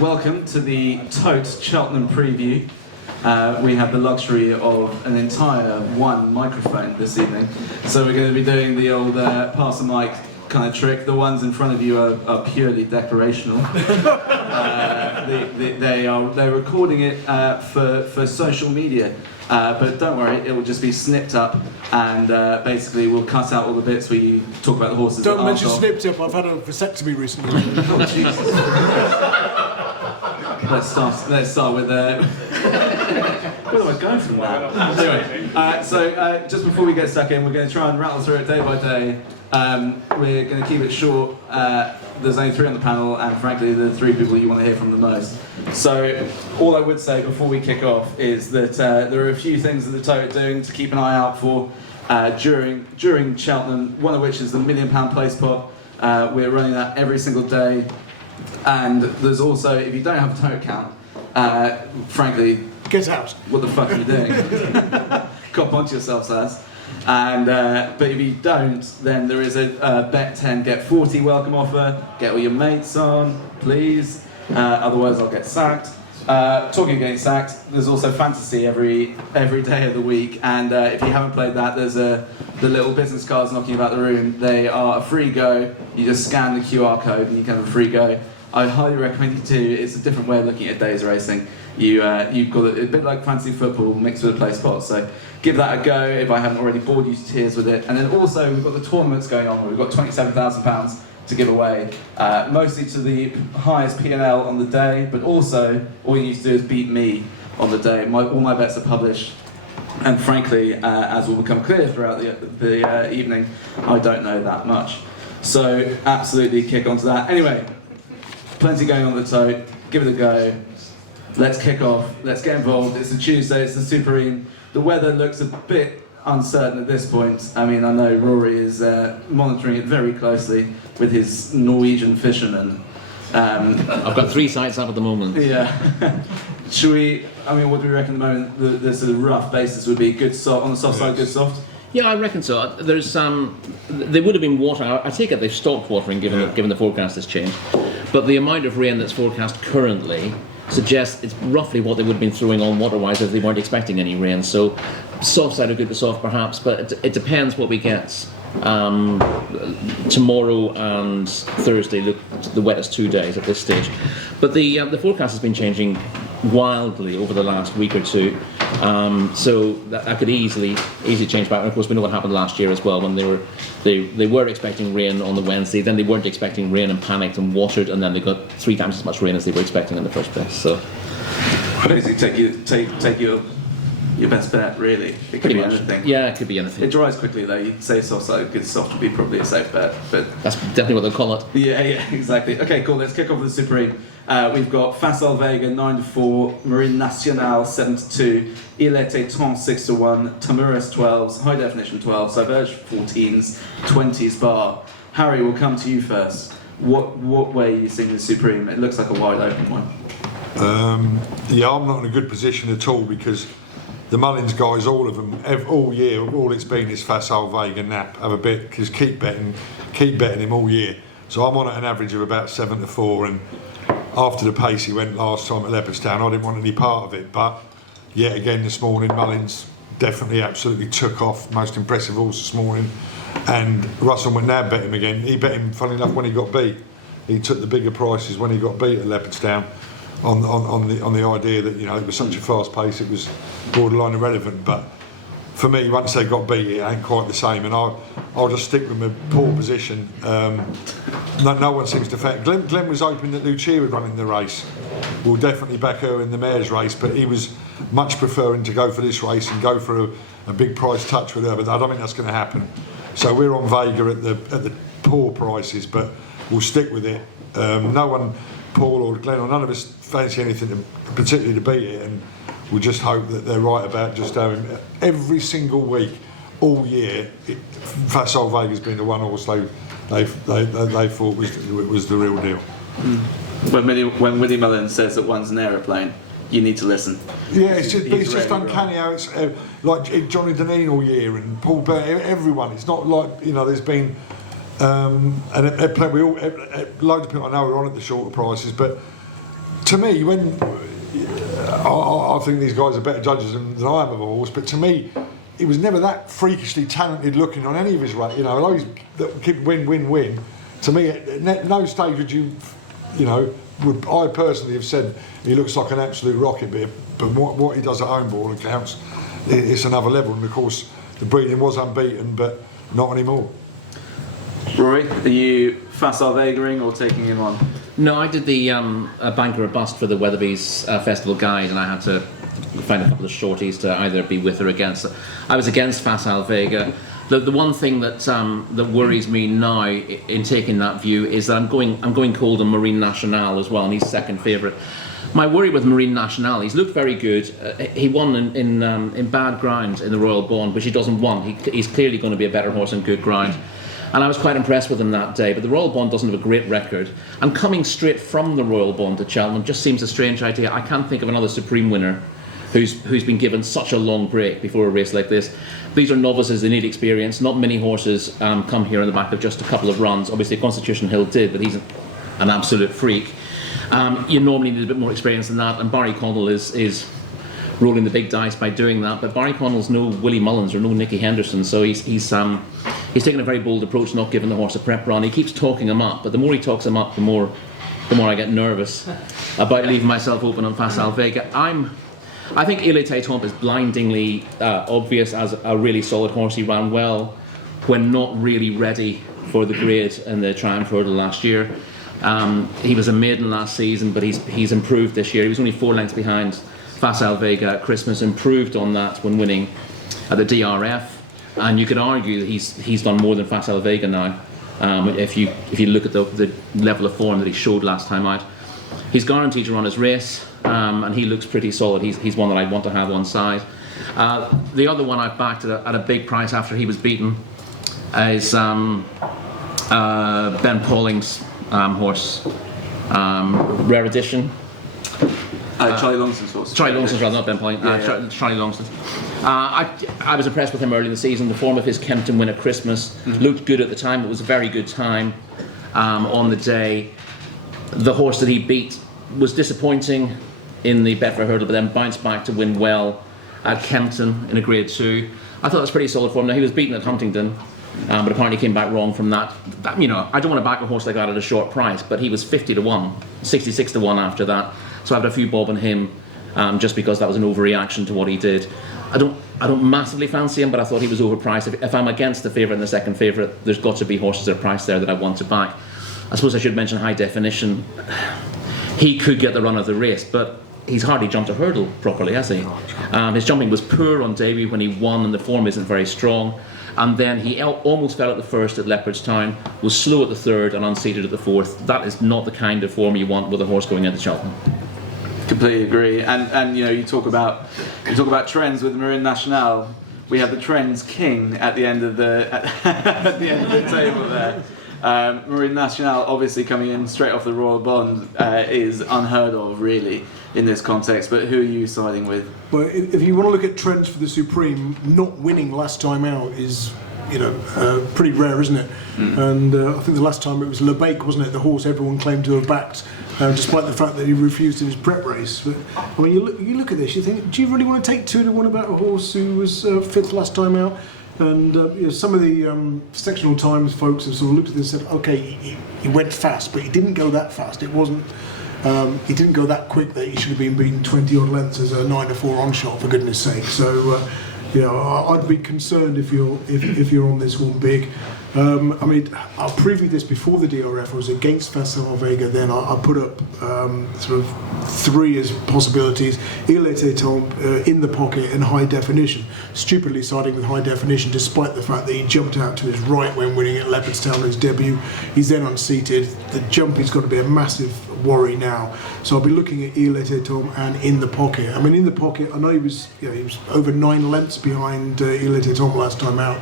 welcome to the Tote Cheltenham preview. We have the luxury of an entire one microphone this evening, so we're going to be doing the old pass the mic kind of trick. The ones in front of you are purely decorational. They're recording it for social media, but don't worry, it will just be snipped up, and basically we'll cut out all the bits where you talk about the horses. Don't mention snipped up. I've had a vasectomy recently. Oh Jesus! Let's start with where do I go from that? Anyway, so just before we get stuck in, we're going to try and rattle through it day by day. We're going to keep it short. There's only 3 on the panel, and frankly, the 3 people you want to hear from the most. So, all I would say before we kick off is that there are a few things that the Tote are doing to keep an eye out for during Cheltenham. One of which is the £1 million Placepot. We're running that every single day. And there's also, if you don't have a Tote account, frankly, get out. What the fuck are you doing? Cop onto yourselves, lads. And but if you don't, then there is a bet 10 get 40 welcome offer. Get all your mates on, please. Otherwise, I'll get sacked. Talking of getting sacked, there's also fantasy every day of the week. And if you haven't played that, there's the little business cards knocking about the room. They are a free go. You just scan the QR code and you can have a free go. I highly recommend you do. It's a different way of looking at days racing. You've got a bit like fantasy football mixed with a Placepot, so give that a go if I haven't already bored you to tears with it. And then also we've got the tournaments going on. We've got £27,000 to give away, mostly to the highest P&L on the day, but also all you need to do is beat me on the day. All my bets are published, and frankly, as will become clear throughout the evening, I don't know that much. So absolutely kick onto that. Anyway, plenty going on the Tote. Give it a go. Let's kick off. Let's get involved. It's a Tuesday. It's the Supreme. The weather looks a bit uncertain at this point. I mean, I know Rory is monitoring it very closely with his Norwegian fishermen. I've got 3 sites up at the moment. Yeah. Should we? I mean, what do we reckon at the moment? The sort of rough basis would be good soft on the soft side. Good soft. Yeah, I reckon so. There's there would have been water. I take it they've stopped watering given the forecast has changed. But the amount of rain that's forecast currently suggests it's roughly what they would have been throwing on water-wise if they weren't expecting any rain. So soft side of good to soft perhaps, but it depends what we get. Tomorrow and Thursday look the wettest 2 days at this stage. But the forecast has been changing wildly over the last week or two. So that could easily change back. And of course, we know what happened last year as well when they were expecting rain on the Wednesday, then they weren't expecting rain and panicked and watered, and then they got 3 times as much rain as they were expecting in the first place. So basically, take your best bet, really. It could be anything. Yeah, it could be anything. It dries quickly though. You'd say soft side, good soft would be probably a safe bet, but that's definitely what they'll call it. Yeah, exactly. Okay, cool. Let's kick off with the Supreme. We've got Facile Vega 9-4, Marine Nationale 7-2, Il Était Temps 6-1, Tamuras 12s, High Definition 12, Diverge 14s, 20s bar. Harry, we'll come to you first. What way are you seeing the Supreme? It looks like a wide open one. Yeah, I'm not in a good position at all because the Mullins guys, all of them, all year, all it's been is Facile Vega Nap. Have a bit, because keep betting him all year. So I'm on at an average of about 7-4, and after the pace he went last time at Leopardstown, I didn't want any part of it. But yet again this morning, Mullins definitely absolutely took off. Most impressive horse this morning. And Russell McNabb bet him again. He bet him, funny enough, when he got beat. He took the bigger prices when he got beat at Leopardstown. On the idea that it was such a fast pace, it was borderline irrelevant. But for me, once they got beat, it ain't quite the same. And I'll just stick with my poor position. No one seems to fact. Glenn was hoping that Lucia would run in the race. We'll definitely back her in the mare's race, but he was much preferring to go for this race and go for a big price touch with her. But I don't think that's going to happen. So we're on Vega at the poor prices, but we'll stick with it. No one, Paul or Glenn or none of us fancy anything particularly to beat it, and we'll just hope that they're right about just having every single week, all year. Facile Vega's been the one horse they thought was the real deal. When Willie Mullins says that one's an aeroplane, you need to listen. Yeah, it's just uncanny how it's like Johnny Deneen all year and Paul Burt, everyone. It's not like there's been. And loads of people I know are on at the shorter prices, but to me, when I think these guys are better judges than I am of a horse, but to me, he was never that freakishly talented looking on any of his races. You know, although he's keep win. To me, at no stage would would I personally have said he looks like an absolute rocket, but what he does at home ball accounts, it's another level. And of course, the breeding was unbeaten, but not anymore. Rory, are you facile Vegaring or taking him on? No, I did the banker or bust for the Weatherby's Festival Guide, and I had to find a couple of shorties to either be with or against. I was against Facile Vega. The one thing that worries me now in taking that view is that I'm going cold on Marine Nationale as well, and he's second favourite. My worry with Marine Nationale, he's looked very good. He won in bad ground in the Royal Bond, which he doesn't want. He's clearly going to be a better horse on good ground. And I was quite impressed with him that day, but the Royal Bond doesn't have a great record. And coming straight from the Royal Bond to Cheltenham just seems a strange idea. I can't think of another Supreme winner who's been given such a long break before a race like this. These are novices, they need experience. Not many horses come here on the back of just a couple of runs. Obviously Constitution Hill did, but he's an absolute freak. You normally need a bit more experience than that, and Barry Connell is rolling the big dice by doing that. But Barry Connell's no Willie Mullins or no Nicky Henderson, so he's taken a very bold approach, not giving the horse a prep run. He keeps talking him up, but the more he talks him up, the more I get nervous about leaving myself open on Facile Vega. I think Elite Tomp is blindingly obvious as a really solid horse. He ran well when not really ready for the grade in the Triumph Hurdle last year. He was a maiden last season, but he's improved this year. He was only 4 lengths behind Facile Vega at Christmas, improved on that when winning at the DRF. And you could argue that he's done more than Facile Vega now. If you look at the level of form that he showed last time out, he's guaranteed to run his race, and he looks pretty solid. He's one that I'd want to have on side. The other one I've backed at a big price after he was beaten is Ben Pauling's horse, Rare Edition. Charlie Longston's horse. Charlie Longston's rather, not Ben Pauling. Charlie Longston. I was impressed with him early in the season. The form of his Kempton win at Christmas looked good at the time. It was a very good time on the day. The horse that he beat was disappointing in the Betfair Hurdle, but then bounced back to win well at Kempton in a Grade 2. I thought it was pretty solid form. Now, he was beaten at Huntingdon, but apparently came back wrong from that. I don't want to back a horse like that at a short price, but he was 50 to 1, 66 to 1 after that. So I had a few bob on him, just because that was an overreaction to what he did. I don't massively fancy him, but I thought he was overpriced. If I'm against the favourite and the second favourite, there's got to be horses at a price there that I want to back. I suppose I should mention High Definition. He could get the run of the race, but he's hardly jumped a hurdle properly, has he? His jumping was poor on debut when he won, and the form isn't very strong. And then he almost fell at the first at Leopardstown, was slow at the third and unseated at the fourth. That is not the kind of form you want with a horse going into Cheltenham. Completely agree. And you talk about trends with Marine Nationale. We have the trends king at the end of the table there. Marine Nationale obviously coming in straight off the Royal Bond is unheard of really in this context, but who are you siding with? Well, if you want to look at trends for the Supreme, not winning last time out is pretty rare, isn't it? And I think the last time it was Le Bake, wasn't it, the horse everyone claimed to have backed, despite the fact that he refused in his prep race. But I mean, you look at this, you think, do you really want to take 2 to 1 about a horse who was fifth last time out? And some of the sectional times folks have sort of looked at this and said, okay, he went fast, but he didn't go that fast. It wasn't. He didn't go that quick that he should have been beaten 20 odd lengths as a 9 to 4 on shot, for goodness sake. So I'd be concerned if you're on this one big. I mean, I previewed this before the DRF. I was against Facile Vega then. I put up sort of 3 as possibilities: Elite Tomp, In the Pocket, and High Definition. Stupidly siding with High Definition, despite the fact that he jumped out to his right when winning at Leopardstown in his debut. He's then unseated. The jump is going to be a massive worry now. So I'll be looking at Elite Tomp and In the Pocket. I mean, In the Pocket, I know he was over 9 lengths behind Elite Tomp last time out.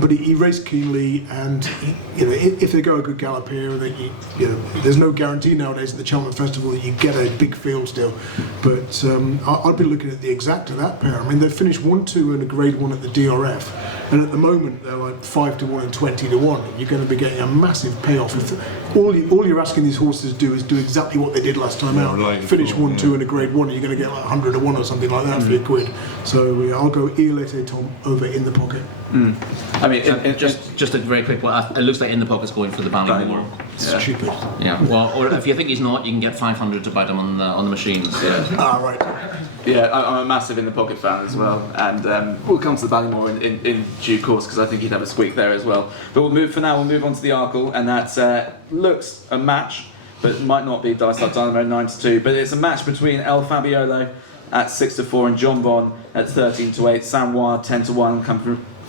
But he raced keenly, and if they go a good gallop here, there's no guarantee nowadays at the Cheltenham Festival that you get a big field still. But I'd be looking at the exact of that pair. I mean, they finished 1-2 in a Grade 1 at the DRF, and at the moment they're like 5 to 1 and 20 to 1. You're going to be getting a massive payoff. If all you're asking these horses to do is do exactly what they did last time out. like Finish before, 1-2 in a Grade 1, you're going to get like 100 to 1 or something like that for your quid. So I'll go Il était Tom over In the Pocket. I mean, Just a very quick one. It looks like In the Pocket's going for the Ballymore. Yeah. Stupid. Yeah. Well, or if you think he's not, you can get 500 to buy them on the machines. Ah, right. Yeah, I'm a massive In the Pocket fan as well, and we'll come to the Ballymore in due course because I think he'd have a squeak there as well. But we'll move on to the Arkle, and that looks a match, but might not be Dice Up Dynamo 9-2. But it's a match between El Fabiolo at 6-4 and John Bon at 13-8. Sam Ward 10-1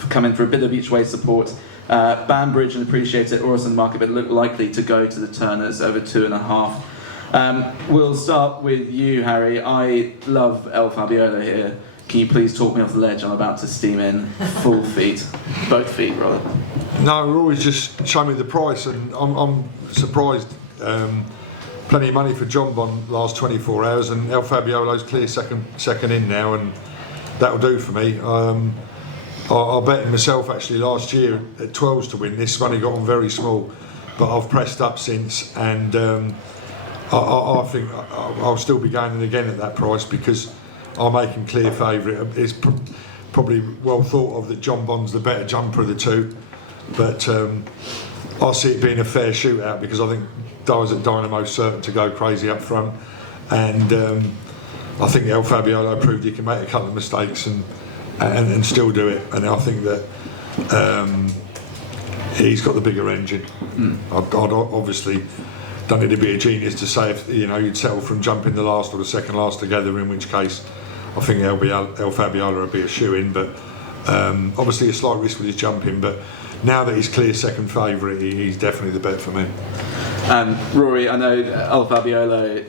coming for a bit of each way support. Banbridge and Appreciated Orson Market but look likely to go to the Turners over 2.5. We'll start with you, Harry. I love El Fabiolo here. Can you please talk me off the ledge? I'm about to steam in full feet, both feet rather. No, Rory's just showing me the price, and I'm surprised. Plenty of money for John Bon last 24 hours, and El Fabiolo's clear second in now, and that'll do for me. I bet myself actually last year at 12s to win this. Money got on very small, but I've pressed up since, and I think I'll still be going in again at that price because I'll make him clear favourite. It's probably well thought of that John Bon's the better jumper of the two, but I see it being a fair shootout because I think Dynamo's certain to go crazy up front, and I think El Fabiolo proved he can make a couple of mistakes and still do it, and I think that he's got the bigger engine. I'd obviously don't need to be a genius to say if you'd settle from jumping the last or the second last together, in which case I think El Fabiolo would be a shoe-in, but obviously a slight risk with his jumping, but now that he's clear second favourite, he's definitely the bet for me. Rory, I know El Fabiolo,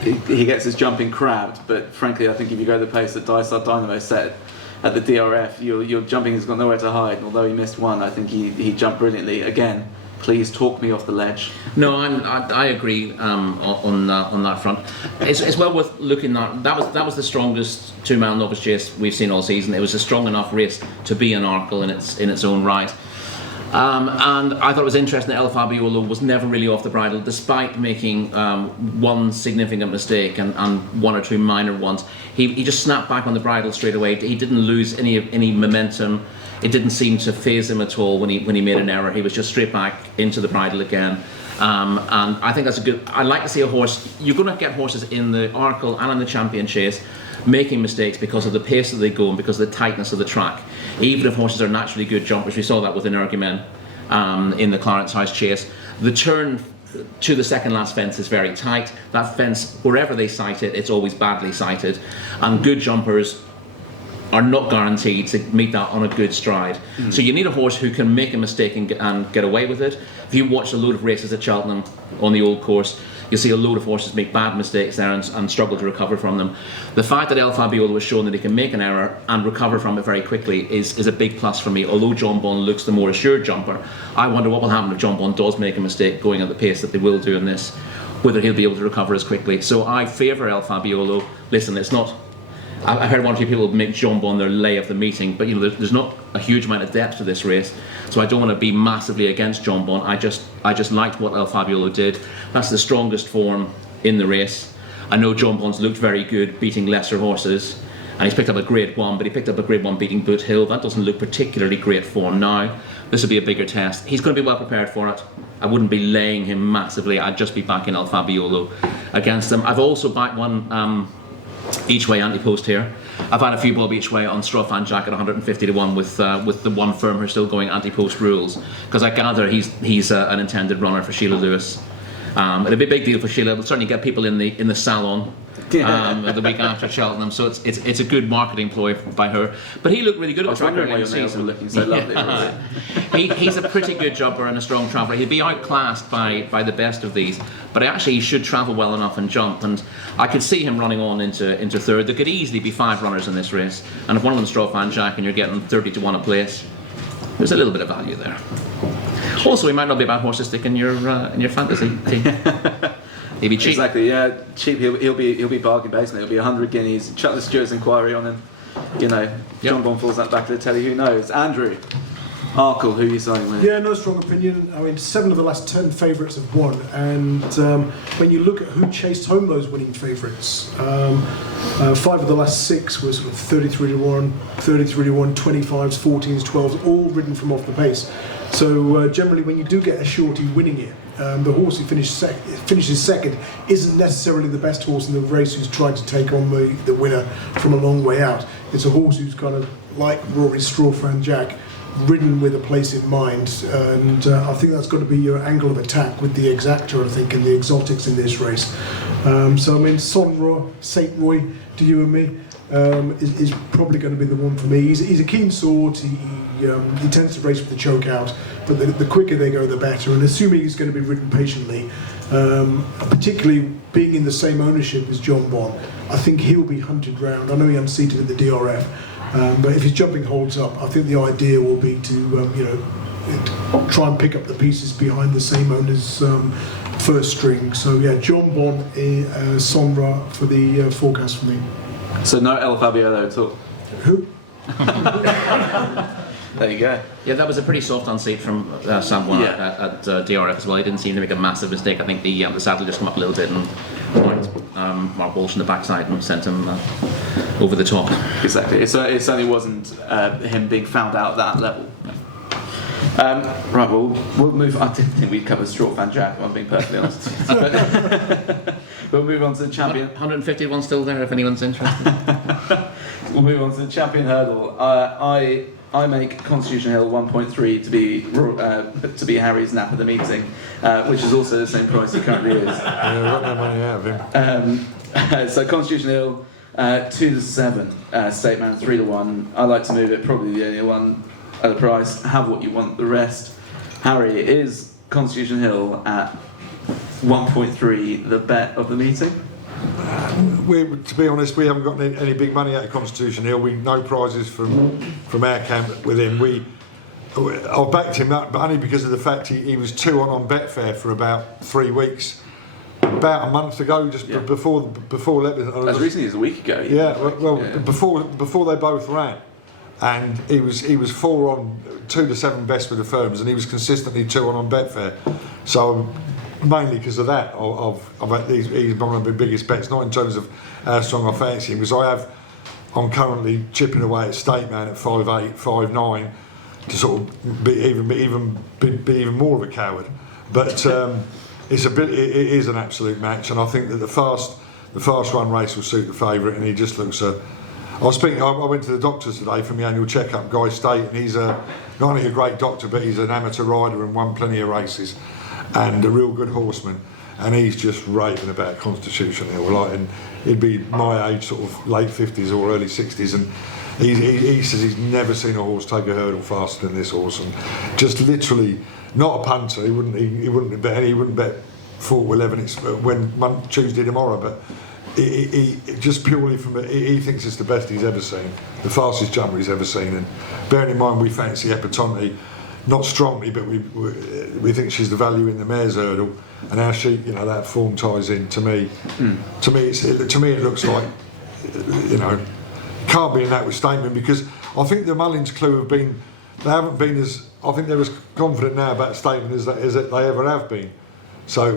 he gets his jumping crabbed, but frankly I think if you go the pace that Dice Up Dynamo set at the DRF, your jumping has got nowhere to hide, and although he missed one, I think he jumped brilliantly. Again, please talk me off the ledge. No, I agree on that front. It's well worth looking at. That was the strongest 2-mile novice chase we've seen all season. It was a strong enough race to be an Arkle in its own right. And I thought it was interesting that El Fabiolo was never really off the bridle, despite making one significant mistake and one or two minor ones. He just snapped back on the bridle straight away. He didn't lose any momentum. It didn't seem to faze him at all when he made an error. He was just straight back into the bridle again. And I think that's a good. I like to see a horse. You're going to get horses in the Arkle and in the Champion Chase making mistakes because of the pace that they go and because of the tightness of the track. Even if horses are naturally good jumpers, we saw that with Energumen in the Clarence House Chase. The turn to the second last fence is very tight. That fence, wherever they sight it, it's always badly sighted. And good jumpers are not guaranteed to meet that on a good stride. So you need a horse who can make a mistake and get away with it. If you watch a load of races at Cheltenham on the old course, you'll see a load of horses make bad mistakes there and struggle to recover from them. The fact that El Fabiolo has shown that he can make an error and recover from it very quickly is a big plus for me. Although John Bon looks the more assured jumper, I wonder what will happen if John Bon does make a mistake going at the pace that they will do in this, whether he'll be able to recover as quickly. So I favour El Fabiolo. Listen, it's not... I heard one or two people make John Bon their lay of the meeting, but there's not a huge amount of depth to this race, so I don't want to be massively against John Bon. I just liked what El Fabiolo did. That's the strongest form in the race. I know John Bon's looked very good beating lesser horses, and he's picked up a Grade 1, but he picked up a Grade 1 beating Boot Hill. That doesn't look particularly great form now. This will be a bigger test. He's going to be well prepared for it. I wouldn't be laying him massively. I'd just be backing El Fabiolo against him. I've also backed one each way anti-post here. I've had a few bob each way on Straw Fan Jack at 150 to 1 with the one firm who's still going anti-post rules, because I gather he's an intended runner for Sheila Lewis. It'll be a big deal for Sheila. It'll certainly get people in the salon the week after Cheltenham, so it's a good marketing ploy by her. But he looked really good at the track earlier in the season. Looking so lovely. He's a pretty good jumper and a strong traveller. He'll be outclassed by the best of these, but actually he should travel well enough and jump, and I could see him running on into third. There could easily be 5 runners in this race, and if one of them's Straw Fan Jack and you're getting 30 to 1 a place, there's a little bit of value there. Also, he might not be a bad horse to stick in your fantasy team. He'll be cheap. Exactly, yeah, cheap. He'll be bargain basement. It'll be 100 guineas. Chuck the Stewart's inquiry on him. John Bon falls that back to the telly. Who knows? Andrew. Arkle, who are you siding with? Yeah, no strong opinion. I mean, 7 of the last 10 favourites have won, and when you look at who chased home those winning favourites, 5 of the last 6 was sort of 33 to 1, 33 to 1, 25s, 14s, 12s, all ridden from off the pace. So generally, when you do get a shorty winning it, the horse who finishes second isn't necessarily the best horse in the race who's tried to take on the winner from a long way out. It's a horse who's kind of like Rory's Strawfan Jack, ridden with a place in mind, and I think that's got to be your angle of attack with the exactor, I think, and the exotics in this race. So I mean, Sonra, Saint Roy, to you and me, is probably going to be the one for me. He's a keen sword. He tends to race with the choke out, but the quicker they go, the better. And assuming he's going to be ridden patiently, particularly being in the same ownership as John Bond, I think he'll be hunted round. I know he unseated at the DRF. But if his jumping holds up, I think the idea will be to, try and pick up the pieces behind the same owner's first string. So yeah, John Bond, Sonra for the forecast for me. So no El Fabiolo at all? Who? There you go. Yeah, that was a pretty soft unseat from Sam Warner at DRF as well. He didn't seem to make a massive mistake. I think the saddle just come up a little bit and whacked Mark Walsh in the backside and sent him over the top. Exactly. It certainly wasn't him being found out at that level. Right, well, we'll move. I didn't think we'd cover Strawfan Jack, if I'm being perfectly honest. But we'll move on to the champion. 151 still there if anyone's interested. We'll move on to the champion hurdle. I make Constitution Hill 1.3 to be Harry's nap at the meeting, which is also the same price he currently is. Yeah, we've got no money out of him. So Constitution Hill 2 to 7, State Man 3 to 1. I like to move it, probably the only one at the price. Have what you want. The rest. Harry, is Constitution Hill at 1.3 the bet of the meeting? To be honest, we haven't got any big money out of Constitution Hill. No prizes from our camp with him. I backed him up, but only because of the fact he was 2 on Betfair for about 3 weeks, about a month ago, just before as recently as a week ago. Before they both ran, and he was 4 on 2 to 7 best with the firms, and he was consistently 2 on Betfair. So. Mainly because of that, he's one of the biggest bets, not in terms of how strong I fancy him, because I'm currently chipping away at State Man at 5'8", 5'9", to sort of be even more of a coward. But it is an absolute match, and I think that the fast run race will suit the favourite, and he just looks I went to the doctors today for my annual checkup, Guy State, and he's not only a great doctor, but he's an amateur rider and won plenty of races. And a real good horseman, and he's just raving about Constitution Hill, and he'd be my age, sort of late 50s or early 60s, and he says he's never seen a horse take a hurdle faster than this horse, and just literally not a punter. He wouldn't bet 4 to 11 when Tuesday tomorrow, but he just purely he thinks it's the best he's ever seen, the fastest jumper he's ever seen, and bearing in mind we fancy Epitonti. Not strongly, but we think she's the value in the mare's hurdle, and how she, that form ties in. To me, it looks like, can't be in that with Statement, because I think the Mullins crew haven't been as, I think they're as confident now about Statement as they ever have been. So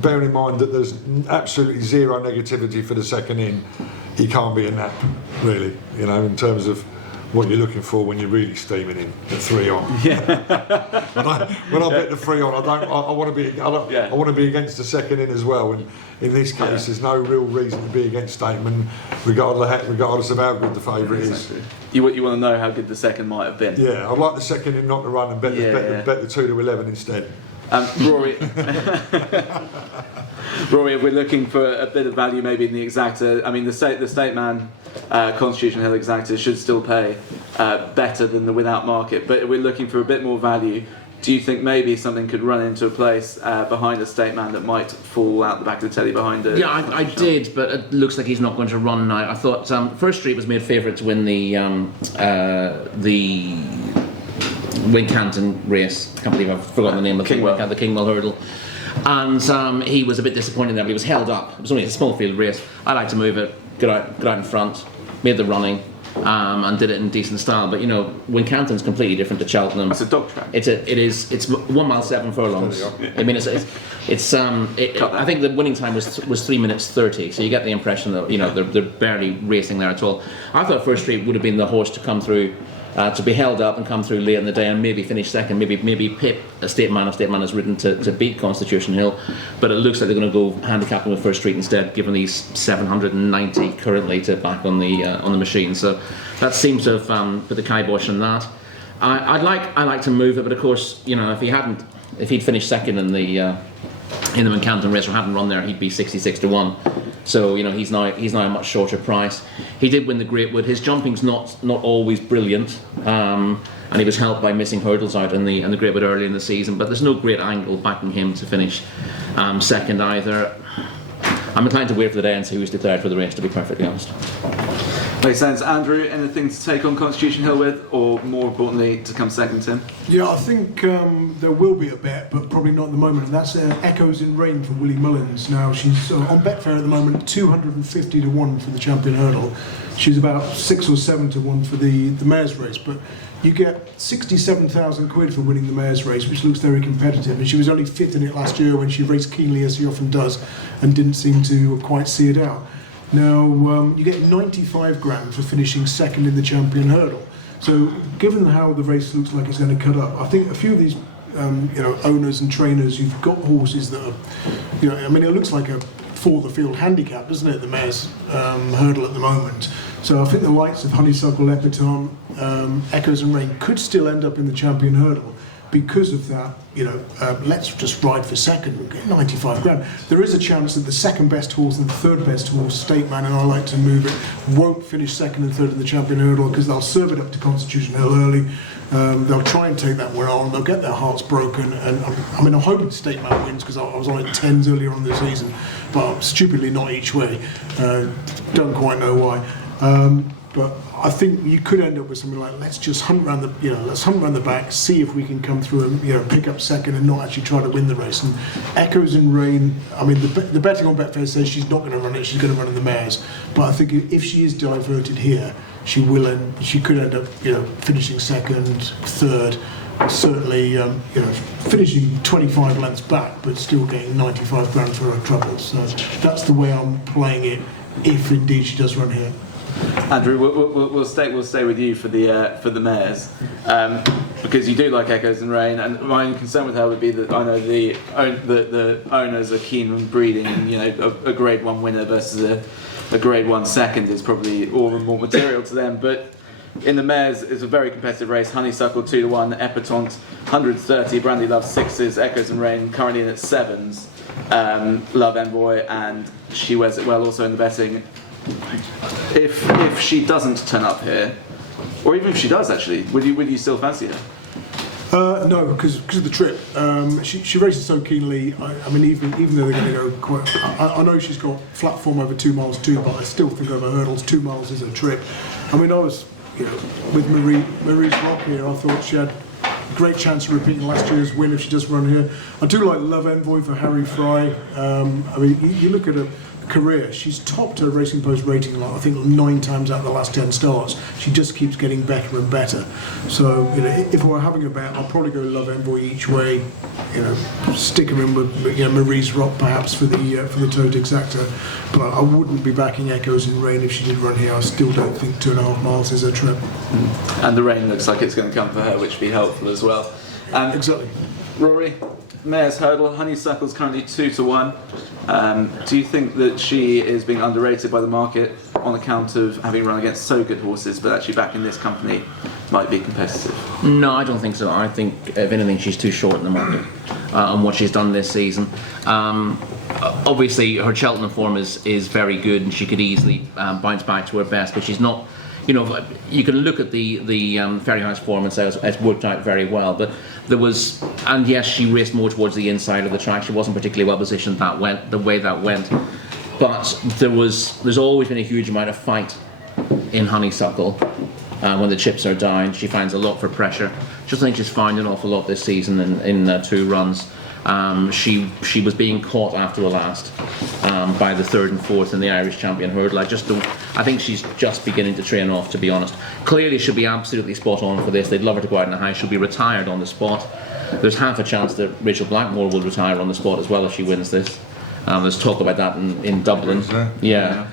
bearing in mind that there's absolutely zero negativity for the second in, he can't be a nap, really. In terms of what you're looking for when you're really steaming in at 3 on. Yeah. when I bet the 3 on, I want to be against the second in as well. And in this case, there's no real reason to be against Statement, regardless of how good the favourite is. You want to know how good the second might have been. Yeah, I'd like the second in not to run and bet the 2 to 11 instead. Rory, Rory, if we're looking for a bit of value maybe in the exacta, I mean the State Man Constitution Hill exacta should still pay better than the without market, but if we're looking for a bit more value, do you think maybe something could run into a place behind a State Man that might fall out the back of the telly behind it? Yeah, I did, but it looks like he's not going to run now. I thought First Street was made favourite to win the Wincanton race. I can't believe I've forgotten the name of the Kingwell Hurdle. And he was a bit disappointed there, but he was held up. It was only a small field race. I like to move it, get out in front, made the running, and did it in decent style. But Wincanton's completely different to Cheltenham. It's a dog track. It's 1 mile 7 furlongs. I mean, I think the winning time was 3 minutes 30. So you get the impression that they're barely racing there at all. I thought First Street would have been the horse to come through. To be held up and come through late in the day and maybe finish second, maybe pip a State Man if State Man is ridden to beat Constitution Hill, but it looks like they're going to go handicapping with First Street instead, given these 790 currently to back on the machine. So that seems to have put the kibosh on that. I'd like to move it, but of course, if he'd finished second in the Wincanton race or hadn't run there, he'd be 66 to 1. So he's now a much shorter price. He did win the Greatwood. His jumping's not always brilliant, and he was helped by missing hurdles out in the Greatwood early in the season. But there's no great angle backing him to finish second either. I'm inclined to wait for the day and see who's declared for the race, to be perfectly honest. Makes sense. Andrew, anything to take on Constitution Hill with, or more importantly, to come second, Tim? Yeah, I think there will be a bet, but probably not at the moment, and that's Echoes in Rain for Willie Mullins. Now, she's on Betfair at the moment, 250 to 1 for the Champion Hurdle. She's about 6 or 7 to 1 for the mares race, but you get 67,000 quid for winning the mares race, which looks very competitive, and she was only 5th in it last year when she raced keenly, as she often does, and didn't seem to quite see it out. Now, you get 95 grand for finishing second in the Champion Hurdle. So, given how the race looks like it's going to cut up, I think a few of these owners and trainers who've got horses that are, it looks like a for the field handicap, doesn't it, the mares hurdle at the moment. So I think the likes of Honeysuckle, Epiton, Echoes and Rain could still end up in the Champion Hurdle. Because of that, let's just ride for second and get 95 grand. There is a chance that the second best horse and the third best horse, State Man, and I like to move it, won't finish second and third in the Champion Hurdle because they'll serve it up to Constitution Hill early. They'll try and take that one on. They'll get their hearts broken. And I'm hoping State Man wins because I was on it 10s earlier on in the season, but stupidly not each way. Don't quite know why. But I think you could end up with something like, let's just hunt around the back, see if we can come through and pick up second and not actually try to win the race. And Echoes in Rain, the betting on Betfair says she's not going to run it, she's going to run in the mares. But I think if she is diverted here, she could end up finishing second, third, certainly finishing 25 lengths back, but still getting 95 grand for her trouble. So that's the way I'm playing it, if indeed she does run here. Andrew, we'll stay with you for the mares, because you do like Echoes and Rain, and my only concern with her would be that I know the owners are keen on breeding, and a Grade 1 winner versus a Grade 1 second is probably all the more material to them. But in the mares, it's a very competitive race. Honeysuckle 2 to 1, Epatante 130, Brandy Love 6s, Echoes and Rain currently in at 7s, Love Envoy, and She Wears It Well also in the betting. If she doesn't turn up here, or even if she does actually, would you still fancy her? No, because of the trip. She races so keenly. Even though they're going to go quite, I know she's got flat form over 2 miles too, but I still think over hurdles 2 miles is a trip. I was, with Marie's Rock here, I thought she had a great chance of repeating last year's win if she does run here. I do like Love Envoy for Harry Fry. You look at her career, she's topped her Racing Post rating, I think 9 times out of the last 10 starts. She just keeps getting better and better. So if we're having a bet, I'll probably go Love Envoy each way. Stick her in with Marie's Rock perhaps for the Tote Exacta. But I wouldn't be backing Echoes in Rain if she did run here. I still don't think 2.5 miles is a trip. And the rain looks like it's going to come for her, which would be helpful as well. Exactly. Rory, mare's hurdle, Honeysuckle's currently 2 to 1. Do you think that she is being underrated by the market on account of having run against so good horses, but actually back in this company might be competitive? No, I don't think so. I think, if anything, she's too short in the market on what she's done this season. Obviously, her Cheltenham form is very good, and she could easily bounce back to her best, but she's not. You can look at the Ferryhouse form and say it's worked out very well, but there was, and yes, she raced more towards the inside of the track. She wasn't particularly well positioned the way that went, but there's always been a huge amount of fight in Honeysuckle. When the chips are down, she finds a lot for pressure. Just think she's found an awful lot this season in 2 runs. She was being caught after the last by the third and fourth in the Irish champion hurdle. I think she's just beginning to train off, to be honest. Clearly she'll be absolutely spot on for this. They'd love her to go out in a high. She'll be retired on the spot. There's half a chance that Rachel Blackmore will retire on the spot as well if she wins this. There's talk about that in Dublin. Yeah.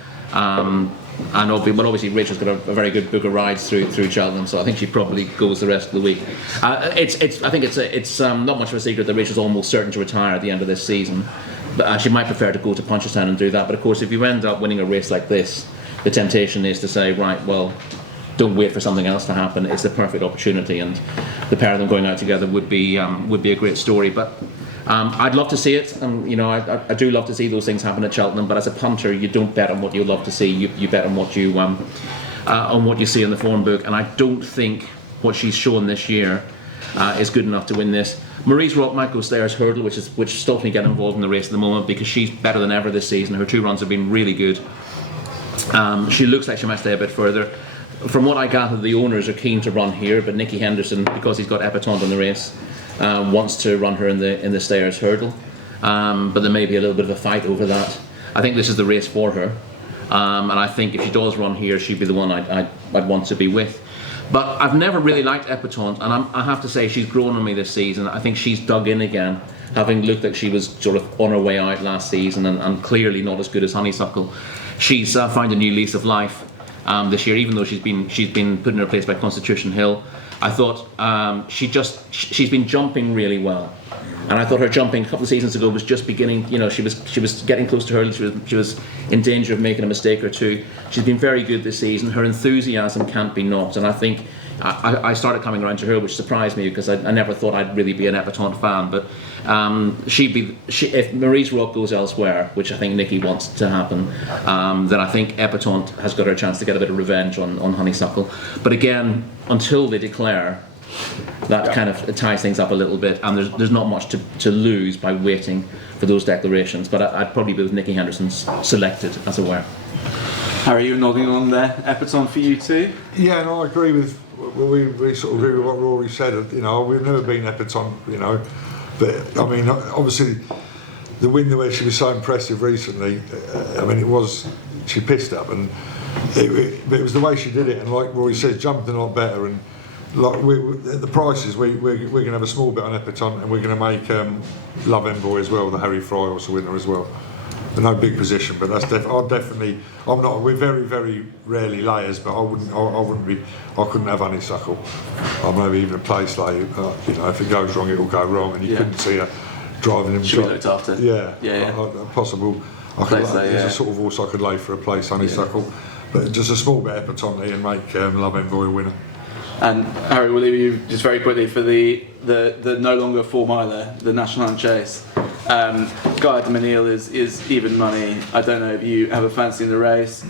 And obviously Rachel's got a very good book of rides through Cheltenham, so I think she probably goes the rest of the week. I think it's not much of a secret that Rachel's almost certain to retire at the end of this season. But she might prefer to go to Punchestown and do that. But of course, if you end up winning a race like this, the temptation is to say, right, well, don't wait for something else to happen. It's the perfect opportunity, and the pair of them going out together would be a great story. But I'd love to see it, and I do love to see those things happen at Cheltenham. But as a punter, you don't bet on what you love to see. You bet on what you see in the form book. And I don't think what she's shown this year is good enough to win this. Marie's Rock might go Stairs Hurdle, which stops me getting involved in the race at the moment because she's better than ever this season. Her 2 runs have been really good. She looks like she might stay a bit further. From what I gather, the owners are keen to run here, but Nicky Henderson, because he's got Epatante in the race, wants to run her in the Stairs Hurdle. But there may be a little bit of a fight over that. I think this is the race for her, and I think if she does run here, she'd be the one I'd want to be with. But I've never really liked Epatante, and I have to say she's grown on me this season. I think she's dug in again, having looked like she was sort of on her way out last season and clearly not as good as Honeysuckle. She's found a new lease of life this year, even though she's been put in her place by Constitution Hill. I thought she's been jumping really well, and I thought her jumping a couple of seasons ago was just beginning. She was getting close to hurdles. She was in danger of making a mistake or two. She's been very good this season. Her enthusiasm can't be knocked, and I think I started coming around to her, which surprised me because I never thought I'd really be an Epatante fan. But if Marie's Rock goes elsewhere, which I think Nicky wants to happen, then I think Epatante has got her chance to get a bit of revenge on Honeysuckle. But again, until they declare, that kind of ties things up a little bit, and there's not much to lose by waiting for those declarations. But I'd probably be with Nicky Henderson's selected, as it were. Harry, you nodding on there. Epatante for you too? Yeah, and I agree with. We sort of agree with what Rory said. We've never been Epatante, but I mean, obviously, the win the way she was so impressive recently. She pissed up, and but it was the way she did it, and like Rory said, jumped a lot better, and like at the prices, we're going to have a small bit on Epatante, and we're going to make Love Envoy as well, the Harry Fryos winner as well. No big position, but that's definitely. I'm not. We're very, very rarely layers, but I wouldn't be. I couldn't have Honeysuckle. Or maybe even a place lay. If it goes wrong, it'll go wrong, and you couldn't see her driving him. Should be looked after. Yeah. Possible. There's a sort of horse I could lay for a place Honeysuckle, but just a small bit of Epatante and make Love Envoy a winner. And Harry, we'll leave you just very quickly for the no longer 4 miler, the National Hunt Chase. Guy Dominiel is even money. I don't know if you have a fancy in the race.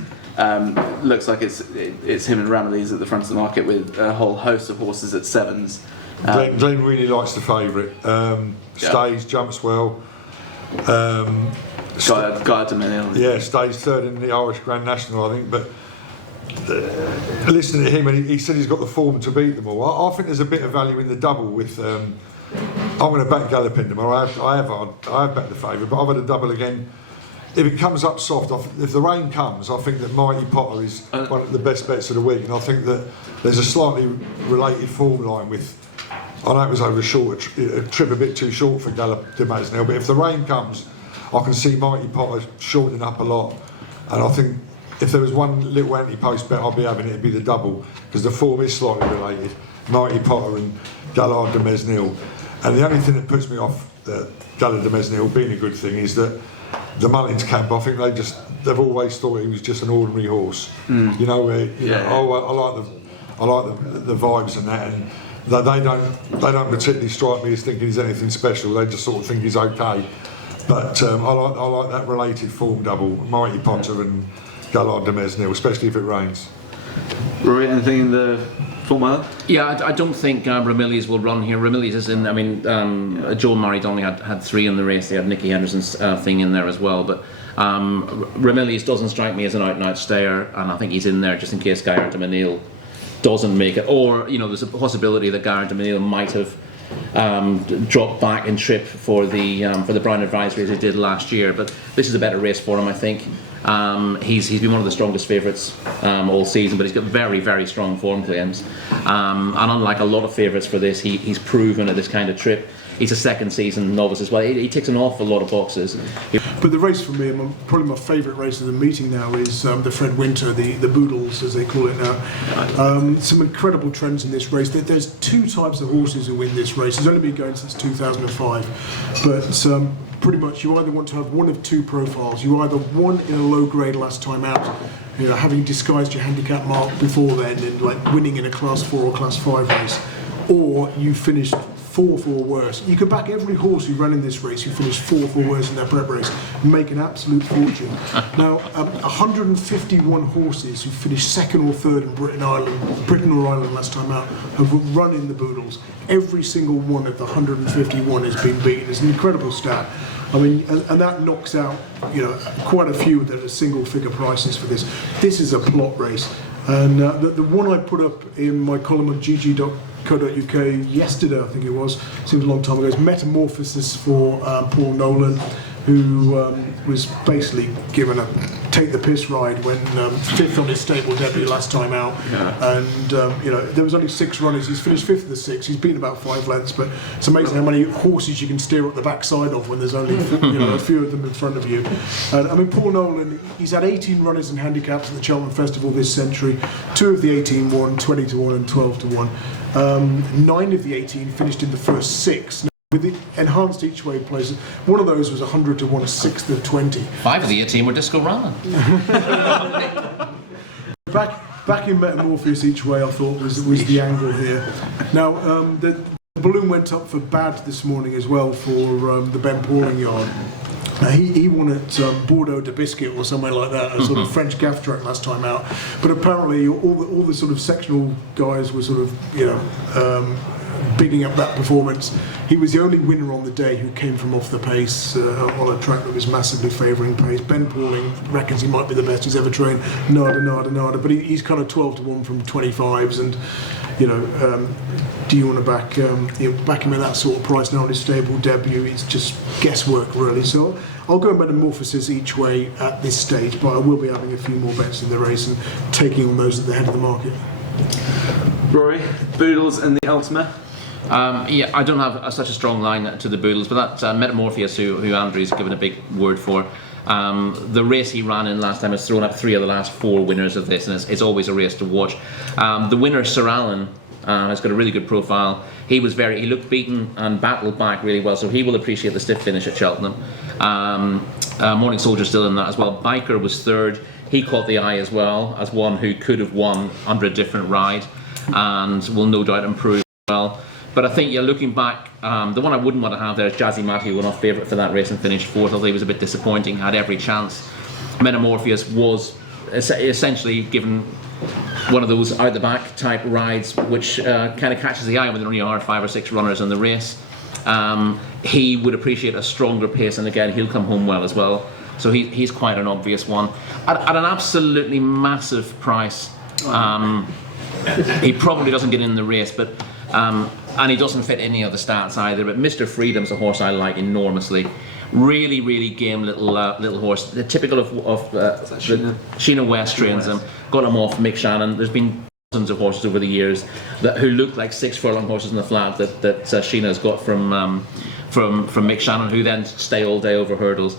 Looks like it's him and Ramillies at the front of the market with a whole host of horses at 7s. Glenn really likes the favourite. Stays, jumps well. Guy Dominiel. Yeah, stays 3rd in the Irish Grand National, I think. But listening to him, and he said he's got the form to beat them all. I think there's a bit of value in the double with. I'm going to back Galloping tomorrow. I have backed the favourite, but I've had a double again. If it comes up soft, if the rain comes, I think that Mighty Potter is one of the best bets of the week, and I think that there's a slightly related form line with. I know it was over a trip a bit too short for Galloping now, but if the rain comes, I can see Mighty Potter shortening up a lot, and I think if there was one little anti-post bet I'd be having, it'd be the double, because the form is slightly related. Mighty Potter and Gallard de Mesnil. And the only thing that puts me off Gallard de Mesnil being a good thing is that the Mullins camp, I think they've always thought he was just an ordinary horse. I like the vibes and that, and they don't particularly strike me as thinking he's anything special. They just sort of think he's okay. But I like that related form double, Mighty Potter and Gallard de Mesnil, especially if it rains. Rory, anything in the 4 mile? Yeah, I don't think Ramillies will run here. Ramillies is in. Joe Murray only had 3 in the race. They had Nicky Henderson's thing in there as well. But Ramillies doesn't strike me as an out-and-out stayer, and I think he's in there just in case Gallard de Mesnil doesn't make it. Or there's a possibility that Gallard de Mesnil might have drop back in trip for the Brown Advisory as he did last year. But this is a better race for him, I think. He's been one of the strongest favourites all season, but he's got very, very strong form claims. And unlike a lot of favourites for this, he's proven at this kind of trip. He's a second season novice as well. He ticks an awful lot of boxes. But the race for me, probably my favourite race of the meeting now is the Fred Winter, the Boodles as they call it now. Some incredible trends in this race. There's two types of horses who win this race. It's only been going since 2005, but pretty much you either want to have one of two profiles. You either won in a low grade last time out, you know, having disguised your handicap mark before then and like winning in a class 4 or class 5 race, or you finished fourth or worse. You could back every horse who ran in this race who finished fourth or worse in their prep race and make an absolute fortune. Now, 151 horses who finished second or third in Britain or Ireland last time out have run in the Boodles. Every single one of the 151 has been beaten. It's an incredible stat. I mean, and that knocks out, you know, quite a few that are single-figure prices for this. This is a plot race, and the one I put up in my column on gg.co.uk yesterday, I think it was, seems a long time ago, is Metamorphosis for Paul Nolan, who was basically given a take the piss ride when fifth on his stable debut last time out, and you know, there was only 6 runners. He's finished fifth of the 6. He's beaten about 5 lengths, but it's amazing how many horses you can steer up the backside of when there's only a few of them in front of you. And I mean, Paul Nolan, he's had 18 runners and handicaps at the Cheltenham Festival this century. 2 of the 18 won, 20 to 1 and 12 to 1. 9 of the 18 finished in the first 6. With the enhanced each way places, one of those was 100 to 1, 6th of 20. 5 of the 18 were Disco Run. Back in Metamorphosis each way, I thought was the angle here. Now the balloon went up for bad this morning as well for the Ben Pauling yard. He won at Bordeaux de Biscuit or somewhere like that, a sort of French gaff track last time out. But apparently all the sort of sectional guys were sort of, you know, bigging up that performance. He was the only winner on the day who came from off the pace on a track that was massively favouring pace. Ben Pauling reckons he might be the best he's ever trained. Nada. But he's kind of 12 to 1 from 25s, and you know, do you want to back him at that sort of price now on his stable debut? It's just guesswork really. So I'll go Metamorphosis each way at this stage, but I will be having a few more bets in the race and taking on those at the head of the market. Rory, Boodles and the Ultimate. Yeah, I don't have such a strong line to the Boodles, but that Metamorphosis, who Andrew's given a big word for, the race he ran in last time has thrown up 3 of the last 4 winners of this, and it's always a race to watch. The winner, Sir Alan, has got a really good profile. He looked beaten and battled back really well, so he will appreciate the stiff finish at Cheltenham. Morning Soldier still in that as well. Biker was 3rd. He caught the eye as well as one who could have won under a different ride and will no doubt improve well. But I think, looking back, the one I wouldn't want to have there is Jazzy Matt, who won off favourite for that race and finished 4th. Although he was a bit disappointing, had every chance. Metamorphosis was essentially given one of those out-the-back type rides, which kind of catches the eye when there only are 5 or 6 runners in the race. He would appreciate a stronger pace, and again, he'll come home well as well. So he's quite an obvious one. At an absolutely massive price, he probably doesn't get in the race, but and he doesn't fit any of the stats either. But Mr. Freedom's a horse I like enormously. Really game little horse. The typical of Sheena West trains him. Got him off Mick Shannon. There's been dozens of horses over the years who look like 6 furlong horses in the flat that Sheena's got from Mick Shannon, who then stay all day over hurdles.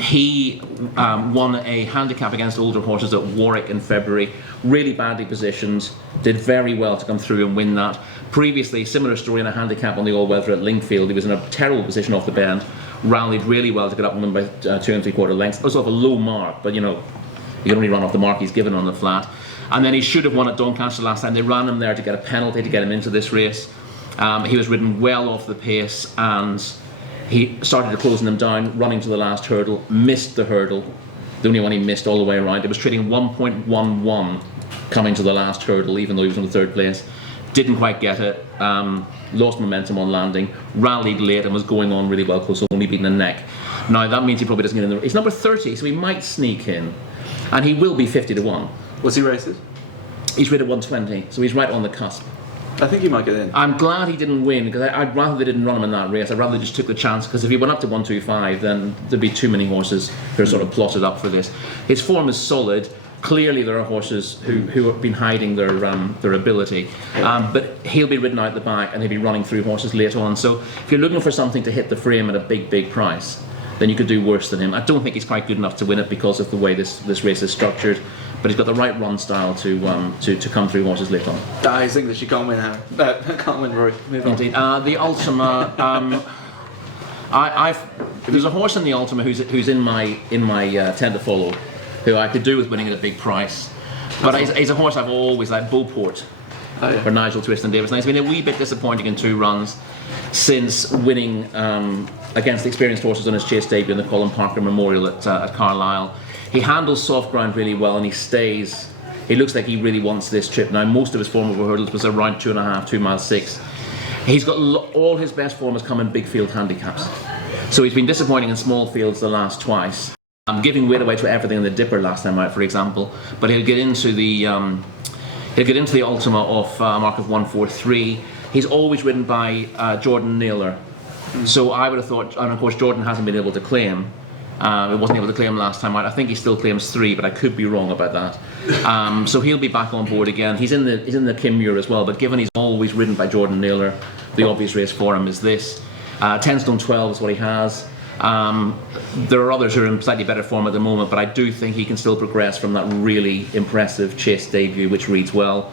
He won a handicap against older horses at Warwick in February, really badly positioned, did very well to come through and win that. Previously, similar story in a handicap on the all-weather at Lingfield. He was in a terrible position off the bend, rallied really well to get up and win by 2 3/4 lengths. It was off a low mark, but you can only run off the mark he's given on the flat. And then he should have won at Doncaster last time. They ran him there to get a penalty to get him into this race. He was ridden well off the pace, and he started closing them down, running to the last hurdle, missed the hurdle, the only one he missed all the way around. It was trading 1.11 coming to the last hurdle, even though he was in the 3rd place. Didn't quite get it, lost momentum on landing, rallied late and was going on really well close, only beating the neck. Now that means he probably doesn't get in the race. He's number 30, so he might sneak in, and he will be 50 to 1. What's he rated? He's rated 120, so he's right on the cusp. I think he might get in. I'm glad he didn't win, because I'd rather they didn't run him in that race. I'd rather they just took the chance, because if he went up to 125, then there'd be too many horses who are sort of plotted up for this. His form is solid. Clearly there are horses who have been hiding their ability, but he'll be ridden out the back and he'll be running through horses later on. So if you're looking for something to hit the frame at a big price, then you could do worse than him. I don't think he's quite good enough to win it because of the way this race is structured, but he's got the right run style to come through horses later on. He's English, you can't win, Harry. No, can't win, Rory. Move on. Indeed. The Ultima, there's a horse in the Ultima who's in my tent to follow, who I could do with winning at a big price, but he's a horse I've always liked, Beauport. Oh, yeah. For Nigel Twiston Davis. Now, he's been a wee bit disappointing in 2 runs since winning against experienced horses on his chase debut in the Colin Parker Memorial at Carlisle. He handles soft ground really well, and he stays. He looks like he really wants this trip. Now, most of his form over hurdles was around 2.5, 2 miles 6. He's got all his best form has come in big field handicaps. So he's been disappointing in small fields the last twice. I'm giving weight away to everything in the Dipper last time out, for example, but he'll get into the Ultima off a mark of 143. He's always ridden by Jordan Naylor. So I would have thought, and of course Jordan hasn't been able to claim. He wasn't able to claim last time out. I think he still claims 3, but I could be wrong about that. So he'll be back on board again. He's in the Kinmure as well, but given he's always ridden by Jordan Naylor, the obvious race for him is this. 10 stone 12 is what he has. There are others who are in slightly better form at the moment, but I do think he can still progress from that really impressive chase debut, which reads well.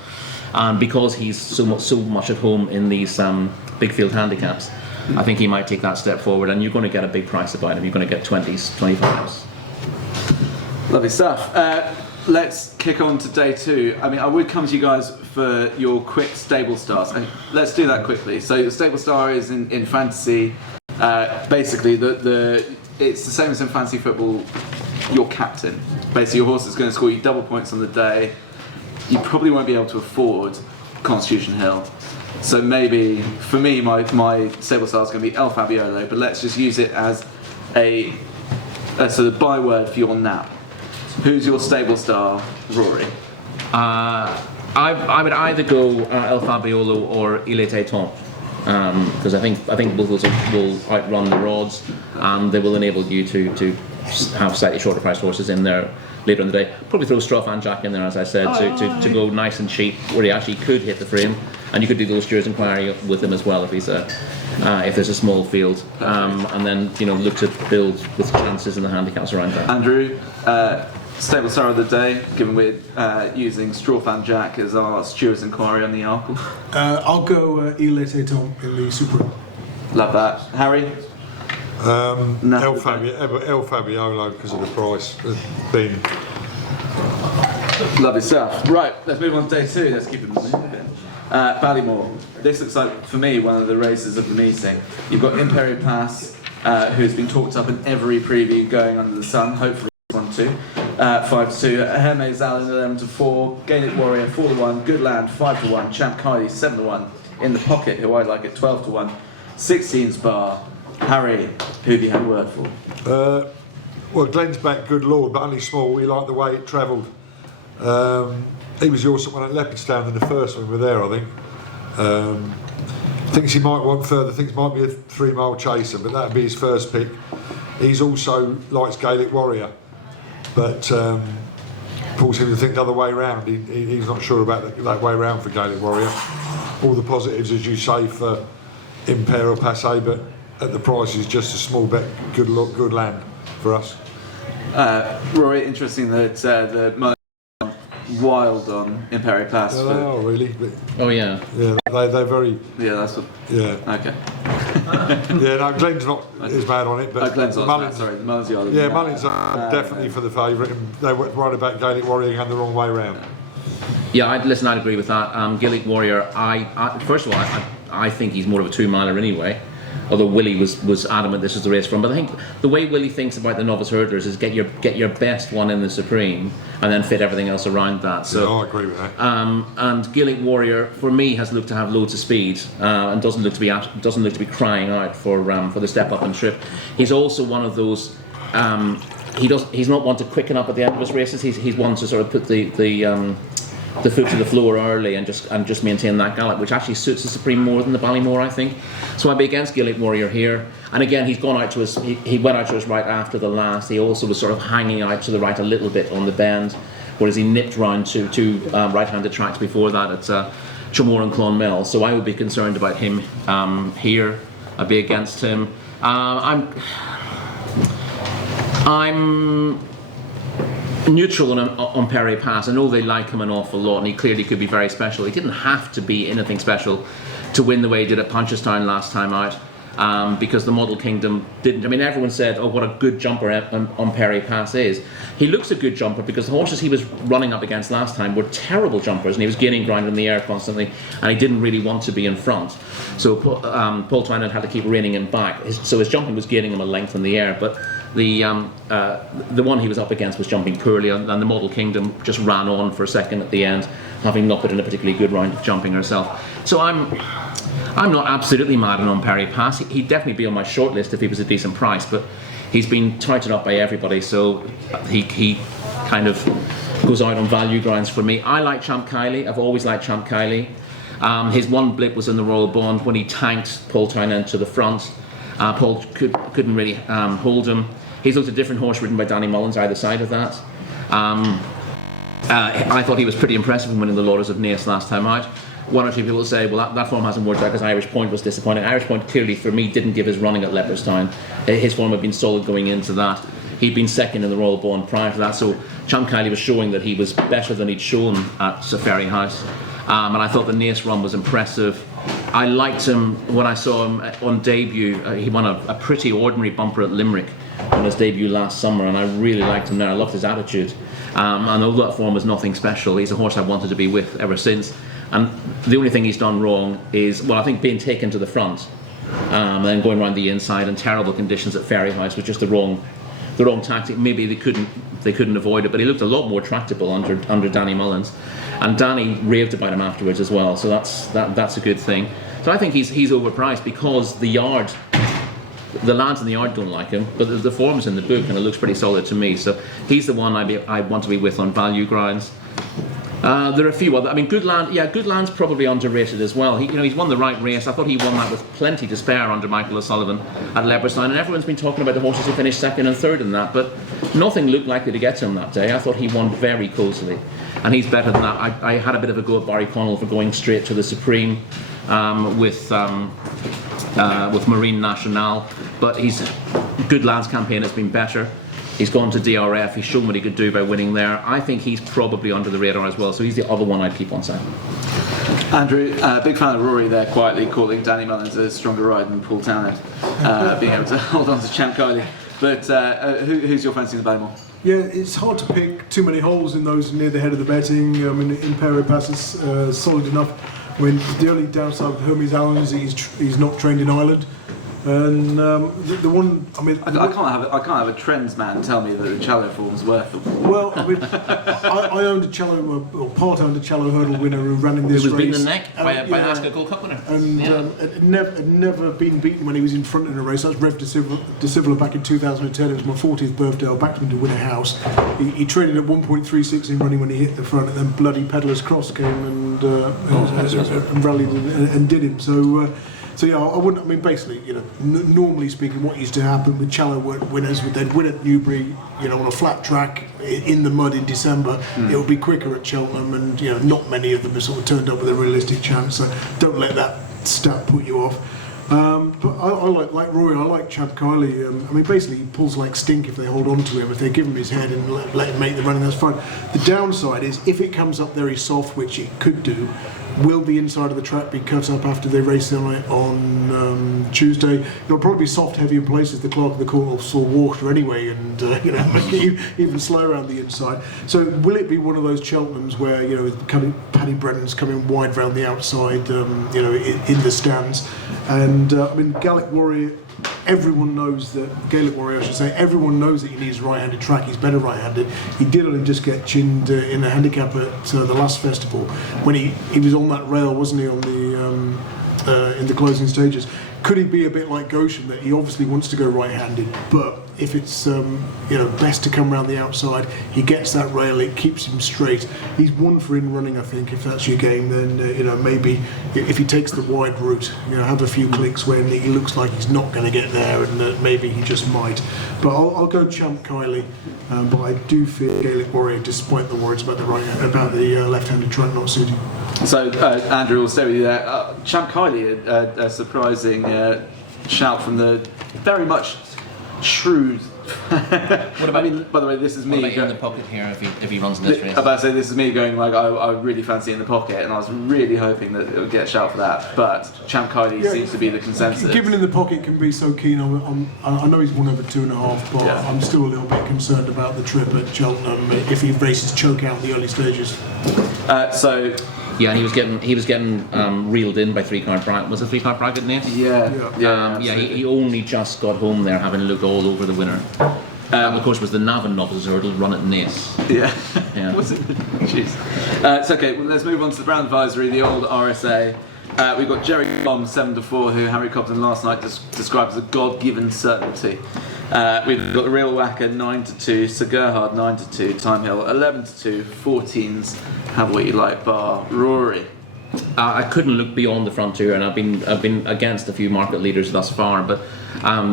And because he's so much at home in these big field handicaps, I think he might take that step forward, and you're going to get a big price about him. You're going to get 20s, 25s. Lovely stuff. Let's kick on to day 2. I mean, I would come to you guys for your quick stable stars. Let's do that quickly. So the stable star is in fantasy. Basically, it's the same as in fantasy football. Your captain. Basically, your horse is going to score you double points on the day. You probably won't be able to afford Constitution Hill. So maybe, for me, my stable star is going to be El Fabiolo, but let's just use it as a sort of byword for your nap. Who's your stable star, Rory? I would either go El Fabiolo or Il Était Temps, because I think both of those will outrun the odds, and they will enable you to have slightly shorter priced horses in there later in the day. Probably throw Stroff and Jack in there, as I said, to go nice and cheap, where he actually could hit the frame, and you could do those Steers Inquiry with him as well if he's if there's a small field, and then look to build with chances and the handicaps around that. Andrew, stable star of the day, given we're using Strawfan Jack as our Stewards Inquiry on the Arkle. I'll go Il Était Temps in the Super. Love that. Harry? El Fabiolo because of the price. Lovely stuff. Right, let's move on to day 2. Let's keep it moving. Ballymore. This looks like, for me, one of the races of the meeting. You've got Imperial Pass, who's been talked up in every preview going under the sun. Hopefully, 1-2. 5-2. Hermes Allen 11-4. Gaelic Warrior 4-1. Good Land 5-1. Champ Kylie 7-1. In the Pocket, who I like at 12-1. 16's Bar. Harry, who have you had a word for? Well, Glenn's back, good lord, but only small. We like the way it travelled. He was the horse that won at Leopardstown in the first one. We were there, I think. Thinks he might want further. Thinks might be a 3-mile chaser, but that'd be his first pick. He's also likes Gaelic Warrior, but Paul seems to think the other way round. He's not sure about that way round for Gaelic Warrior. All the positives, as you say, for Imperial Passe, but at the price is just a small bet. Good luck, good land for us. Rory, interesting that the wild on Imperial Pass. Yeah, they are really. Oh yeah. Yeah, they're very. Yeah, that's what. Yeah. Okay. Yeah, no, Glenn's not as mad on it, but Glenn's not Mullins. sorry, the Mullins are. Yeah, Mullins are definitely for the favourite. They were right about Gaelic Warrior going the wrong way round. Yeah, I'd agree with that. Gaelic Warrior, first of all, I think he's more of a 2-miler anyway. Although Willie was adamant this is the race for him, but I think the way Willie thinks about the novice hurdlers is get your best one in the Supreme, and then fit everything else around that. So yeah, I agree with that. And Gaelic Warrior for me has looked to have loads of speed, and doesn't look to be crying out for the step up and trip. He's also one of those. He's not one to quicken up at the end of his races. He's one to sort of put the the foot to the floor early and just maintain that gallop, which actually suits the Supreme more than the Ballymore, I think. So I'd be against Gaelic Warrior here. And again, he went out to his right after the last. He also was sort of hanging out to the right a little bit on the bend, whereas he nipped round two right-handed tracks before that at Tramore and Clonmel. So I would be concerned about him here. I'd be against him. I'm neutral on Perry Pass. I know they like him an awful lot, and he clearly could be very special. He didn't have to be anything special to win the way he did at Punchestown last time out, because the Model Kingdom didn't. I mean, everyone said, "Oh, what a good jumper on Perry Pass is." He looks a good jumper because the horses he was running up against last time were terrible jumpers, and he was gaining ground in the air constantly, and he didn't really want to be in front. So Paul Twyman had to keep reining him back. So his jumping was gaining him a length in the air, but the one he was up against was jumping poorly, and the Model Kingdom just ran on for a second at the end, having not put in a particularly good round of jumping herself. So I'm not absolutely mad on Perry Pass. He'd definitely be on my short list if he was a decent price, but he's been touted up by everybody, so he kind of goes out on value grounds for me. I like Champ Kiley. I've always liked Champ Kiley. His one blip was in the Royal Bond when he tanked Paul Townend to the front. Paul couldn't really hold him. He's looked a different horse ridden by Danny Mullins either side of that. I thought he was pretty impressive in winning the Lauders of Naas last time out. One or two people say, well, that form hasn't worked out because Irish Point was disappointing. Irish Point clearly, for me, didn't give his running at Leopardstown. His form had been solid going into that. He'd been second in the Royal Bond prior to that, so Champ Kiley was showing that he was better than he'd shown at Safari House. And I thought the Naas run was impressive. I liked him when I saw him on debut. He won a pretty ordinary bumper at Limerick on his debut last summer, and I really liked him there. I loved his attitude. And although that form was nothing special, he's a horse I wanted to be with ever since. And the only thing he's done wrong is, well, I think being taken to the front and then going around the inside in terrible conditions at Ferry House was just the wrong tactic. Maybe they couldn't avoid it, but he looked a lot more tractable under Danny Mullins, and Danny raved about him afterwards as well. So that's a good thing. So I think he's overpriced because the lads in the yard don't like him, but the form's in the book and it looks pretty solid to me. So he's the one I want to be with on value grounds. There are a few other. I mean, Goodland's probably underrated as well. He's won the right race. I thought he won that with plenty to spare under Michael O'Sullivan at Leopardstown, and everyone's been talking about the horses who finished second and third in that, but nothing looked likely to get to him that day. I thought he won very cosily, and he's better than that. I had a bit of a go at Barry Connell for going straight to the Supreme with Marine Nationale, but Goodland's campaign has been better. He's gone to DRF, he's shown what he could do by winning there. I think he's probably under the radar as well, so he's the other one I'd keep on saying. Andrew, big fan of Rory there, quietly calling Danny Mullins a stronger ride than Paul Townend, being able to hold on to Champ Kiley. But who's your fancy in the Ballymore? Yeah, it's hard to pick too many holes in those near the head of the betting. I mean, Imperial Pass is solid enough. I mean, the only downside with Hermes Allen is he's not trained in Ireland. And the one, I mean, I can't have a trends man tell me that the Challow form's worth it. Well, I mean, I owned a Challow, or part owned a Challow hurdle winner who ran in this race. Who was beaten in the neck by Ascot Gold Cup winner. And had never been beaten when he was in front in a race. That was Rev de Civila back in 2010. It was my 40th birthday. I backed him to win a house. He traded at 1.36 in running when he hit the front, and then bloody Pedlar's Cross came and rallied and did him. So yeah, I wouldn't. I mean, basically, normally speaking, what used to happen with Challow winners, they'd win at Newbury, on a flat track in the mud in December. It would be quicker at Cheltenham, and not many of them have sort of turned up with a realistic chance. So don't let that stat put you off. But I like Rory. I like Champ Kiley. I mean, basically, he pulls like stink if they hold on to him. If they give him his head and let him make the running, that's fine. The downside is if it comes up very soft, which it could do. Will the inside of the track be cut up after they race on Tuesday? It'll probably be soft, heavy in places. The clerk of the court will saw water anyway, and make it even slow around the inside. So will it be one of those Cheltenhams where Paddy Brennan's coming wide round the outside, in the stands, and I mean Gaelic Warrior. Everyone knows that everyone knows that he needs a right-handed track. He's better right-handed. He did only just get chinned in a handicap at the last festival when he was on that rail, wasn't he, on the in the closing stages. Could he be a bit like Goshen, that he obviously wants to go right-handed, but if it's best to come around the outside, he gets that rail, it keeps him straight. He's one for in running, I think. If that's your game, then maybe if he takes the wide route, have a few clicks when he looks like he's not going to get there, and maybe he just might. But I'll go Champ Kylie. But I do fear Gaelic Warrior, despite the worries about the left-handed track not suiting. So Andrew will stay with you there. Champ Kylie, a surprising shout from the very much shrewd. What about, I mean, by the way, this is me. What about in the pocket here if he runs in this race? I'm about to say this is me going like I really fancy in the pocket, and I was really hoping that it would get a shout for that. But Champ Kylie seems to be the consensus. Given in the pocket can be so keen on I know he's won over 2.5, but I'm still a little bit concerned about the trip at Cheltenham if he races choke out in the early stages. Yeah, he was getting reeled in by 3-card Bragg. Was it 3-card Bragg at Naas? Yeah. He only just got home there, having looked all over the winner. Of course, was the Navan novices hurdle run at Naas. Yeah. Was it? Jeez. It's okay. Well, let's move on to the Brown Advisory, the old RSA. We've got Jerry Blom 7-4, who Harry Cobden last night described as a God-given certainty. We've got the Real Wacker 9-2, Sir Gerhard 9-2, Time Hill 11-2, 14s. Have what you like, bar Rory. I couldn't look beyond the front two, and I've been against a few market leaders thus far, but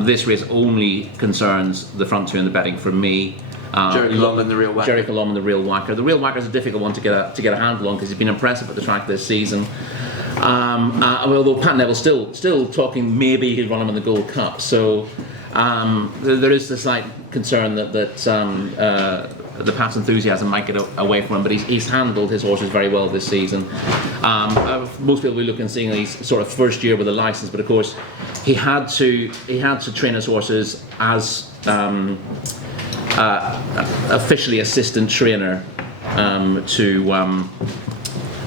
this race only concerns the front two in the betting for me. Jerry Colomb and the Real Wacker. Jerry Colomb and the Real Wacker. The Real Wacker is a difficult one to get a handle on because he's been impressive at the track this season. Although Pat Neville's still talking maybe he'll run him in the Gold Cup, so there is a slight concern that the Pat's enthusiasm might get away from him, but he's handled his horses very well this season. Most people will be looking and seeing his sort of first year with a licence, but of course he had to train his horses as officially assistant trainer to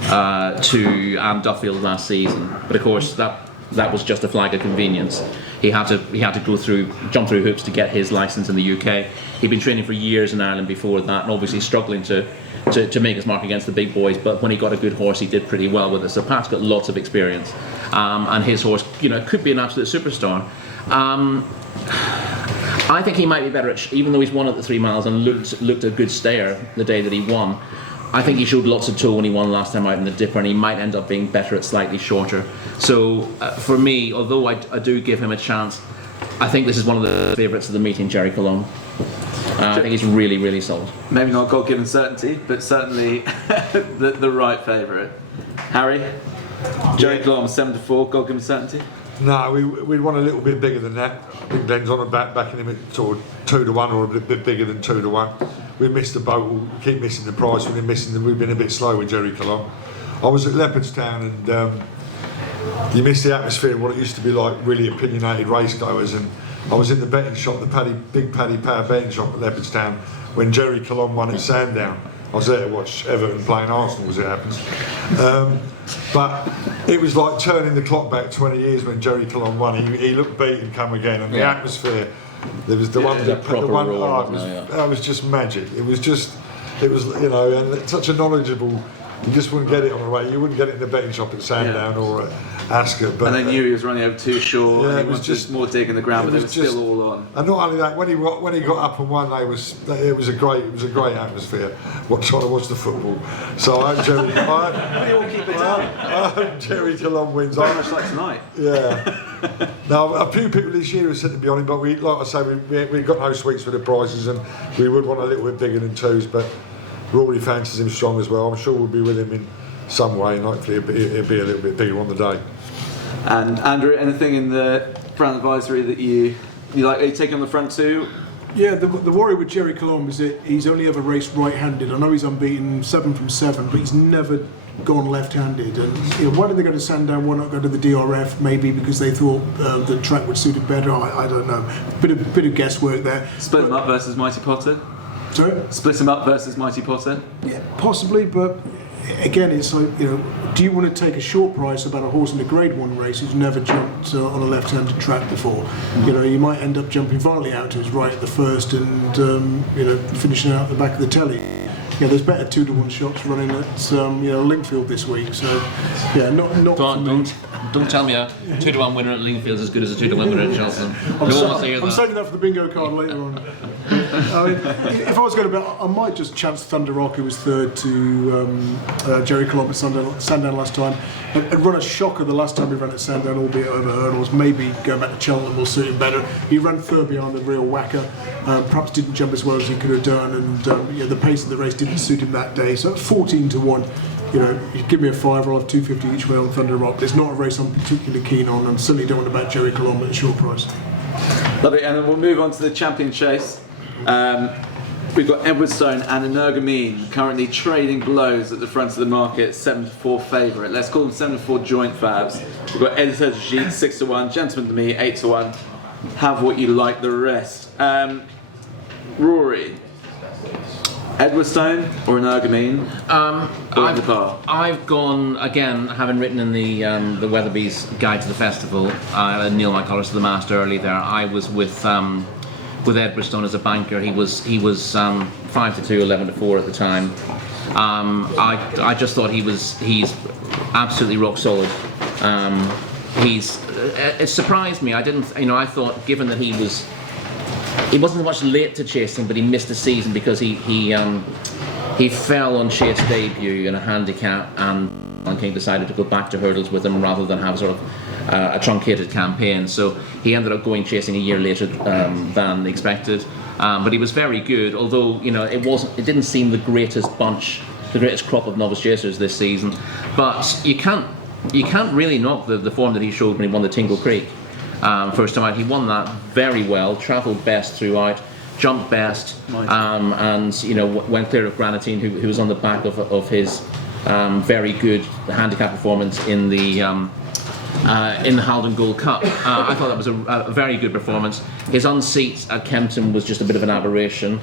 Anne Duffield last season. But of course that was just a flag of convenience. He had to jump through hoops to get his licence in the UK. He'd been training for years in Ireland before that, and obviously struggling to make his mark against the big boys. But when he got a good horse, he did pretty well with it. So Pat's got lots of experience, and his horse, could be an absolute superstar. I think he might be better even though he's won at the 3 miles and looked a good stayer the day that he won. I think he showed lots of toe when he won last time out in the Dipper, and he might end up being better at slightly shorter. So for me, although I do give him a chance, I think this is one of the favourites of the meeting, Jerry Colomb. I think he's really, really solid. Maybe not God-given certainty, but certainly the right favourite. Harry? Jerry Colomb 7-4, God-given certainty? No, we'd want a little bit bigger than that. I think Glenn's on the backing him at sort of 2-1 or a bit bigger than 2-1. We missed the boat, we keep missing the price, we've been a bit slow with Jerry Colomb. I was at Leopardstown and you miss the atmosphere of what it used to be like, really opinionated racegoers, and I was in the betting shop, the Big Paddy Power betting shop at Leopardstown when Jerry Colomb won at Sandown. I was there to watch Everton playing Arsenal as it happens. But it was like turning the clock back 20 years when Jerry Colomb won. He looked beaten come again, and the atmosphere, there was the one, that was just magic. It was and such a knowledgeable, you just wouldn't get it on the way. You wouldn't get it in the betting shop at Sandown or at Ascot. But and they knew he was running over too short. Yeah, and he was just more digging the ground, but it was still all on. And not only that, when he got up and won, it was a great atmosphere. Trying to watch the football. So I hope Jerry Colomb wins. Very much like tonight. Yeah. Now a few people this year have said to be on him, but we've got no sweets for the prizes, and we would want a little bit bigger than twos, but Rory fancies him strong as well. I'm sure we'll be with him in some way, and hopefully it'll be a little bit bigger on the day. And Andrew, anything in the Brown Advisory that you like? Are you taking on the front two? Yeah, the worry with Jerry Colomb is that he's only ever raced right-handed. I know he's unbeaten 7 from 7, but he's never gone left-handed. And why did they go to Sandown? Why not go to the DRF? Maybe because they thought the track would suit it better. I don't know. Bit of guesswork there. Split him up versus Mighty Potter. Sorry? Split him up versus Mighty Potter. Yeah, possibly, but again, it's like, do you want to take a short price about a horse in a Grade 1 race who's never jumped on a left-handed track before? You might end up jumping violently out to his right at the first and finishing out the back of the telly. There's better 2-1 shots running at Linkfield this week, so yeah, not for me. Don't tell me a 2-1 winner at Lingfield's as good as a 2-1 winner at Cheltenham. I'm I'm saving that for the bingo card later on. I mean, if I was going to bet, I might just chance Thunder Rock, who was third to Jerry Colomb at Sandown last time. Had run a shocker the last time he ran at Sandown, albeit over hurdles. Maybe going back to Cheltenham will suit him better. He ran third behind the real whacker. Perhaps didn't jump as well as he could have done, and the pace of the race didn't suit him that day. So 14 to 1. You give me a fiver, I'll have 250 each way on Thunder Rock. It's not a race I'm particularly keen on, and certainly don't want to bet Jerry Colomb at a short price. Love it, and then we'll move on to the champion chase. We've got Edwardstone and Energumene currently trading blows at the front of the market, 7-4 favourite. Let's call them 7-4 joint fabs. We've got Editor Jeet 6-1, Gentleman to Me 8-1. Have what you like the rest. Rory, Edwardstone or Energumene? I've gone again, having written in the Weatherby's Guide to the Festival. Neil my colours to the mast early there. I was with Edwardstone as a banker. He was 5-2, 11-4 at the time. I just thought he's absolutely rock solid. It surprised me. I thought, given that he wasn't so much late to chasing, but he missed the season because he fell on Chase debut in a handicap, and King decided to go back to hurdles with him rather than have sort of a truncated campaign. So he ended up going chasing a year later than expected. But he was very good, although it didn't seem the greatest crop of novice chasers this season. But you can't really knock the form that he showed when he won the Tingle Creek. First time out, he won that very well, travelled best throughout, jumped best, and went clear of Granatine, who was on the back of his very good handicap performance in the Haldon Gold Cup. I thought that was a very good performance. His unseat at Kempton was just a bit of an aberration.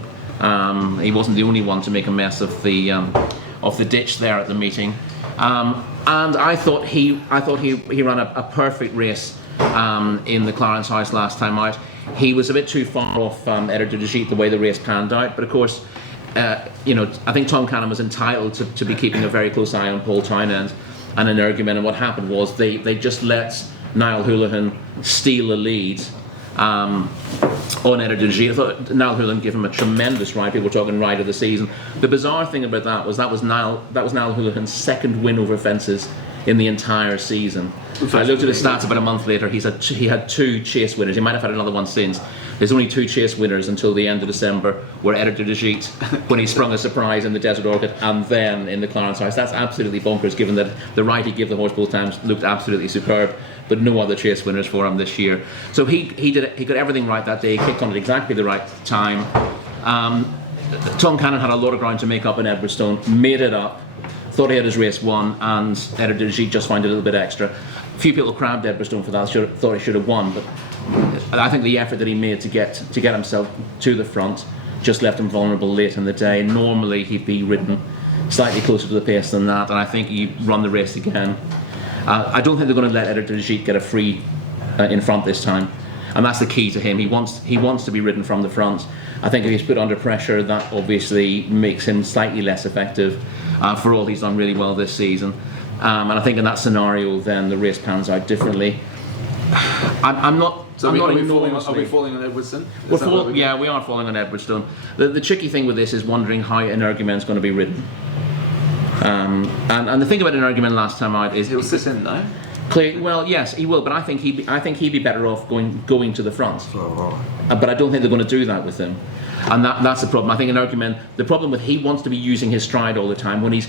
He wasn't the only one to make a mess of the ditch there at the meeting, and I thought he ran a perfect race. In the Clarence House last time out. He was a bit too far off Editor de Jeet the way the race panned out, but of course I think Tom Cannon was entitled to be keeping a very close eye on Paul Townend and Energumene, and what happened was they just let Niall Houlihan steal a lead on Editor de Jeet. I thought Niall Houlihan gave him a tremendous ride. People were talking ride of the season. The bizarre thing about that was Niall Houlihan's second win over fences in the entire season. I looked at his stats about a month later. He had 2 chase winners. He might have had another one since. There's only 2 chase winners until the end of December, where Editor de Jeet, when he sprung a surprise in the Desert Orchid, and then in the Clarence House. That's absolutely bonkers, given that the ride he gave the horse both times looked absolutely superb, but no other chase winners for him this year. So he got everything right that day. He kicked on at exactly the right time. Tom Cannon had a lot of ground to make up in Edwardstone, made it up. Thought he had his race won, and Editor de Jeet just found a little bit extra. A few people crabbed Edwardstone for that. Thought he should have won, but I think the effort that he made to get himself to the front just left him vulnerable late in the day. Normally he'd be ridden slightly closer to the pace than that, and I think he run the race again. I don't think they're going to let Editor de Jeet get a free in front this time, and that's the key to him. He wants to be ridden from the front. I think if he's put under pressure, that obviously makes him slightly less effective. For all he's done really well this season, and I think in that scenario, then the race pans out differently. I'm not. So I'm not are we falling on Edwardstone? We are falling on Edwardstone. The tricky thing with this is wondering how Energumene's going to be ridden. And the thing about Energumene last time out is he'll sit in though. Well, yes, he will, but I think he'd be better off going to the front. But I don't think they're going to do that with him. And that's the problem. I think Energumene, the problem with he wants to be using his stride all the time. When he's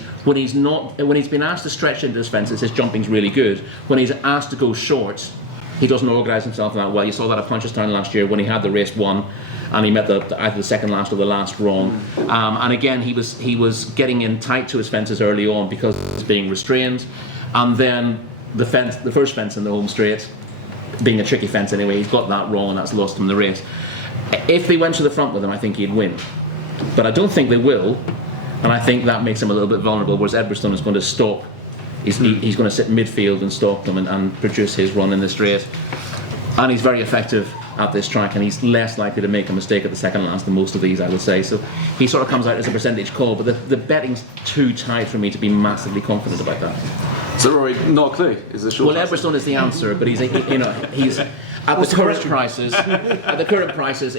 been asked to stretch into his fences, his jumping's really good. When he's asked to go short, he doesn't organise himself that well. You saw that at Punchestown last year when he had the race won, and he met either the second last or the last wrong. And again, he was getting in tight to his fences early on because he was being restrained, and then the first fence in the home straight, being a tricky fence anyway, he's got that wrong, and that's lost him the race. If they went to the front with him, I think he'd win. But I don't think they will, and I think that makes him a little bit vulnerable, whereas Edwardstone is going to stop. He's going to sit midfield and stalk them and produce his run in the straight. And he's very effective at this track, and he's less likely to make a mistake at the second last than most of these, I would say. So he sort of comes out as a percentage call, but the betting's too tight for me to be massively confident about that. So Rory, not a clue is the short Well, answer. Everstone is the answer, but he's at the current prices. At the current prices,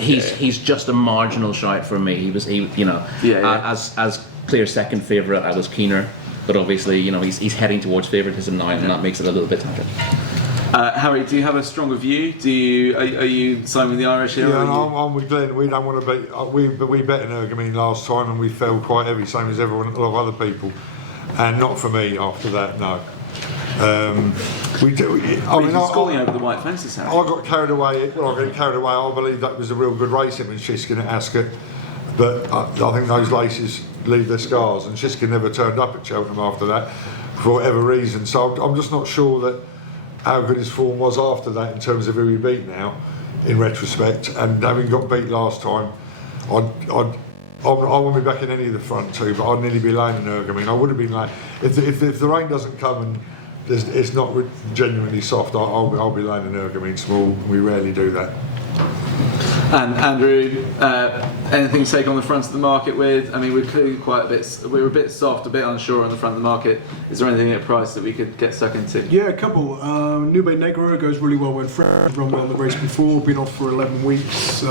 he's just a marginal shout for me. As clear second favourite, I was keener, but obviously, he's heading towards favouritism now, and that makes it a little bit tighter. Harry, do you have a stronger view? Are you siding with the Irish here? Yeah, I'm with Glenn. We don't want to beat. We bet in Ergamine last time, and we fell quite heavy, same as a lot of other people. And not for me after that, no. We do. Schooling over the white fences, Harry. I got carried away. Well, I got carried away. I believe that was a real good race, him and Shiskin at Ascot. But I think those laces leave their scars, and Shiskin never turned up at Cheltenham after that, for whatever reason. So I'm just not sure that how good his form was after that in terms of who he beat now, in retrospect. And having got beat last time, I won't be back in any of the front two, but I'd nearly be laying in Ergamine. I would have been like, if the rain doesn't come and it's not genuinely soft, I'll be laying in Ergamine small. We rarely do that. And Andrew, anything to take on the front of the market with? I mean, we're clearly we're a bit soft, a bit unsure on the front of the market. Is there anything at price that we could get stuck into? Yeah, a couple. Nube Negro goes really well when Fred run well in the race before, been off for 11 weeks.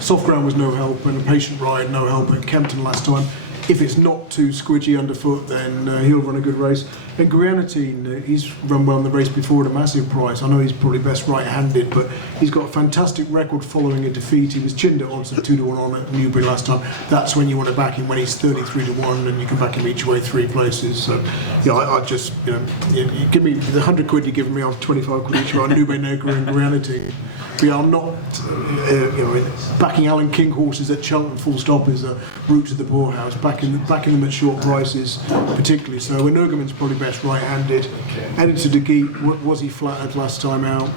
Soft ground was no help, and a patient ride, no help at Kempton last time. If it's not too squidgy underfoot, then he'll run a good race. And Grianatine, he's run well in the race before at a massive price. I know he's probably best right-handed, but he's got a fantastic record following a defeat. He was chinned at odds of 2-1 on at Newbury last time. That's when you want to back him, when he's 33-1, and you can back him each way 3 places. So, yeah, I just, you give me the 100 quid you're giving me on 25 quid each way on Nube Negro and Grianatine. We are not, backing Alan King horses at Cheltenham full stop is a route to the poorhouse. Backing them at short prices, particularly so. And Ergamin's probably best right-handed. Editor de Geet, was he flattered last time out?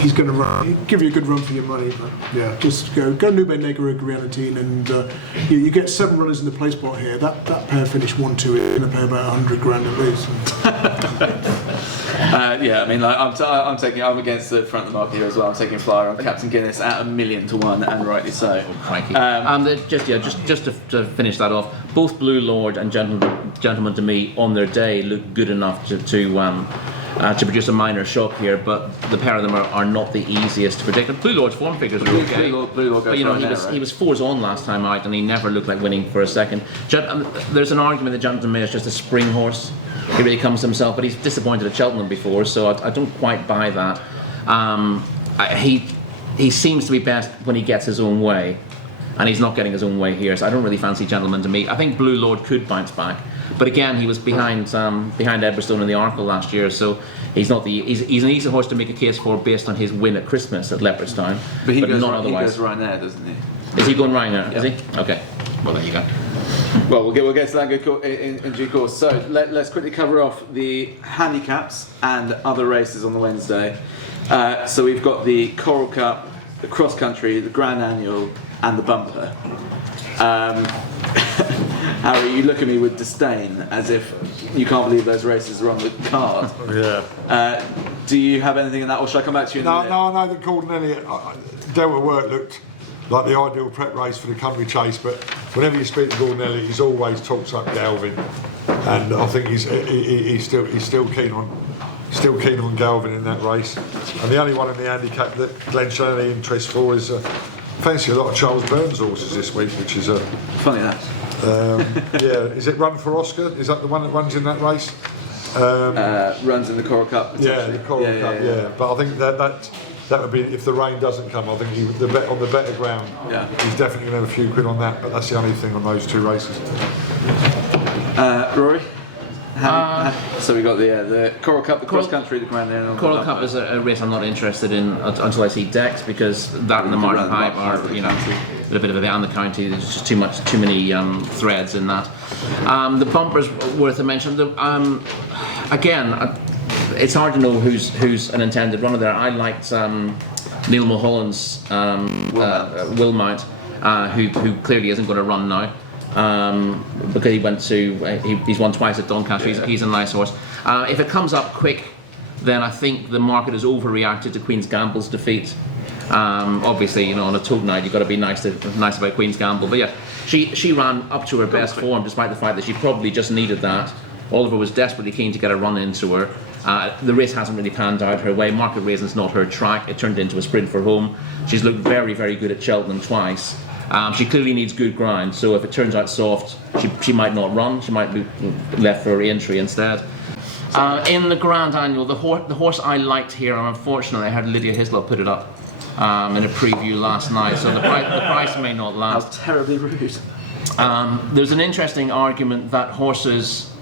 He's going to give you a good run for your money. But yeah, just go Nube Negro, Grianatine, and you get 7 runners in the Placepot here. That pair finished 1-2. It's going to pay about 100 grand at least. Yeah, I mean, I'm against the front of the market here as well. I'm taking a flyer on Captain Guinness at 1,000,000 to 1, and rightly so. Crikey. Just to finish that off, both Blue Lord and Gentleman to me on their day look good enough to produce a minor shock here, but the pair of them are not the easiest to predict. Blue Lord's form figures are okay. Blue Lord goes he was 4s on last time out, and he never looked like winning for a second. There's an argument that Gentleman May is just a spring horse. He really comes to himself, but he's disappointed at Cheltenham before, so I don't quite buy that. He seems to be best when he gets his own way, and he's not getting his own way here, so I don't really fancy Gentleman to me. I think Blue Lord could bounce back, but again, he was behind Everstone in the Arkle last year, so he's an easy horse to make a case for based on his win at Christmas at Leopardstown, but not otherwise. He goes right there, doesn't he? Is he going right now? Yeah. Is he? Okay. Well, there you go. Well, we'll get to that in due course. So let's quickly cover off the handicaps and other races on the Wednesday. So we've got the Coral Cup, the Cross Country, the Grand Annual, and the Bumper. Harry, you look at me with disdain, as if you can't believe those races are on the card. Yeah. Do you have anything in that, or should I come back to you in a minute? No, I know that Gordon Elliott, Delta Work looked like the ideal prep race for the country chase, but whenever you speak to Gordon Elliott, he's always talks up Galvin, and I think he's still keen on Galvin in that race. And the only one in the handicap that Glenn showed any interest for is fancy a lot of Charles Burns horses this week, which is funny that. Yeah. Is it Run for Oscar? Is that the one that runs in that race? Runs in the Coral Cup. Yeah, the Coral Cup. Yeah, but I think that would be, if the rain doesn't come, I think on the better ground, he's definitely going to have a few quid on that, but that's the only thing on those 2 races. Rory? So we got the Coral Cup, the Cross Country, the Grand Annual. Coral Cup is a race I'm not interested in until I see Dex, because that and the Martin Pipe are, a little bit of a bit on the county. There's just too many threads in that. The Bumper's worth a mention. Again, it's hard to know who's an intended runner there. I liked Neil Mulholland's Wilmount, who clearly isn't going to run now. Because he's won twice at Doncaster. He's a nice horse. If it comes up quick, then I think the market has overreacted to Queen's Gamble's defeat. Obviously, you know, on a Tote night, you've got to be nice about Queen's Gamble. But yeah, she ran up to her best form, despite the fact that she probably just needed that. Oliver was desperately keen to get a run into her. The race hasn't really panned out her way. Market Raisin's not her track. It turned into a sprint for home. She's looked very, very good at Cheltenham twice. She clearly needs good ground, so if it turns out soft, she might not run. She might be left for re-entry instead. In the Grand Annual, the horse I liked here, and unfortunately I had Lydia Hislop put it up in a preview last night, so the price may not land. That's terribly rude. There's an interesting argument that horses,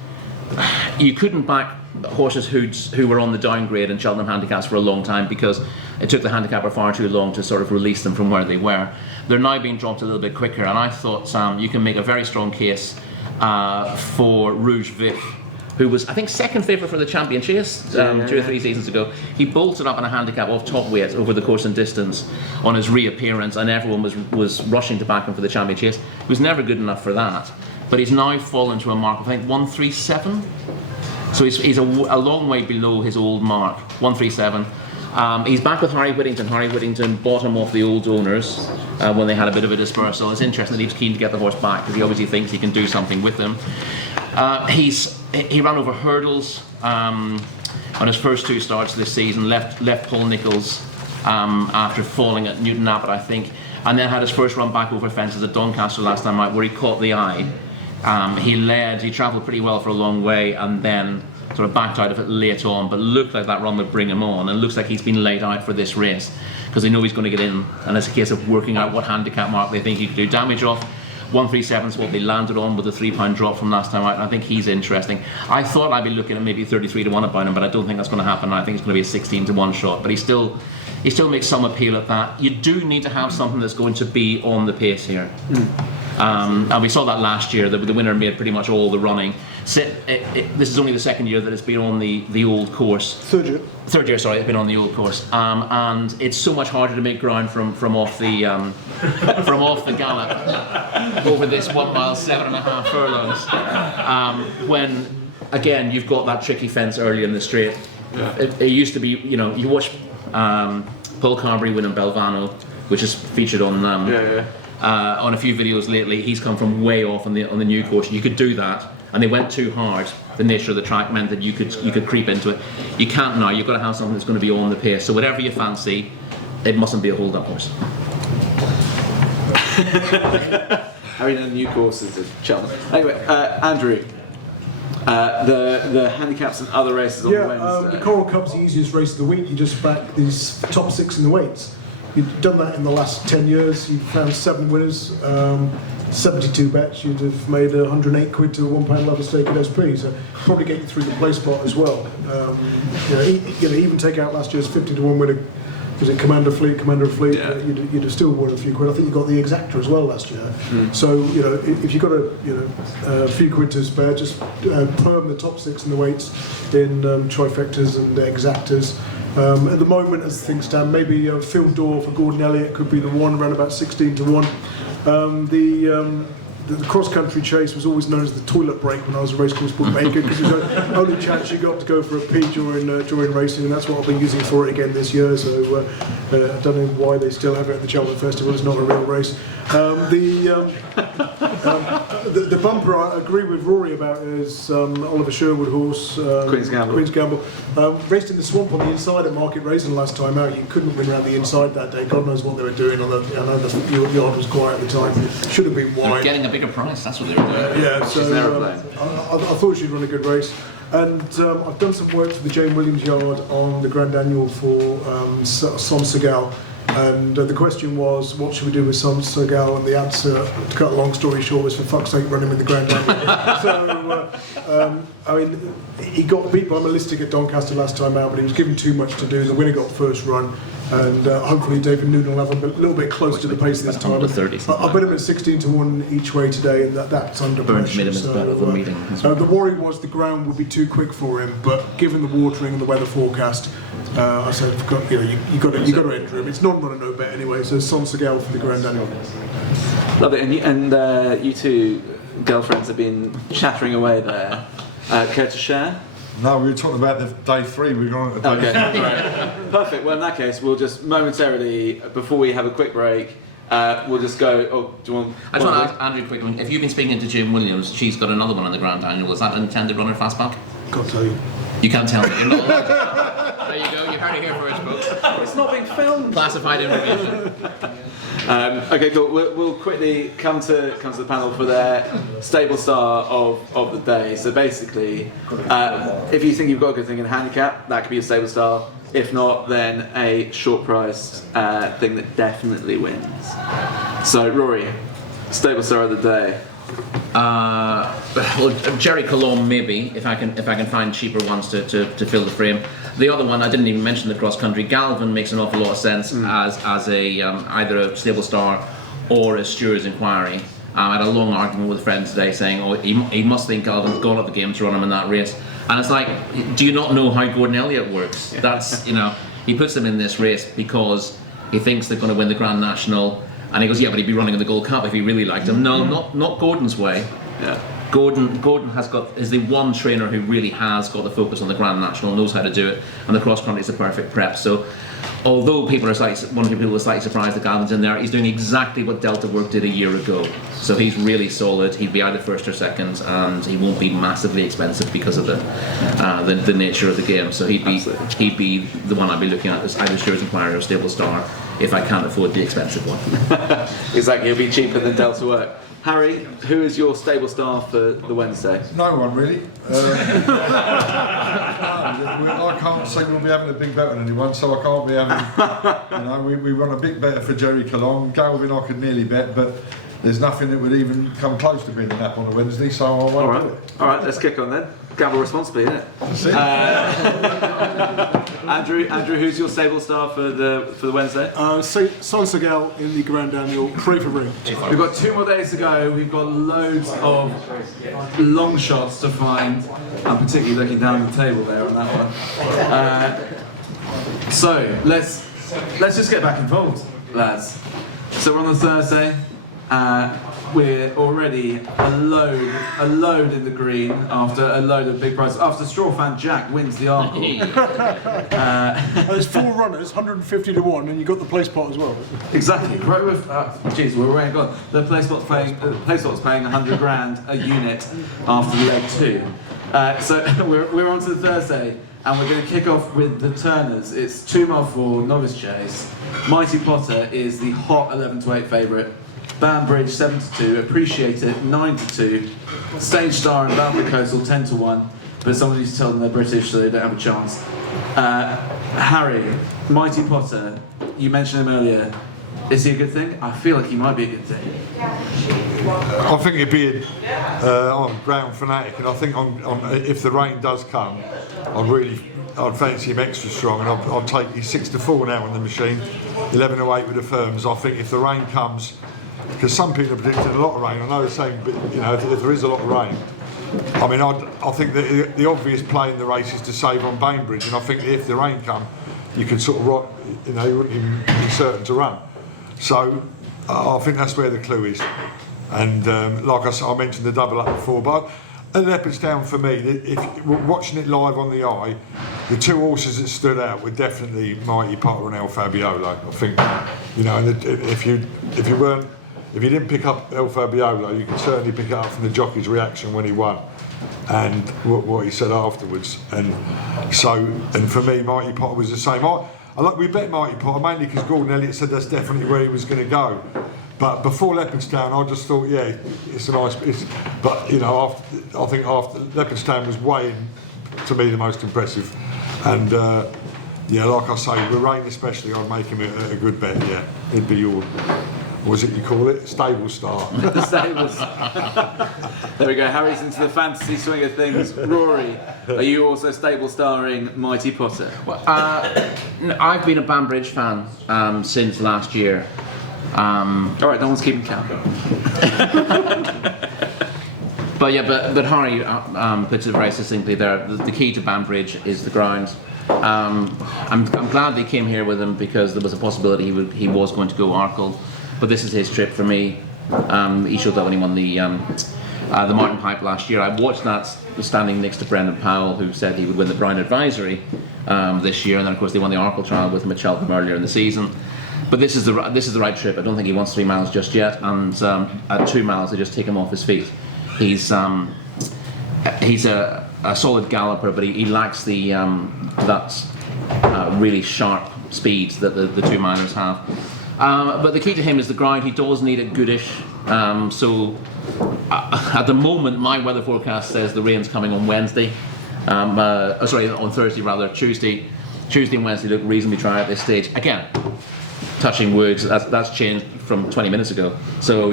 you couldn't back horses who were on the downgrade in Cheltenham handicaps for a long time because it took the handicapper far too long to sort of release them from where they were. They're now being dropped a little bit quicker, and I thought you can make a very strong case for Rouge Vif, who was, I think, second favourite for the Champion Chase 2 or 3 seasons ago. He bolted up in a handicap off top weight over the course and distance on his reappearance, and everyone was rushing to back him for the Champion Chase. He was never good enough for that, but he's now fallen to a mark of, I think, 137. So he's a long way below his old mark, 137. He's back with Harry Whittington. Harry Whittington bought him off the old owners when they had a bit of a dispersal. It's interesting that he was keen to get the horse back because he obviously thinks he can do something with him. He ran over hurdles on his first 2 starts this season, left Paul Nichols after falling at Newton Abbot, I think, and then had his first run back over fences at Doncaster last time out where he caught the eye. He travelled pretty well for a long way and then sort of backed out of it late on, but looked like that run would bring him on, and looks like he's been laid out for this race because they know he's going to get in, and it's a case of working out what handicap mark they think he could do damage off. 137 is what they landed on with a £3 drop from last time out, and I think he's interesting. I thought I'd be looking at maybe 33 to 1 about him, but I don't think that's going to happen. I think it's going to be a 16 to 1 shot, but he still makes some appeal at that. You do need to have something that's going to be on the pace here. And we saw that last year. The winner made pretty much all the running. This is only the second year that it's been on the old course. Third year, sorry, it's been on the old course. And it's so much harder to make ground from off the gallop over this 1 mile, 7.5 furlongs. When again you've got that tricky fence early in the straight. It used to be, you know, you watch Paul Carberry win in Belvano, which is featured on a few videos lately. He's come from way off on the new course. You could do that, and they went too hard. The nature of the track meant that you could creep into it. You can't now. You've got to have something that's going to be on the pace. So whatever you fancy, it mustn't be a hold-up horse. Having a new courses at Cheltenham. Anyway, Andrew, the handicaps and other races on Wednesday. The Coral Cup's the easiest race of the week. You just back these top 6 in the weights. You've done that in the last 10 years. You've found 7 winners, 72 bets. You'd have made £108 to a £1 level stake at SP. So probably get you through the Placepot as well. Even take out last year's 50 to 1 winner. Was it Commander Fleet? Yeah. You'd have still won a few quid. I think you got the exacta as well last year. So if you got a few quid to spare, just perm the top 6 in the weights in trifectas and exactas. At the moment, as things stand, maybe Phil Dorr for Gordon Elliott could be the one, around about 16 to 1. The cross-country chase was always known as the toilet break when I was a racecourse bookmaker, because it was the only chance you got to go for a pee during racing, and that's what I've been using for it again this year. So I don't know why they still have it at the Cheltenham Festival. It's not a real race. The bumper I agree with Rory about is Oliver Sherwood horse, Queen's Gamble. Raced in the swamp on the inside at Market Raisin last time out. You couldn't win around the inside that day. God knows what they were doing. I know the yard was quiet at the time. Should have been wide. Getting a bigger price, that's what they were doing. I thought she'd run a good race. And I've done some work for the Jane Williams yard on the Grand Annual for Son Segal. And the question was, what should we do with Son Segal? And the answer, to cut a long story short, was, for fuck's sake, run him in the Grand Annual. He got beat by Melistic at Doncaster last time out, but he was given too much to do. The winner got first run. And hopefully David Noonan will have a little bit closer to the pace this time. I bet him at 16 to 1 each way today, and that's under pressure. The worry was the ground would be too quick for him, but given the watering and the weather forecast, I said, you got to enter him. It's non-run no bet anyway, so Son Segal for the Grand Annual. Love it, and you two girlfriends have been chattering away there. Care to share? No, we were talking about the day 3. We were going to day Okay, right. Perfect. Well, in that case, we'll just momentarily, before we have a quick break, we'll just go. Oh, do you want? I just want to ask Andrew a quick one. If you've been speaking to Jim Williams, she's got another one on the Grand Annual. Is that an intended runner fastback? Can't tell you. You can't tell me. You're not allowed to. There you go. You heard it here first, folks. It's not being filmed. Classified information. Okay, cool. We'll quickly come to the panel for their stable star of the day. So basically, if you think you've got a good thing in handicap, that could be a stable star. If not, then a short-priced thing that definitely wins. So Rory, stable star of the day. Well, Jerry Colomb maybe, if I can find cheaper ones to fill the frame. The other one I didn't even mention, the cross country. Galvin makes an awful lot of sense as a either a stable star or a steward's inquiry. I had a long argument with a friend today saying, oh, he must think Galvin's gone up the game to run him in that race. And it's like, do you not know how Gordon Elliott works? That's, he puts them in this race because he thinks they're going to win the Grand National. And he goes, yeah, but he'd be running in the Gold Cup if he really liked him. No, not Gordon's way. Yeah. Gordon is the one trainer who really has got the focus on the Grand National, knows how to do it, and the cross country is the perfect prep. So, although one of the people are slightly surprised that Galvin's in there, he's doing exactly what Delta Work did a year ago. So he's really solid. He'd be either first or second, and he won't be massively expensive because of the nature of the game. So he'd be the one I'd be looking at as either Stewards Inquiry or Stable Star if I can't afford the expensive one. Exactly, it'll be cheaper than Delta Work. Harry, who is your stable star for the Wednesday? No one really. I can't say we'll be having a big bet on anyone, so I can't be having. We run a big better for Jerry Colomb. Galvin I could nearly bet, but there's nothing that would even come close to being a nap on a Wednesday, so I won't do it. All right, let's kick on then. Gamble responsibly, isn't it? That's it. Andrew, who's your stable star for the Wednesday? Son Segal in the Grand Annual, pray for ring. We've got 2 more days to go. We've got loads of long shots to find. I'm particularly looking down the table there on that one. So let's just get back involved, lads. So we're on the Thursday. We're already a load in the green after a load of big prizes. After Straw Fan Jack wins the Arkle. There's 4 runners, 150 to 1, and you got the Placepot as well. Exactly. Right with, geez, we're way gone. The Placepot's paying 100 grand a unit after leg 2. So we're on to the Thursday, and we're going to kick off with the Turners. It's 2 mile 4 novice chase. Mighty Potter is the hot 11 to 8 favourite. Banbridge 7 to 2, Appreciate It 9 to 2, Stage Star and Balfour Coastal 10 to 1, but someone needs to tell them they're British so they don't have a chance. Harry, Mighty Potter, you mentioned him earlier. Is he a good thing? I feel like he might be a good thing. I think he'd be I'm a ground fanatic, and I think if the rain does come, I'd fancy him extra strong, and I'll take he's 6 to 4 now on the machine, 11 to 8 with the firms. I think if the rain comes, because some people are predicting a lot of rain. I know they're saying, but if there is a lot of rain, I mean, I think that the obvious play in the race is to save on Bainbridge, and I think that if the rain come, you could sort of you wouldn't even be certain to run. So I think that's where the clue is. And like I mentioned the double up before, but at Leopardstown for me, if watching it live on the eye, the 2 horses that stood out were definitely Mighty Potter and El Fabiolo. I think, and if you didn't pick up El Fabiolo, you can certainly pick it up from the jockey's reaction when he won and what he said afterwards. And for me, Mighty Potter was the same. We bet Mighty Potter mainly because Gordon Elliott said that's definitely where he was going to go. But before Leopardstown, I just thought, yeah, it's a nice. But I think after Leopardstown was way, to me, the most impressive. And like I say, with rain especially, I'd make him a good bet. Yeah, it'd be your. What was it you call it? Stable star. The stables. There we go. Harry's into the fantasy swing of things. Rory, are you also stable starring Mighty Potter? Well, I've been a Banbridge fan since last year. All right, no one's keeping count. But Harry puts it very succinctly there. The key to Banbridge is the ground. I'm glad they came here with him because there was a possibility he was going to go Arkle. But this is his trip for me. He showed that when he won the the Martin Pipe last year. I watched that standing next to Brendan Powell, who said he would win the Brown Advisory this year, and then of course they won the Arkle Trial with him at Cheltenham earlier in the season. But this is the right trip. I don't think he wants 3 miles just yet, and at 2 miles they just take him off his feet. He's a solid galloper, but he lacks the that really sharp speed that the 2 milers have. But the key to him is the ground. He does need it goodish. So at the moment, my weather forecast says the rain's coming on Wednesday. On Thursday rather. Tuesday and Wednesday look reasonably dry at this stage. Again, touching words, that's changed from 20 minutes ago. So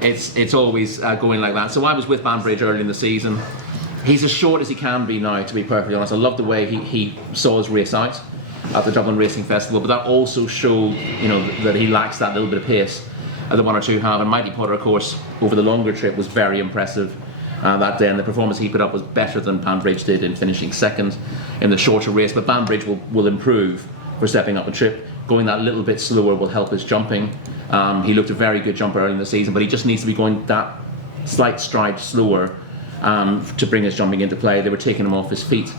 it's always going like that. So I was with Banbridge early in the season. He's as short as he can be now, to be perfectly honest. I love the way he saw his race out at the Dublin Racing Festival, but that also showed that he lacks that little bit of pace that one or two have. And Mighty Potter, of course, over the longer trip was very impressive that day, and the performance he put up was better than Banbridge did in finishing second in the shorter race. But Banbridge will improve for stepping up a trip. Going that little bit slower will help his jumping. He looked a very good jumper early in the season, but he just needs to be going that slight stride slower to bring his jumping into play. They were taking him off his feet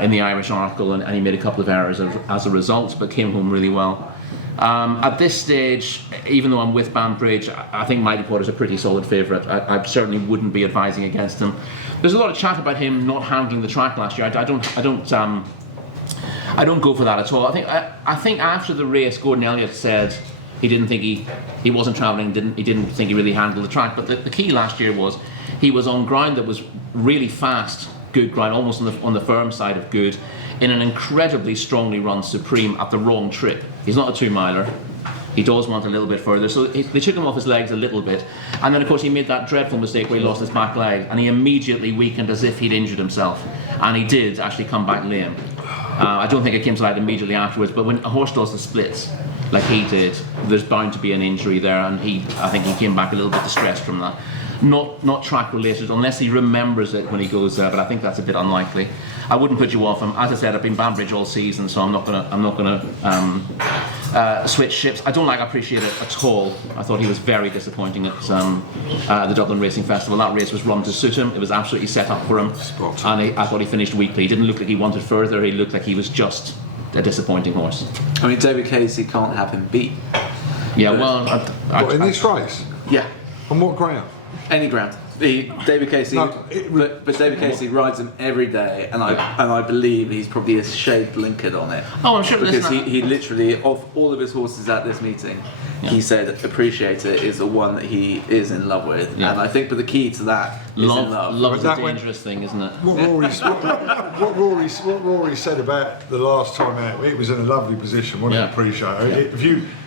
in the Irish Arkle, and he made a couple of errors as a result, but came home really well. At this stage, even though I'm with Banbridge, I think Mighty Potter's a pretty solid favourite. I certainly wouldn't be advising against him. There's a lot of chat about him not handling the track last year. I don't go for that at all. I think after the race, Gordon Elliott said he didn't think he wasn't travelling. He didn't think he really handled the track. But the key last year was he was on ground that was really fast, good ground, almost on the firm side of good, in an incredibly strongly run Supreme at the wrong trip. He's not a 2 miler. He does want a little bit further, so they took him off his legs a little bit, and then of course he made that dreadful mistake where he lost his back leg, and he immediately weakened as if he'd injured himself, and he did actually come back lame. I don't think it came to light immediately afterwards, but when a horse does the splits like he did, there's bound to be an injury there, and I think he came back a little bit distressed from that. Not track related, unless he remembers it when he goes there, but I think that's a bit unlikely. I wouldn't put you off him. As I said, I've been Banbridge all season, so I'm not gonna switch ships. I don't appreciate it at all. I thought he was very disappointing at the Dublin Racing Festival. That race was run to suit him. It was absolutely set up for him, and I thought he finished weakly. He didn't look like he wanted further. He looked like he was just a disappointing horse. I mean, David Casey can't have him beat. Yeah, well, in this race? Yeah. On what ground? Any ground. David Casey, but David Casey rides him every day, and I believe he's probably a shade blinkered on it. Oh, I'm sure. Because he literally, of all of his horses at this meeting, he said Appreciator is the one that he is in love with, and I think but the key to that is in love. Love is a dangerous thing, isn't it? What Rory said about the last time out, it was in a lovely position, wasn't it? Appreciator.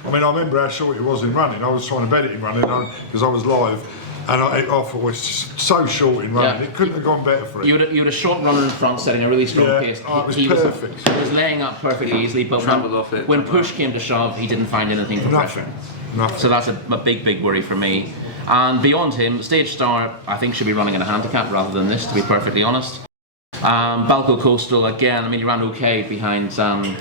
I remember how short it was in running. I was trying to bet it in running because I was live. And I thought it was so short in running. It couldn't have gone better for him. You had a short runner in front, setting a really strong pace. It was perfect. He was laying up perfectly easily, but when push came to shove, he didn't find anything for pressure. Nothing. So that's a big worry for me. And beyond him, Stage Star, I think, should be running in a handicap rather than this, to be perfectly honest. Balco Coastal, again, I mean, he ran okay behind the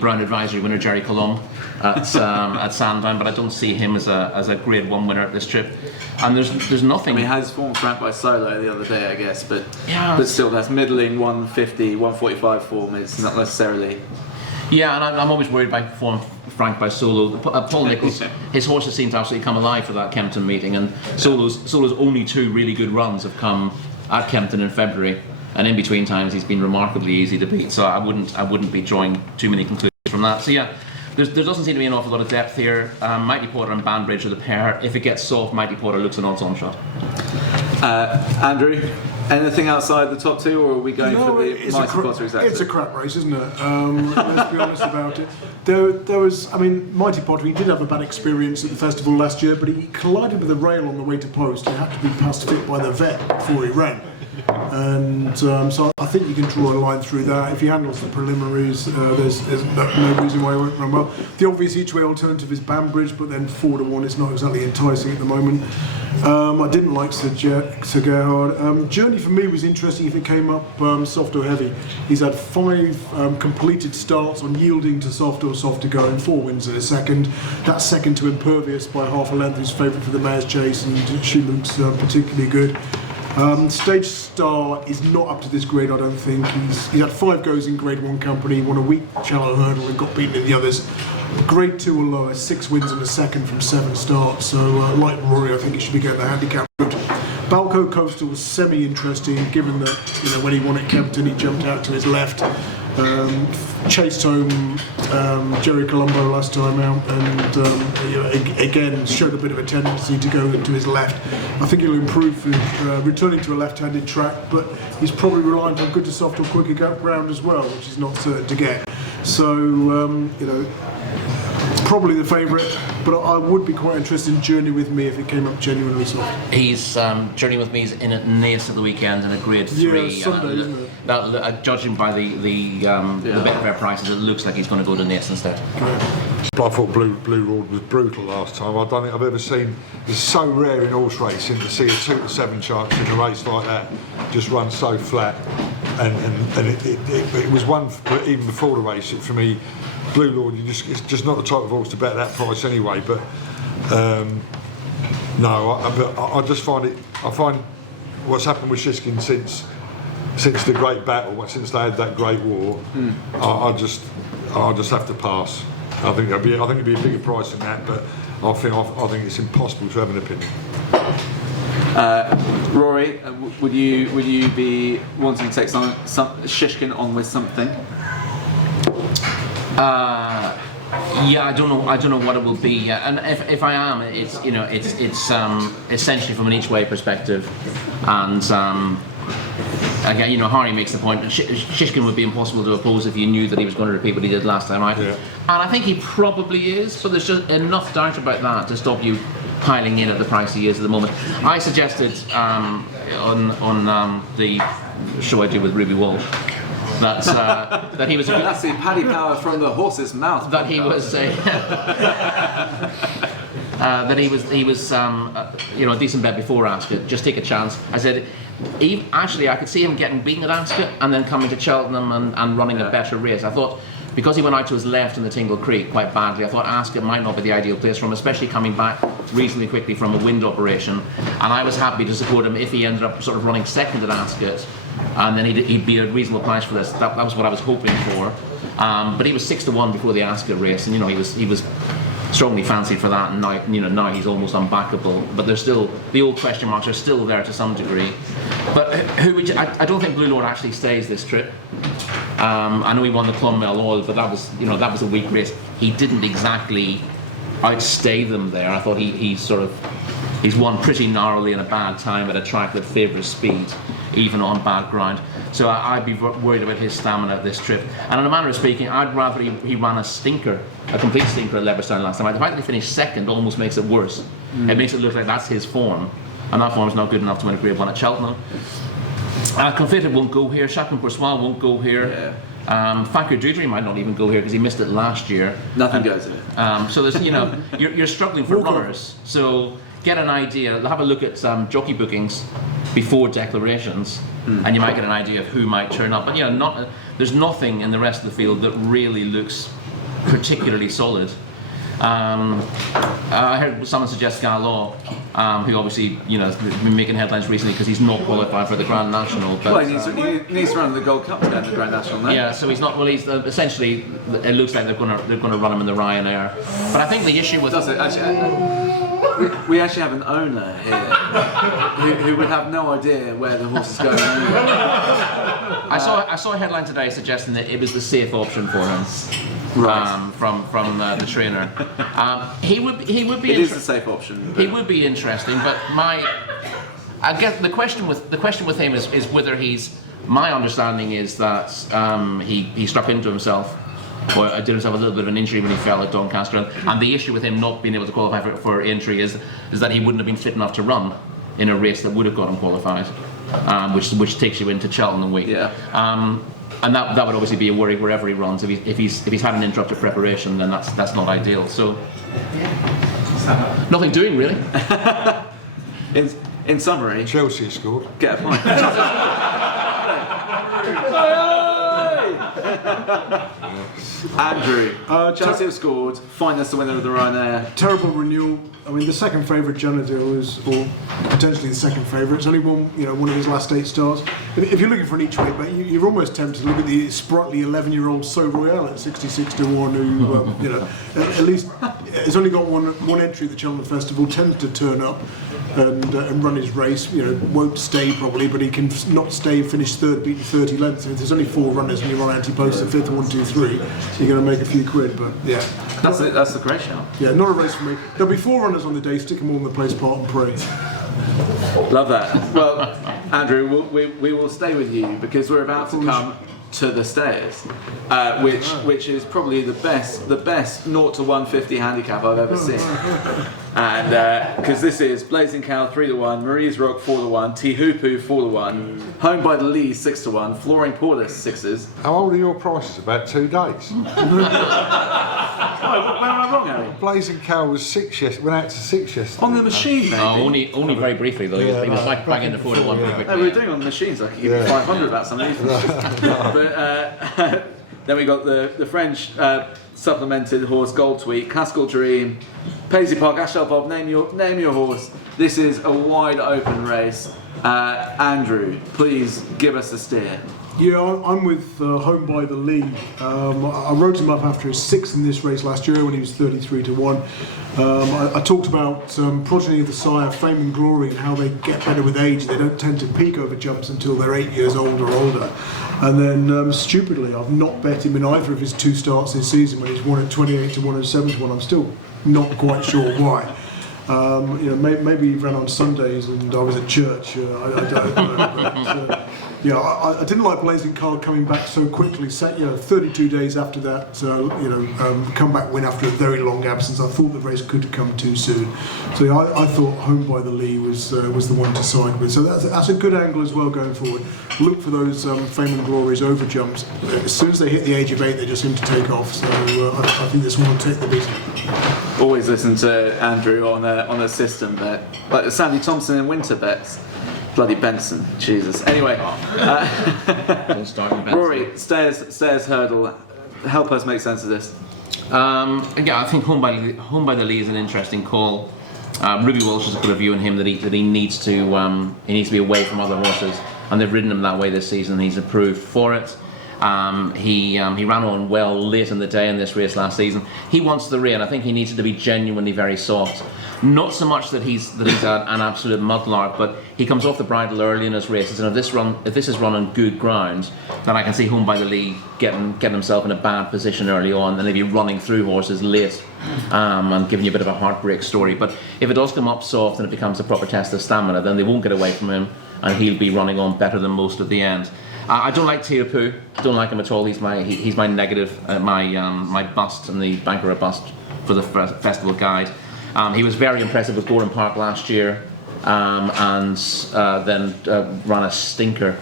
Brown Advisory winner Jerry Colomb at Sandown, but I don't see him as a Grade 1 winner at this trip. And there's nothing. I mean, he has form franked by Solo the other day, I guess, but still, that's middling 150, 145 form. It's not necessarily. Yeah, and I'm always worried by form franked by Solo. Paul Nichols, his horses seem to absolutely come alive for that Kempton meeting, and Solo's only 2 really good runs have come at Kempton in February. And in between times, he's been remarkably easy to beat. So I wouldn't be drawing too many conclusions from that. So yeah, there doesn't seem to be an awful lot of depth here. Mighty Potter and Banbridge are the pair. If it gets soft, Mighty Potter looks an odds-on shot. Andrew, anything outside the top 2, or are we going for the Mighty Potter exactly? It's a crap race, isn't it? Let's be honest about it. There was, I mean, Mighty Potter, he did have a bad experience at the festival last year, but he collided with a rail on the way to post. He had to be passed fit by the vet before he ran. And so I think you can draw a line through that. If he handles the preliminaries, there's no reason why he won't run well. The obvious each-way alternative is Banbridge, but then 4-1 is not exactly enticing at the moment. I didn't like Sir Gerhard. Journey for me was interesting if it came up soft or heavy. He's had 5 completed starts on yielding to soft or soft to go and 4 wins in a second. That's second to Impervious by half a length, who's favourite for the Mayor's Chase, and she looks particularly good. Stage Star is not up to this grade, I don't think. He's had 5 goes in Grade 1 company, won a weak shallow hurdle and got beaten in the others. Grade 2 or lower, 6 wins in a second from 7 starts, so like Rory, I think he should be getting the handicap route. Balco Coastal was semi-interesting, given that when he won at Kempton, he jumped out to his left. Chased home Jerry Colombo last time out, and again showed a bit of a tendency to go to his left. I think he'll improve returning to a left-handed track, but he's probably reliant on good to soft or quicker ground as well, which is not certain to get. So probably the favourite, but I would be quite interested in Journey With Me if it came up genuinely soft. He's Journey With Me is in at Naas at the weekend in a Grade 3. Yeah, Sunday, isn't it? Now, judging by the Betfair prices, it looks like he's going to go to Naas instead. I thought Blue Road was brutal last time. I don't think I've ever seen. It's so rare in horse racing to see a 2 to 7 chance in a race like that just run so flat. And it was one even before the race. For me, Blue Lord, it's just not the type of horse to bet that price anyway. But no, I just find what's happened with Shishkin since the Great Battle, since they had that Great War. I just have to pass. I think it'd be a bigger price than that, but I think it's impossible to have an opinion. Rory, would you be wanting to take some Shishkin on with something? Yeah, I don't know what it will be yet. And if I am, it's essentially from an each way perspective, and again, Harry makes the point that Shishkin would be impossible to oppose if you knew that he was going to repeat what he did last time, right? Yeah. And I think he probably is, but there's just enough doubt about that to stop you piling in at the price he is at the moment. I suggested on the show I did with Ruby Walsh that he was. That's the Paddy Power from the horse's mouth. That he was. That he was a decent bet before Ascot. Just take a chance. I said, actually, I could see him getting beaten at Ascot and then coming to Cheltenham and running a better race. I thought, because he went out to his left in the Tingle Creek quite badly, I thought Ascot might not be the ideal place for him, especially coming back reasonably quickly from a wind operation. And I was happy to support him if he ended up sort of running second at Ascot, and then he'd be a reasonable price for this. That was what I was hoping for. But he was 6-1 before the Ascot race, and he was strongly fancied for that, and now he's almost unbackable. But there's still the old question marks are still there to some degree. But who would you? I don't think Blue Lord actually stays this trip. I know he won the Clonmel Oil, but that was a weak race. He didn't exactly outstay them there. I thought he's won pretty narrowly in a bad time at a track that favours speed, even on bad ground. So I'd be worried about his stamina this trip. And in a manner of speaking, I'd rather he ran a complete stinker at Leopardstown last time. The fact that he finished second almost makes it worse. It makes it look like that's his form, and that form's not good enough to win a Grade 1 at Cheltenham. Confitted won't go here. Chapman Boursois won't go here. Fakir Dudry might not even go here because he missed it last year. Nothing goes here. So there's you're struggling for runners. So get an idea. Have a look at jockey bookings before declarations, and you might get an idea of who might turn up. But there's nothing in the rest of the field that really looks particularly solid. I heard someone suggest Gallo, who obviously has been making headlines recently because he's not qualified for the Grand National. But he needs to run the Gold Cup to go to the Grand National now. Yeah, so he's not. Well, he's essentially. It looks like they're going to run him in the Ryanair. But I think the issue with we actually have an owner here who would have no idea where the horse is going. I saw a headline today suggesting that it was the safe option for him. Right. From the trainer. He would be. It is a safe option. He would be interesting, but I guess the question with him is whether he's. My understanding is that he struck into himself, or did himself a little bit of an injury when he fell at Doncaster, and the issue with him not being able to qualify for entry is that he wouldn't have been fit enough to run in a race that would have got him qualified. which takes you into Cheltenham week. Yeah. And that would obviously be a worry wherever he runs. If he's had an interrupted preparation, then that's not ideal. So nothing doing really. In summary, Chelsea scored. get a point. Andrew, Chelsea have scored. Find us the winner of the Ryanair. Terrible renewal. I mean, the second favourite Jonadil is, or potentially the second favourite. It's only one of his last 8 stars. If you're looking for an each way bet, you're almost tempted to look at the sprightly 11-year-old So Royale at 66 to 1, who at least has only got one entry at the Cheltenham Festival, tends to turn up and run his race. Won't stay probably, but he can not stay, finish third, beaten 30 lengths. If there's only 4 runners and you run anti-post, the fifth 1, 2, 3, you're going to make a few quid. But yeah, That's a great shout. yeah, not a race for me. There'll be 4 runners on the day. Stick them all in the Placepot and pray. Love that. Well, Andrew, we will stay with you because we're about to come to the stairs, which is probably the best 0 to 150 handicap I've ever seen. And because this is Blazing Cow 3 to 1, Marie's Rock 4 to 1, Tihupu 4 to 1, Home by the Lee 6 to 1, Flooring Porter 6s. How old are your prices? About 2 days. Oh, where am I wrong, Harry? Blazing Cow was 6 went out to 6 yesterday. On the machine, maybe. Only very briefly though. He was like back into 4 to 1 pretty quickly. No, we were doing on the machines. I could give you 500 about some of these. But then we got the French supplemented horse Gold Tweet, Castle Dream, Paisley Park, Ashell Bob. Name your horse. This is a wide open race. Andrew, please give us a steer. Yeah, I'm with Home by the Lee. I wrote him up after his 6th in this race last year when he was 33 to 1. I talked about Progeny of the Sire, Fame and Glory, and how they get better with age. They don't tend to peak over jumps until they're 8 years old or older. And then, stupidly, I've not bet him in either of his 2 starts this season when he's won at 28 to 1 and 7 to 1. I'm still not quite sure why. Maybe he ran on Sundays and I was at church. I don't know. But, I didn't like Blazing Cow coming back so quickly. 32 days after that, comeback win after a very long absence. I thought the race could come too soon. So I thought Home by the Lee was the one to side with. So that's a good angle as well going forward. Look for those Fame and Glory's over jumps. As soon as they hit the age of 8, they just seem to take off. So I think this one will take the beating. Always listen to Andrew on a system bet, like Sandy Thompson in winter bets. Bloody Benson, Jesus. Anyway, Don't start with Benson. Rory, stairs hurdle. Help us make sense of this. I think Home by the Lee is an interesting call. Ruby Walsh has got a view on him that he needs to be away from other horses, and they've ridden him that way this season. And he's approved for it. He ran on well late in the day in this race last season. He wants the rain. I think he needs it to be genuinely very soft. Not so much that he's an absolute mudlark, but he comes off the bridle early in his races. And if this is run on good ground, then I can see Home by the Lee getting himself in a bad position early on, and maybe running through horses late and giving you a bit of a heartbreak story. But if it does come up soft and it becomes a proper test of stamina, then they won't get away from him, and he'll be running on better than most at the end. I don't like Tiapu. Don't like him at all. He's my negative, my bust and the Banker bust for the festival guide. He was very impressive with Gorham Park last year, and then ran a stinker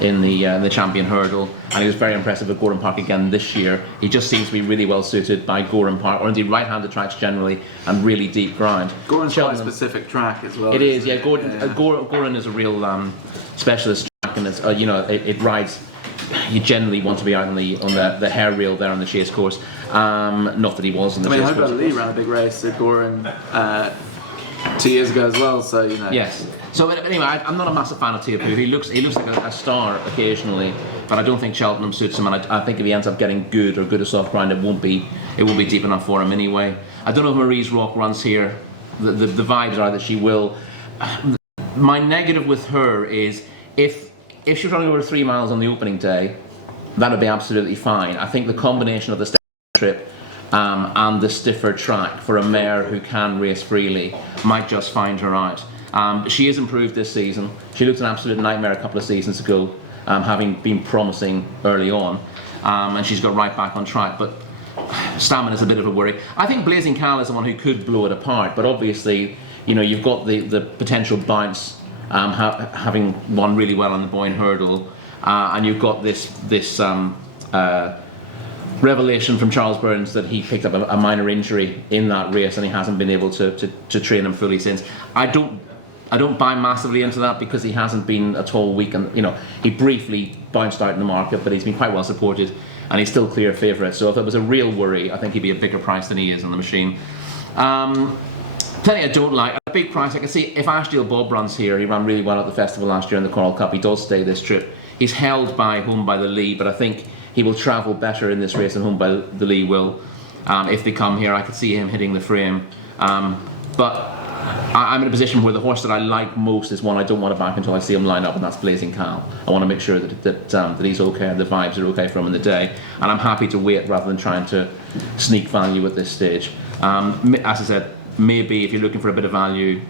in the Champion Hurdle, and he was very impressive at Gorham Park again this year. He just seems to be really well suited by Gorham Park, or indeed right-handed tracks generally, and really deep ground. Goran's quite a specific track as well. It is, yeah. Goran is a real specialist track, and it's it rides. You generally want to be out on the hair rail there on the chase course. Not that he was in the chase course. Home by the Lee ran a big race at Goran 2 years ago as well, so you know. Yes. So anyway, I'm not a massive fan of Tiapu. He looks like a star occasionally, but I don't think Cheltenham suits him, and I think if he ends up getting good or soft ground, it won't be deep enough for him anyway. I don't know if Marie's Rock runs here. The vibes are that she will. My negative with her is if she's running over 3 miles on the opening day, that would be absolutely fine. I think the combination of the step trip and the stiffer track for a mare who can race freely might just find her out. She is improved this season. She looked an absolute nightmare a couple of seasons ago, having been promising early on, and she's got right back on track, but stamina is a bit of a worry. I think Blazing Cow is the one who could blow it apart, but obviously, you've got the potential bounce having won really well on the Boyne Hurdle, and you've got this revelation from Charles Burns that he picked up a minor injury in that race and he hasn't been able to train him fully since. I don't buy massively into that because he hasn't been at all weak, and he briefly bounced out in the market, but he's been quite well supported and he's still clear favourite. So if it was a real worry, I think he'd be a bigger price than he is on the machine. Plenty I don't like. At a big price, I can see if Ashdale Bob runs here. He ran really well at the festival last year in the Coral Cup. He does stay this trip. He's held home by the Lee, but I think he will travel better in this race than home by the Lee will. If they come here, I could see him hitting the frame. But I'm in a position where the horse that I like most is one I don't want to back until I see him line up, and that's Blazing Cal. I want to make sure that he's okay and the vibes are okay for him in the day, and I'm happy to wait rather than trying to sneak value at this stage. As I said, maybe if you're looking for a bit of value,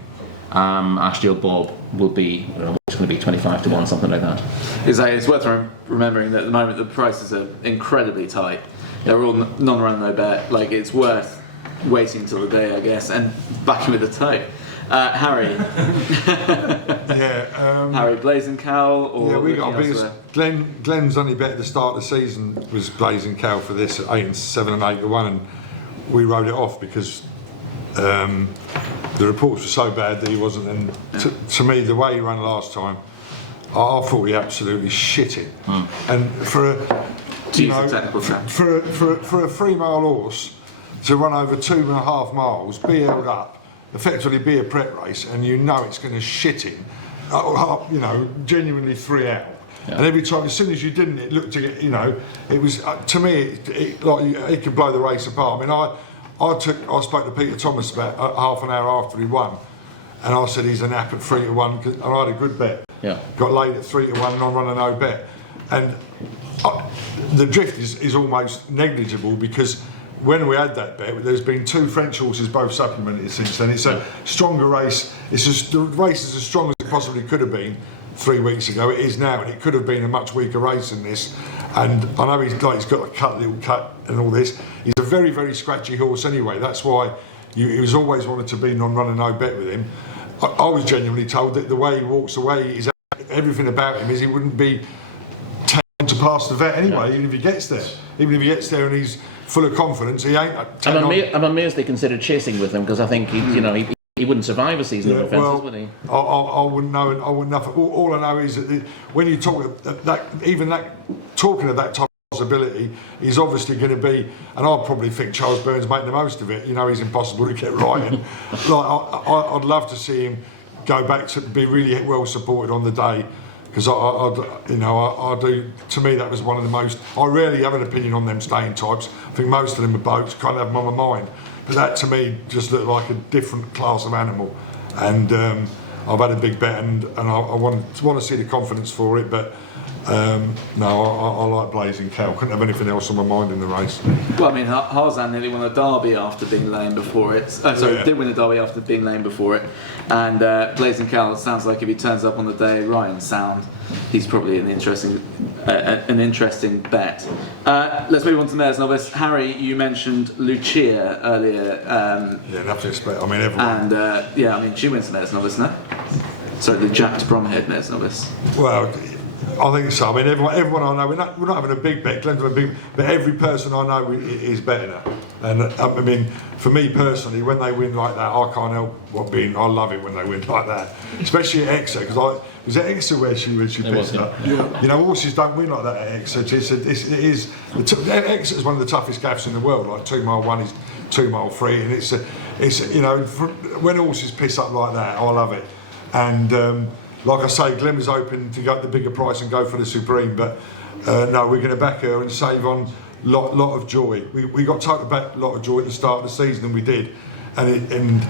Ashdale Bob will be, I don't know, it's going to be 25 to 1, something like that. It's worth remembering that at the moment the prices are incredibly tight. They're all non-run, no bet. Like, it's worth waiting till the day, I guess, and backing with the Tote. Harry. Harry, Blazing Cow, or yeah, we got Glenn's only bet at the start of the season was Blazing Cow for this at 7 and 8 to 1, and we wrote it off because the reports were so bad that he wasn't. And to me, the way he ran last time, I thought he absolutely shit it. And for a technical track. for a 3-mile horse to run over 2.5 miles, be held up, effectively be a prep race, and it's going to shit him. Genuinely 3 out. Yeah. And every time, as soon as you didn't, it looked to get, it was to me, it could blow the race apart. I mean, I spoke to Peter Thomas about half an hour after he won, and I said he's a nap at 3 to 1, and I had a good bet. Yeah. Got laid at 3 to 1, non-run and no bet, and the drift is almost negligible because when we had that bet, there's been 2 French horses both supplemented since then. It's a stronger race. The race is as strong as it possibly could have been 3 weeks ago. It is now, and it could have been a much weaker race than this. And I know he's got a little cut and all this. He's a very, very scratchy horse anyway. That's why he was always wanted to be non-run and no bet with him. I was genuinely told that the way he walks away, everything about him is he wouldn't be to pass the vet anyway, even if he gets there. Even if he gets there and he's full of confidence, he ain't. I'm amazed they considered chasing with him because I think he wouldn't survive a season of offences, would he? I wouldn't know. I wouldn't know. All I know is that when you talk talking of that type of possibility, he's obviously going to be. And I probably think Charles Burns making the most of it. He's impossible to get right. And I'd love to see him go back to be really well supported on the day. Because I do. To me, that was one of the most. I rarely have an opinion on them staying types. I think most of them are boats. Kind of have them on my mind. But that to me just looked like a different class of animal. And I've had a big bet, and I want to see the confidence for it. But no, I like Blazing Cow. Couldn't have anything else on my mind in the race. Well, I mean, Harzan nearly won a derby after being lame before it. Did win a derby after being lame before it. And Blazing Cow sounds like if he turns up on the day right and sound, he's probably an interesting bet. Let's move on to Mayor's Novice. Harry, you mentioned Lucia earlier. Nothing special. I mean, everyone. And she wins the Mayor's Novice, no? So the Jack Bromhead Mayor's Novice. Well, I think so. I mean, everyone I know, we're not having a big bet. Glenn's having a big, but every person I know is betting her. And I mean, for me personally, when they win like that, I can't help I love it when they win like that, especially at Exeter. Because was it Exeter where she pissed her? Yeah. Horses don't win like that at Exeter. Exeter is one of the toughest gaps in the world. Like 2 mile 1 is 2 mile 3, and it's when horses piss up like that, I love it. And like I say, Glenn was hoping to go the bigger price and go for the Supreme, but no, we're going to back her and save on lot of joy. We got told about lot of joy at the start of the season, and we did. And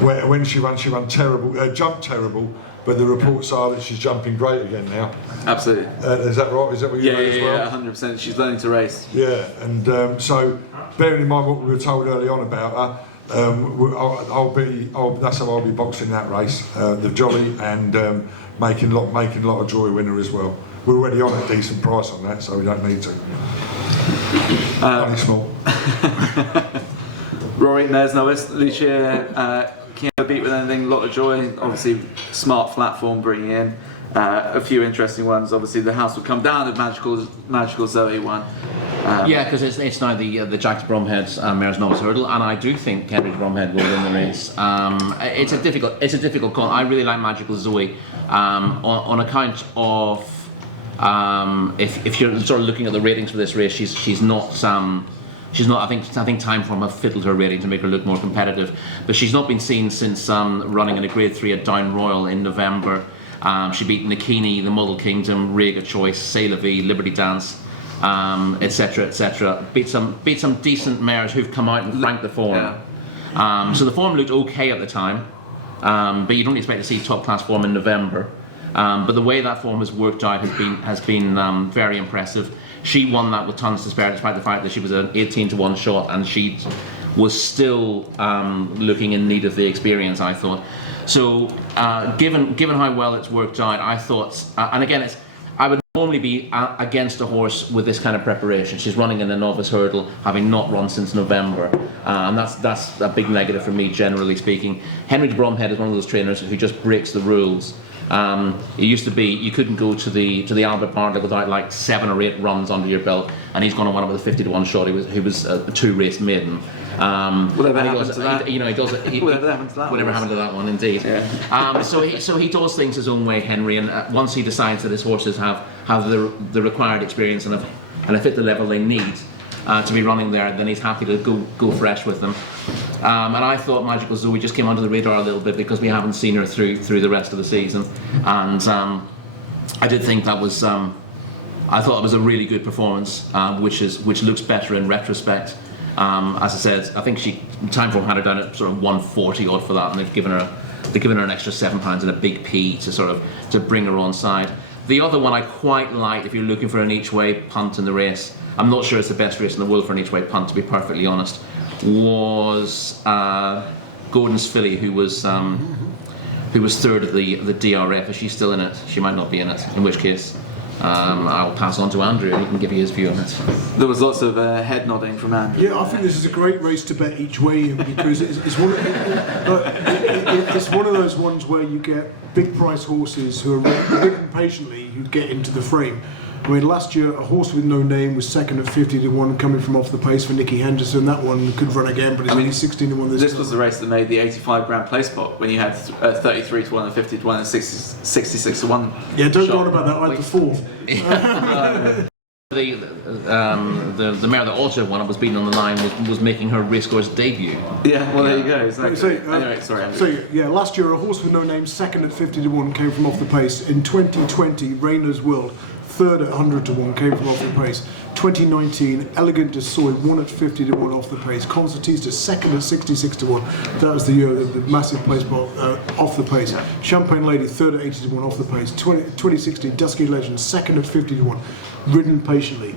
when she ran terrible, jumped terrible, but the reports are that she's jumping great again now. Absolutely. Is that right? Is that what you know as well? Yeah, 100%. She's learning to race. Yeah, and so bearing in mind what we were told early on about her, that's how I'll be boxing that race, the Jolly, and making a lot of joy winner as well. We're already on a decent price on that, so we don't need to. Only small. Rory, Mayor's Novice, Lucia, Kiana beat with anything? Lot of joy. Obviously, smart flat form bringing in a few interesting ones. Obviously, the house will come down if Magical Zoe won. Yeah, because it's now the Jack Bromhead's Mare's Novice Hurdle, and I do think Henry Bromhead will win the race. It's a difficult call. I really like Magical Zoe on account of if you're sort of looking at the ratings for this race, she's not. I think time form have fiddled her rating to make her look more competitive, but she's not been seen since running in a Grade 3 at Down Royal in November. She beat Nakini, the Model Kingdom, Rega Choice, C'est La Vie, Liberty Dance, etc., etc. Beat some decent mares who've come out and franked the form. Yeah. So the form looked okay at the time, but you don't expect to see top class form in November. But the way that form has worked out has been very impressive. She won that with tons to spare, despite the fact that she was an 18-1 shot, and she was still looking in need of the experience, I thought. So, given how well it's worked out, I thought, and again, I would normally be against a horse with this kind of preparation. She's running in a novice hurdle, having not run since November, and that's a big negative for me, generally speaking. Henry de Bromhead is one of those trainers who just breaks the rules. It used to be you couldn't go to the Albert Bartlett without like 7 or 8 runs under your belt, and he's going to win it with a 50-1 shot. He was a 2-race maiden. Whatever happened to that? Whatever happened to that one, indeed. Yeah. So he does things his own way, Henry, and once he decides that his horses have the required experience and have hit the level they need to be running there, then he's happy to go fresh with them. And I thought Magical Zoe just came under the radar a little bit because we haven't seen her through the rest of the season, and I did think that was I thought it was a really good performance, which looks better in retrospect. As I said, I think time form had her down at sort of 140 odd for that, and they've given her an extra £7 and a big P to bring her on side. The other one I quite like, if you're looking for an each way punt in the race, I'm not sure it's the best race in the world for an each way punt, to be perfectly honest, was Gordon's filly, who was third at the DRF. Is she still in it? She might not be in it, in which case I'll pass on to Andrew and he can give you his view on it. There was lots of head nodding from Andrew. Yeah, I think this is a great race to bet each way in, because it's one of those ones where you get big price horses who are ridden patiently who get into the frame. I mean, last year a horse with no name was second at 50-1 coming from off the pace for Nicky Henderson. That one could run again, but it's only 16-1 this was the race that made the 85 grand Placepot, when you had 33-1 and 50-1 and 66-1. Yeah, don't go on about that. I had the 4th. The mare that also won it was beaten on the line, was making her race course debut. Yeah, well, there you go. Exactly. Anyway, sorry, Andrew. So yeah, last year a horse with no name, second at 50-1, came from off the pace. In 2020, Rainer's World, third at 100-1, came from off the pace. 2019, Elegant de Soy won at 50-1 off the pace. Concertista second at 66-1. That was the year the massive Placepot off the pace. Champagne Lady third at 80-1 off the pace. 2016, Dusky Legend second at 50-1, ridden patiently.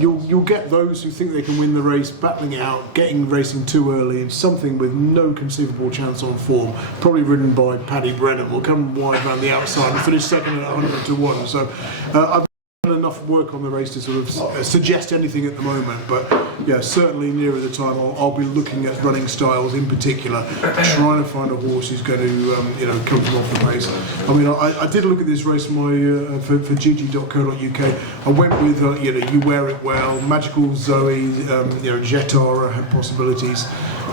You'll get those who think they can win the race, battling it out, getting racing too early, and something with no conceivable chance on form, probably ridden by Paddy Brennan, will come wide around the outside and finish second at 100-1. So I've done enough work on the race to sort of suggest anything at the moment, but yeah, certainly nearer the time I'll be looking at running styles in particular, trying to find a horse who's going to come from off the pace. I mean, I did look at this race for gg.co.uk. I went with You Wear It Well, Magical Zoe, Jetara had possibilities,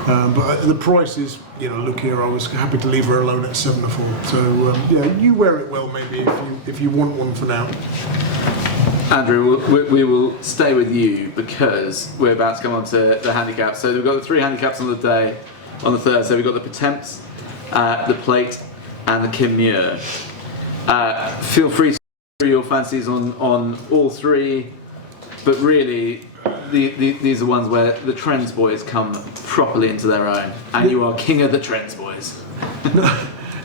but the price is, look here, I was happy to leave her alone at 7-4. So You Wear It Well maybe if you want one for now. Andrew, we will stay with you because we're about to come on to the handicaps. So we've got the 3 handicaps on the day, on the Thursday. We've got the Potemps, the Plate, and the Kim Muir. Feel free to share your fancies on all 3, but really, these are ones where the Trends boys come properly into their own, and you are king of the Trends boys.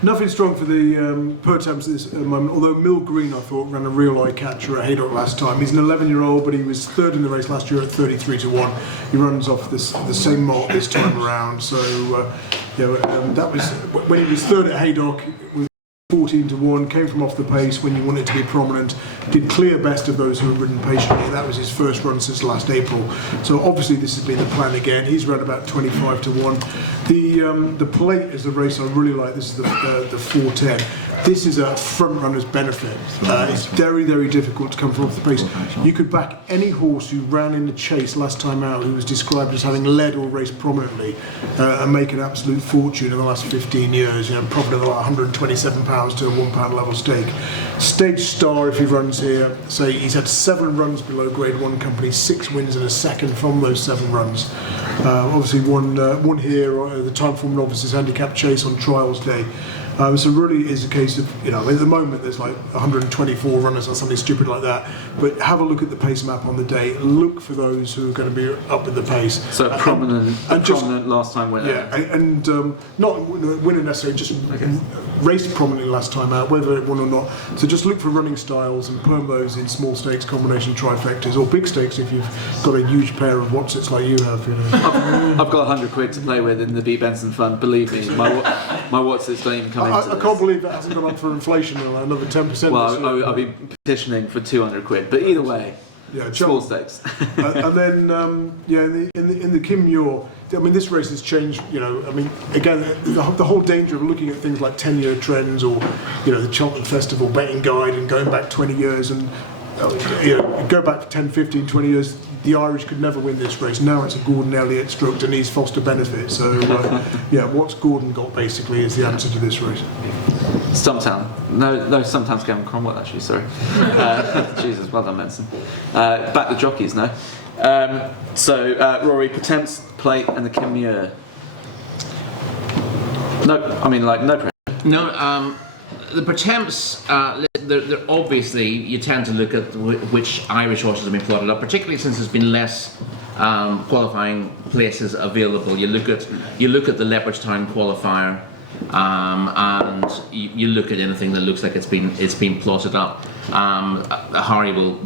Nothing strong for the Pertemps at this moment, although Mill Green, I thought, ran a real eye catcher at Haydock last time. He's an 11-year-old, but he was third in the race last year at 33-1. He runs off the same mark this time around. So, that was when he was third at Haydock. 14 to 1, came from off the pace when you wanted to be prominent, did clear best of those who had ridden patiently, and that was his first run since last April. So obviously this has been the plan again. He's run about 25 to 1. The plate is the race I really like. This is the 410. This is a front runner's benefit. It's very, very difficult to come from off the pace. You could back any horse who ran in the chase last time out, who was described as having led or raced prominently, and make an absolute fortune in the last 15 years. You know, profit of like £127 to a £1 level stake. Stage Star, if he runs here, say he's had 7 runs below Grade 1 company, 6 wins and a second from those 7 runs. Obviously one here, the Time Form Novices Handicap Chase on Trials Day. So really is a case of, you know, at the moment there's like 124 runners or something stupid like that, but have a look at the pace map on the day, look for those who are going to be up with the pace. So prominent last time winner. Yeah, and not winner necessarily, just raced prominently last time out, whether it won or not. So just look for running styles and perm those in small stakes, combination trifectas, or big stakes if you've got a huge pair of Watsits like you have. You know. I've got 100 quid to play with in the B Benson fund. Believe me, my Watsits don't even come into I this. can't believe that hasn't gone up for inflation in another 10%. Well, I'll be petitioning for 200 quid, but either way, yeah, small stakes. And then, in the Kim Muir, I mean, this race has changed. You know, I mean, again, the whole danger of looking at things like 10-year trends, or you know, the Cheltenham Festival betting guide, and going back 20 years, and you know, go back 10, 15, 20 years. The Irish could never win this race. Now it's a Gordon Elliott stroke Denise Foster benefit. So, what's Gordon got basically is the answer to this race. Stumptown. No, Stumptown's Gavin Cromwell actually, sorry. Jesus, well done, Benson. Back the jockeys, no? Rory, Potemps, Plate and the Kim Muir. No, I mean, like, no pressure. No, the Potemps, they're obviously, you tend to look at which Irish horses have been plotted up, particularly since there's been less qualifying places available. You look at the Leopardstown qualifier, and you look at anything that looks like it's been plotted up. Harry will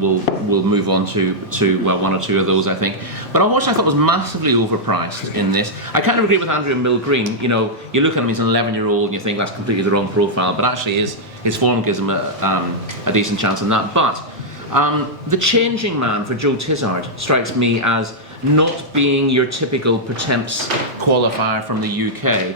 move on to one or two of those, I think. But a horse I thought was massively overpriced in this. I kind of agree with Andrew and Mill Green. You know, you look at him, he's an 11-year-old, and you think that's completely the wrong profile. But actually, his form gives him a decent chance on that. But the changing man for Joe Tizard strikes me as not being your typical Potemps qualifier from the UK.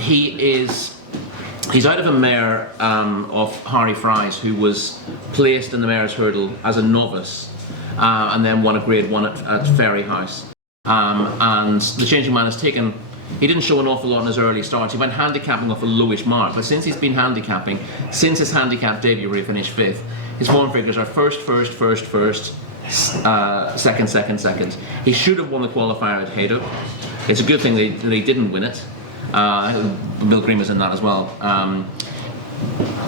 He's out of a mare of Harry Fry's, who was placed in the mare's hurdle as a novice, and then won a Grade 1 at Ferry House. And the changing man has taken. He didn't show an awful lot in his early starts. He went handicapping off a lowish mark, but since he's been handicapping, since his handicap debut where he finished 5th, his form figures are first, second. He should have won the qualifier at Haydock. It's a good thing that he didn't win it. Bill Green was in that as well.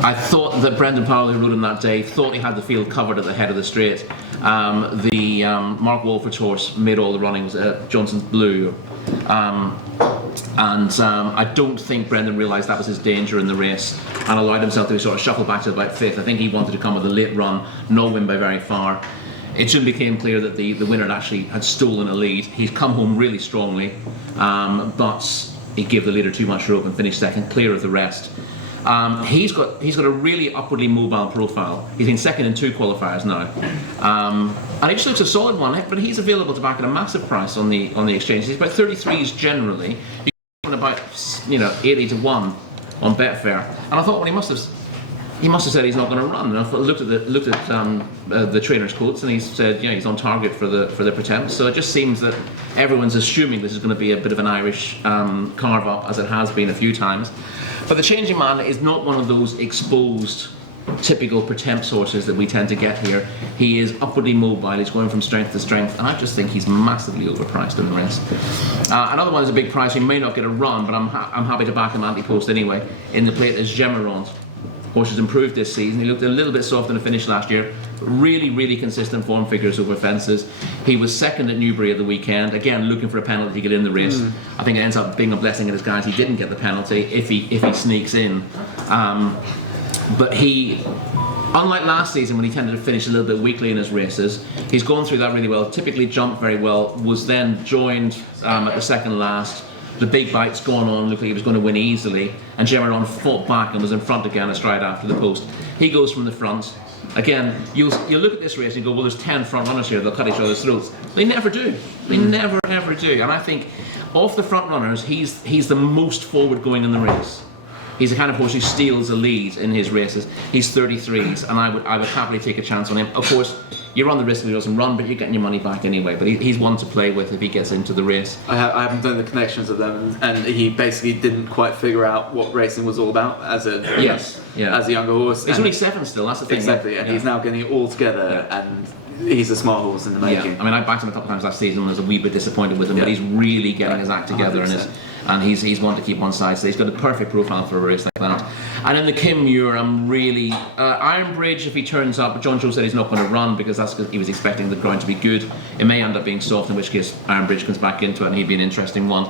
I thought that Brendan Powell, who rode him that day, thought he had the field covered at the head of the straight. Mark Wolford's horse made all the runnings, Johnson's Blue. I don't think Brendan realised that was his danger in the race and allowed himself to be sort of shuffled back to about 5th. I think he wanted to come with a late run, not win by very far. It soon became clear that the winner actually had stolen a lead. He's come home really strongly, but he gave the leader too much rope and finished second, clear of the rest. He's got a really upwardly mobile profile. He's been second in 2 qualifiers now, and he just looks a solid one. But he's available to back at a massive price on the exchange. He's about 33s generally. You can about 80 to 1 on Betfair. And I thought, well, he must have said he's not going to run. And I looked at the trainer's quotes, and he said, yeah, he's on target for the Potemps. So it just seems that everyone's assuming this is going to be a bit of an Irish carve up, as it has been a few times. But the changing man is not one of those exposed, typical Potemps horses that we tend to get here. He is upwardly mobile. He's going from strength to strength, and I just think he's massively overpriced in the rest. Another one is a big price. He may not get a run, but I'm happy to back him anti-post anyway. In the plate is Gemerond. Horse has improved this season. He looked a little bit soft in the finish last year. Really, really consistent form figures over fences. He was second at Newbury at the weekend. Again, looking for a penalty to get in the race. I think it ends up being a blessing in disguise. He didn't get the penalty if he sneaks in. But he, unlike last season when he tended to finish a little bit weakly in his races, he's gone through that really well. Typically jumped very well. Was then joined at the second last The big bite's gone on, looked like he was going to win easily, and Gemmeron fought back and was in front again a stride after the post. He goes from the front. Again, you'll look at this race and go, well, there's 10 front runners here, they'll cut each other's throats. They never do. They never, ever do. And I think, of the front runners, he's the most forward going in the race. He's the kind of horse who steals a lead in his races. He's 33s, and I would happily take a chance on him. Of course, you run the risk if he doesn't run, but you're getting your money back anyway. But he's one to play with if he gets into the race. I haven't done the connections of them, and he basically didn't quite figure out what racing was all about as a younger horse. He's only 7 still. That's the thing. Exactly, and he's now getting it all together, and he's a smart horse in the making. Yeah. I mean, I backed him a couple of times last season and was a wee bit disappointed with him, but he's really getting his act together, 100%. and he's one to keep on side. So he's got a perfect profile for a race like that. And in the Kim Muir, I'm really Iron Bridge. If he turns up, John Joe said he's not going to run because that's because he was expecting the ground to be good. It may end up being soft, in which case Iron Bridge comes back into it, and he'd be an interesting one.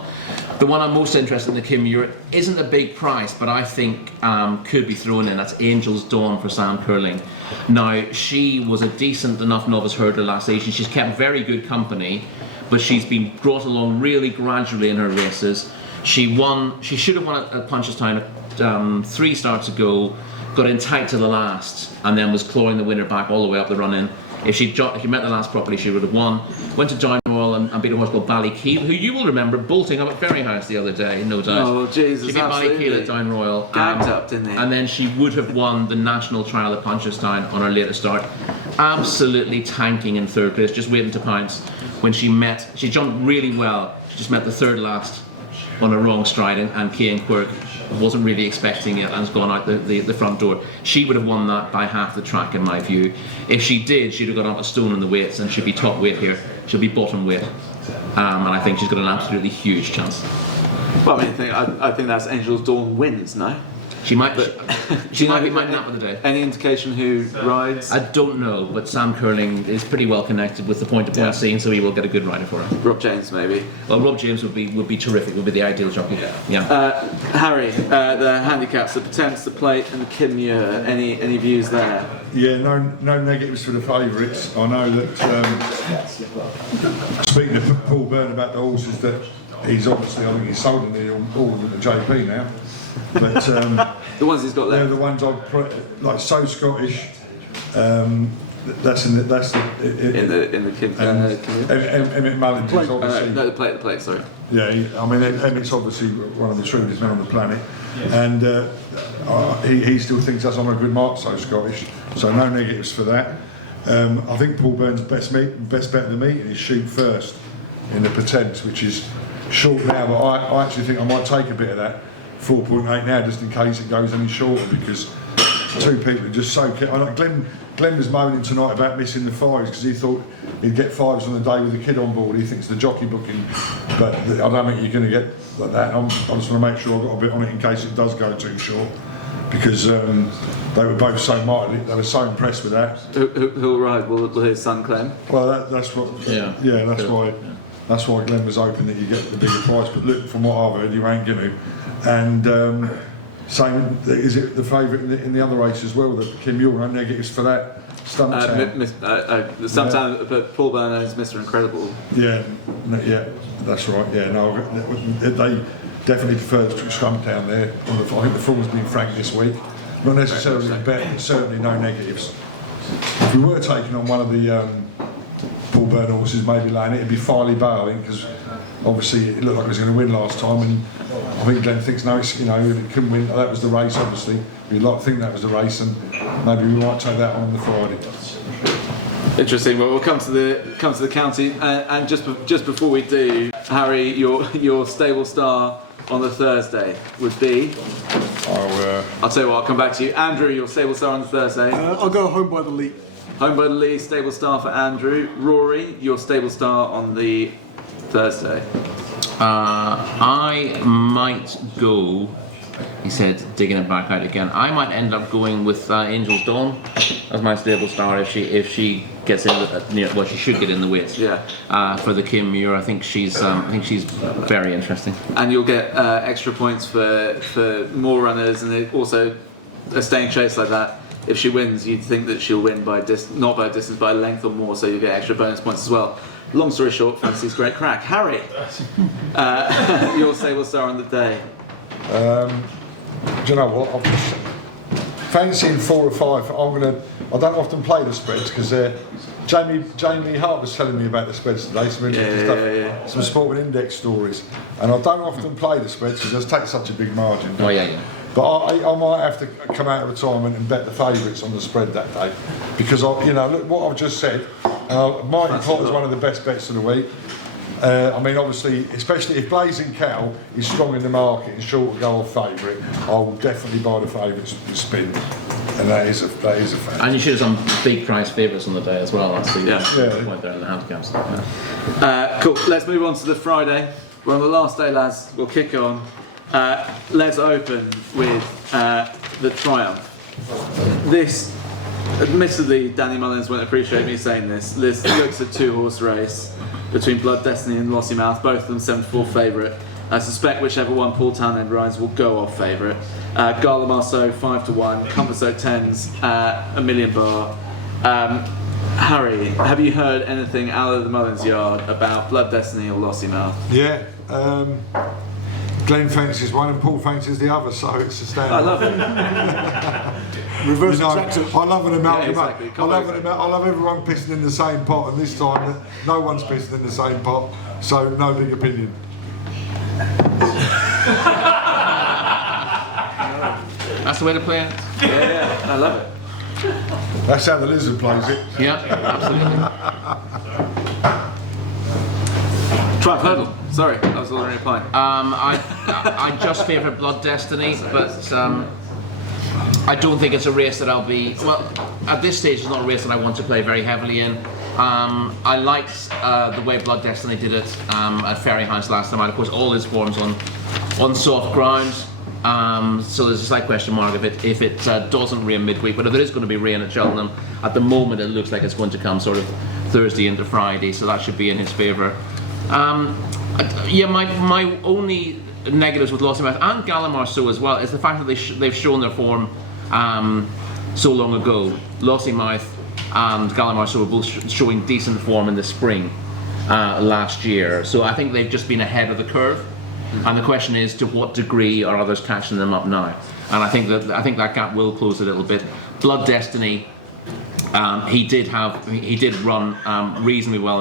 The one I'm most interested in the Kim Muir isn't a big price, but I think could be thrown in. That's Angel's Dawn for Sam Curling. Now, she was a decent enough novice hurdler last season. She's kept very good company, but she's been brought along really gradually in her races. She should have won at Punchestown 3 starts ago, got in tight to the last, and then was clawing the winner back all the way up the run-in. If she met the last properly, she would have won. Went to Down Royal and beat a horse called Ballykeel, who you will remember bolting up at Ferryhouse the other day, no doubt. Oh, Jesus, she beat Ballykeel at Down Royal. Gagged up, didn't he? And then she would have won the national trial at Punchestown on her latest start. Absolutely tanking in 3rd place, just waiting to pounce. When she jumped really well. She just met the 3rd last on a wrong stride, and Cian Quirk wasn't really expecting it and has gone out the front door. She would have won that by half the track, in my view. If she did, she'd have got up a stone in the weights and she'd be top weight here. She'll be bottom weight, and I think she's got an absolutely huge chance. Well, I think that's Angel's Dawn wins, no? She might be my nap of the day. Any indication who rides? I don't know, but Sam Curling is pretty well connected with the point-to-point scene, so he will get a good rider for her. Rob James, maybe. Well, Rob James would be terrific. Would be the ideal jockey. Harry, the handicaps, the Potence, the Plate, and the Kim Muir. Any views there? Yeah, no negatives for the favourites. I know that. Speaking to Paul Byrne about the horses, that he's obviously, I think he's sold them all of them at JP now. But the ones he's got they're there. the ones I've like So Scottish. That's in the Kim and Emmett Mullins is obviously the plate. Sorry. yeah. I mean Emmett's obviously one of the shrewdest men on the planet, and he still thinks that's on a good mark. So Scottish, so no negatives for that. I think Paul Byrne's best bet of the meeting is Shoot First in the Potence, which is short now, but I actually think I might take a bit of that 4.8 now just in case it goes any shorter, because 2 people are just so Glenn was moaning tonight about missing the 5s because he thought he'd get 5s on the day with the kid on board. He thinks the jockey booking, but I don't think you're going to get like that. I just want to make sure I've got a bit on it in case it does go too short, because they were both so mighty. They were so impressed with that. Who'll ride? Will his son Clem? Well, that's what. Yeah, that's why. That's why Glenn was hoping that you get the bigger price. But look, from what I've heard, you ain't going to. And same, is it the favourite in the other race as well? The Kim Muir, no negatives for that. Sometimes, but Paul Byrne is Mr. Incredible. Yeah, that's right. Yeah, no, they definitely prefer to Stump down there. I think the form's been franked this week. Not necessarily a bet, but certainly no negatives. If we were taking on one of the Paul Byrne horses, maybe laying it'd be Farley Bay, I think, because obviously it looked like it was going to win last time, and I think Glenn thinks no, it couldn't win. That was the race, obviously. We'd like to think that was the race, and maybe we might take that on the Friday. Interesting. Well, we'll come to the county, and just before we do, Harry, your stable star on the Thursday would be. I'll tell you what. I'll come back to you, Andrew. Your stable star on the Thursday. I'll go Home by the Leap. Home by the Lead, stable star for Andrew. Rory, your stable star on the Thursday. I might go. He said, digging it back out again. I might end up going with Angel's Dawn as my stable star if she gets in. She should get in the weights. Yeah. For the Kim Muir, I think she's very interesting. And you'll get extra points for more runners, and also a staying chase like that. If she wins, you'd think that she'll win by not by a distance, by a length or more, so you get extra bonus points as well. Long story short, fantasy's great crack. Harry, your stable star on the day. Do you know what? I'm just fancying 4 or 5. I don't often play the spreads because Jamie Hart was telling me about the spreads today. Some sporting index stories, and I don't often play the spreads because it takes such a big margin. Oh yeah. But I might have to come out of retirement and bet the favourites on the spread that day because look what I've just said. Martin Potter's one of the best bets of the week. I mean, obviously, especially if Blazing Cow is strong in the market and sure to go off favourite, I will definitely buy the favourites spin, and that is a fact. And you should have some big price favourites on the day as well. That's the point there in the handicaps. Cool. Let's move on to the Friday. We're on the last day, lads. We'll kick on. Let's open with the Triumph. This, admittedly, Danny Mullins won't appreciate me saying this. This looks a 2-horse race between Blood Destiny and Lossiemouth, both of them 7-4 favourite. I suspect whichever one Paul Townend rides will go off favourite. Gala Marceau 5-1, Comfort Zone 10s, $1 million bar. Harry, have you heard anything out of the Mullins yard about Blood Destiny or Lossiemouth? Yeah. Glenn fancies one and Paul fancies the other, so it's a standard. I love it. Reverse I love an amalgamation. Yeah, exactly. I love everyone pissing in the same pot, and this time no one's pissing in the same pot, so no big opinion. That's the way to play it. Yeah, I love it. That's how the lizard plays it. Yeah, absolutely. Triumph Hurdle. Sorry, I was already replying. I just favour Blood Destiny, but I don't think it's a race that I'll be. Well, at this stage, it's not a race that I want to play very heavily in. I liked the way Blood Destiny did it at Fairyhouse last time. And of course, all his forms on soft ground. So there's a slight question mark if it doesn't rain midweek, but if there is going to be rain at Cheltenham, at the moment it looks like it's going to come sort of Thursday into Friday, so that should be in his favour. My only negatives with Lossiemouth and Gallimar so as well is the fact that they've shown their form so long ago. Lossiemouth and Gallimar so were both showing decent form in the spring last year, so I think they've just been ahead of the curve. And the question is, to what degree are others catching them up now? And I think that gap will close a little bit. Blood Destiny, he did run reasonably well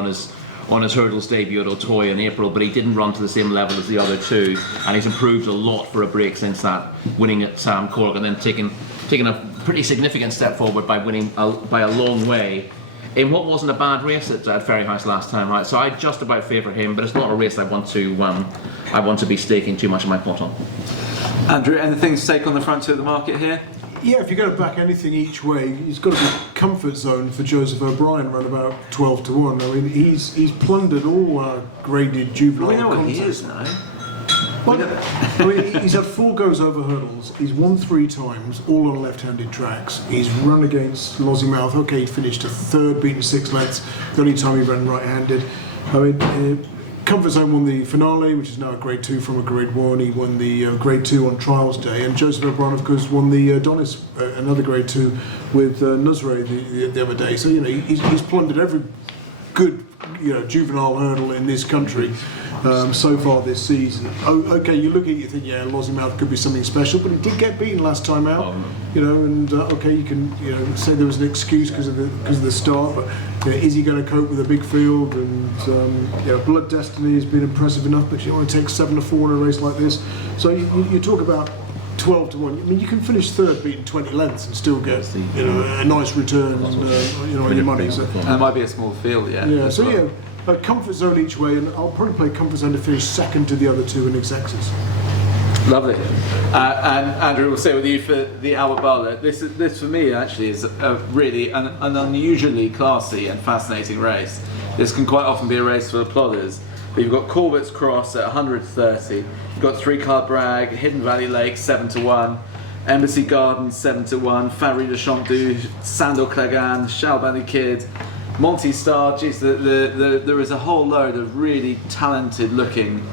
on his hurdles debut at Otoy in April, but he didn't run to the same level as the other two, and he's improved a lot for a break since that, winning at Cork and then taking a pretty significant step forward by winning by a long way in what wasn't a bad race at Fairyhouse last time, right? So I just about favour him, but it's not a race I want to be staking too much of my pot on. Andrew, anything to take on the frontier of the market here? Yeah, if you're going to back anything each way, he's got to be comfort zone for Joseph O'Brien, run about 12-1. I mean, he's plundered all graded juvenile. We know what he contests. is now. Well, I mean, he's had 4 goes over hurdles. He's won 3 times, all on left-handed tracks. He's run against Lossiemouth. Okay, he finished a 3rd, beaten 6 lengths. The only time he ran right-handed. I mean, Comfort Zone won the finale, which is now a Grade 2 from a Grade 1. He won the Grade 2 on Trials Day, and Joseph O'Brien, of course, won the Adonis, another Grade 2 with Nusray the other day. So he's plundered every good juvenile hurdle in this country so far this season. Okay, you look at it, you think, yeah, Lossiemouth could be something special, but he did get beaten last time out. Okay, you can say there was an excuse because of the start, but is he going to cope with a big field? And Blood Destiny has been impressive enough, but you want to take 7-4 in a race like this. So you talk about 12-1. I mean, you can finish 3rd beating 20 lengths and still get a nice return on your money. So. And it might be a small field, yeah. Yeah. So a comfort zone each way, and I'll probably play comfort zone to finish 2nd to the other 2 in exexes. Lovely. And Andrew, we'll stay with you for the Albert Bartlett. This for me actually is a really an unusually classy and fascinating race. This can quite often be a race for the plodders. But you've got Corbett's Cross at 130. You've got 3-Car Bragg, Hidden Valley Lake 7-1, Embassy Gardens 7-1, Favre de Champdou, Sandal Clegane, Shalbani Kid, Monty Star. Geez, there is a whole load of really talented looking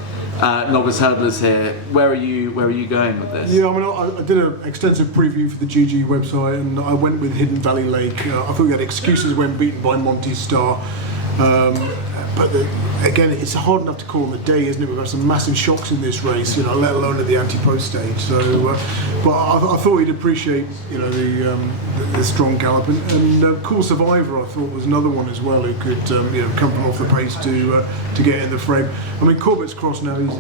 novice hurdlers here. Where are you going with this? Yeah, I mean, I did an extensive preview for the GG website, and I went with Hidden Valley Lake. I thought we had excuses when beaten by Monty Star. But again, it's hard enough to call on the day, isn't it? We've had some massive shocks in this race, you know, let alone at the anti-post stage. So, but I thought he'd appreciate, you know, the strong gallop, and Cool Survivor I thought was another one as well who could, you know, come from off the pace to get in the frame. I mean, Corbett's Cross now, he's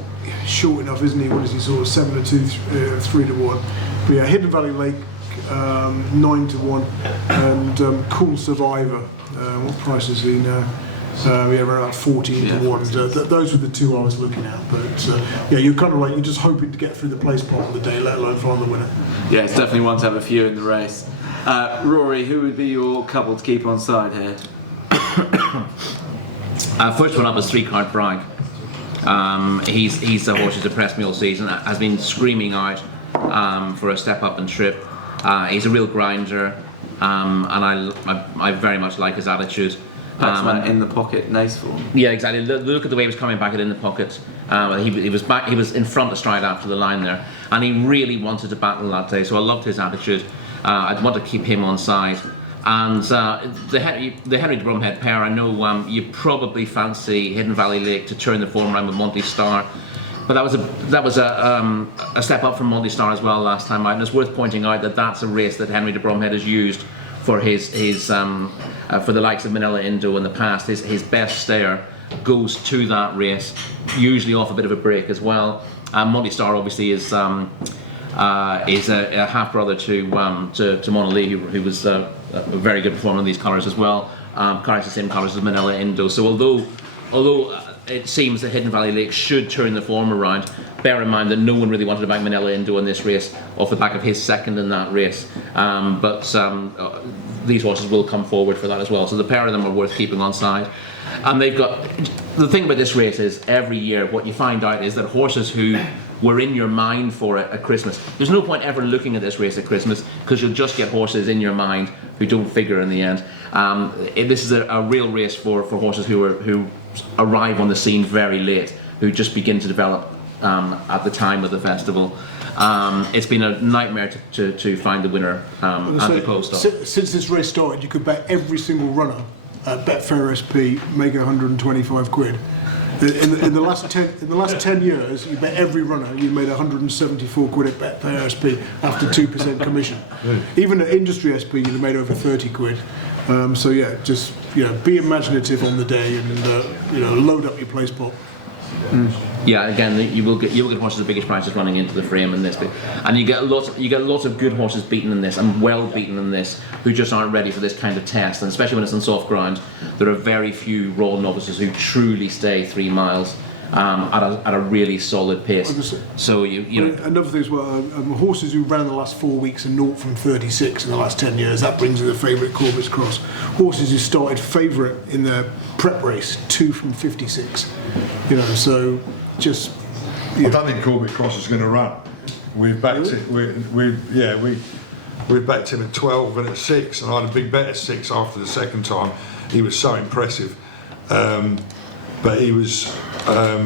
short enough, isn't he? What is he, sort of 7-2, 3-1? But yeah, Hidden Valley Lake, 9-1, and Cool Survivor. What price is he now? Yeah, around 14-1. Those were the two I was looking at. But yeah, you're kind of like, you're just hoping to get through the Placepot of the day, let alone find the winner. Yeah, it's definitely one to have a few in the race. Rory, who would be your couple to keep on side here? First one up was 3-Card Bragg. He's the horse who's impressed me all season. Has been screaming out for a step up and trip. He's a real grinder, and I very much like his attitude. In the pocket, nice form. Yeah, exactly. Look at the way he was coming back at in the pocket. He was back. He was in front of stride after the line there, and he really wanted to battle that day. So I loved his attitude. I'd want to keep him on side. And the Henry de Bromhead pair, I know you probably fancy Hidden Valley Lake to turn the form around with Monty Star, but that was a step up from Monty Star as well last time out. And it's worth pointing out that that's a race that Henry de Bromhead has used for his for the likes of Manila Indo in the past. His best stayer goes to that race, usually off a bit of a break as well. Monty Star obviously is a half brother to Mona Lee, who was a very good performer in these colours as well. Carries the same colours as Manila Indo. So although it seems that Hidden Valley Lake should turn the form around, bear in mind that no one really wanted to back Manila Indo in this race off the back of his second in that race. But these horses will come forward for that as well. So the pair of them are worth keeping on side. And they've got, the thing about this race is every year what you find out is that horses who were in your mind for it at Christmas, there's no point ever looking at this race at Christmas because you'll just get horses in your mind who don't figure in the end. This is a real race for horses who arrive on the scene very late, who just begin to develop at the time of the festival. It's been a nightmare to find the winner and the post. Since this race started, you could bet every single runner at Betfair SP, make 125 quid. In the last 10 years, you bet every runner, you made 174 quid at Betfair SP after 2% commission. Even at Industry SP, you'd have made over 30 quid. So yeah, just be imaginative on the day and load up your Placepot. Yeah, again, you will get horses the biggest prices running into the frame in this bit, and you get lots of good horses beaten in this and well beaten in this who just aren't ready for this kind of test, and especially when it's on soft ground. There are very few raw novices who truly stay 3 miles at a really solid pace. So another thing as well, horses who ran the last 4 weeks are 0 from 36 in the last 10 years. That brings in the favourite Corbett's Cross. Horses who started favourite in the prep race, 2 from 56. So just. I don't think Corbett Cross is going to run. We've backed it. We backed him at 12 and at 6, and I had a big bet at 6 after the second time. He was so impressive, but he was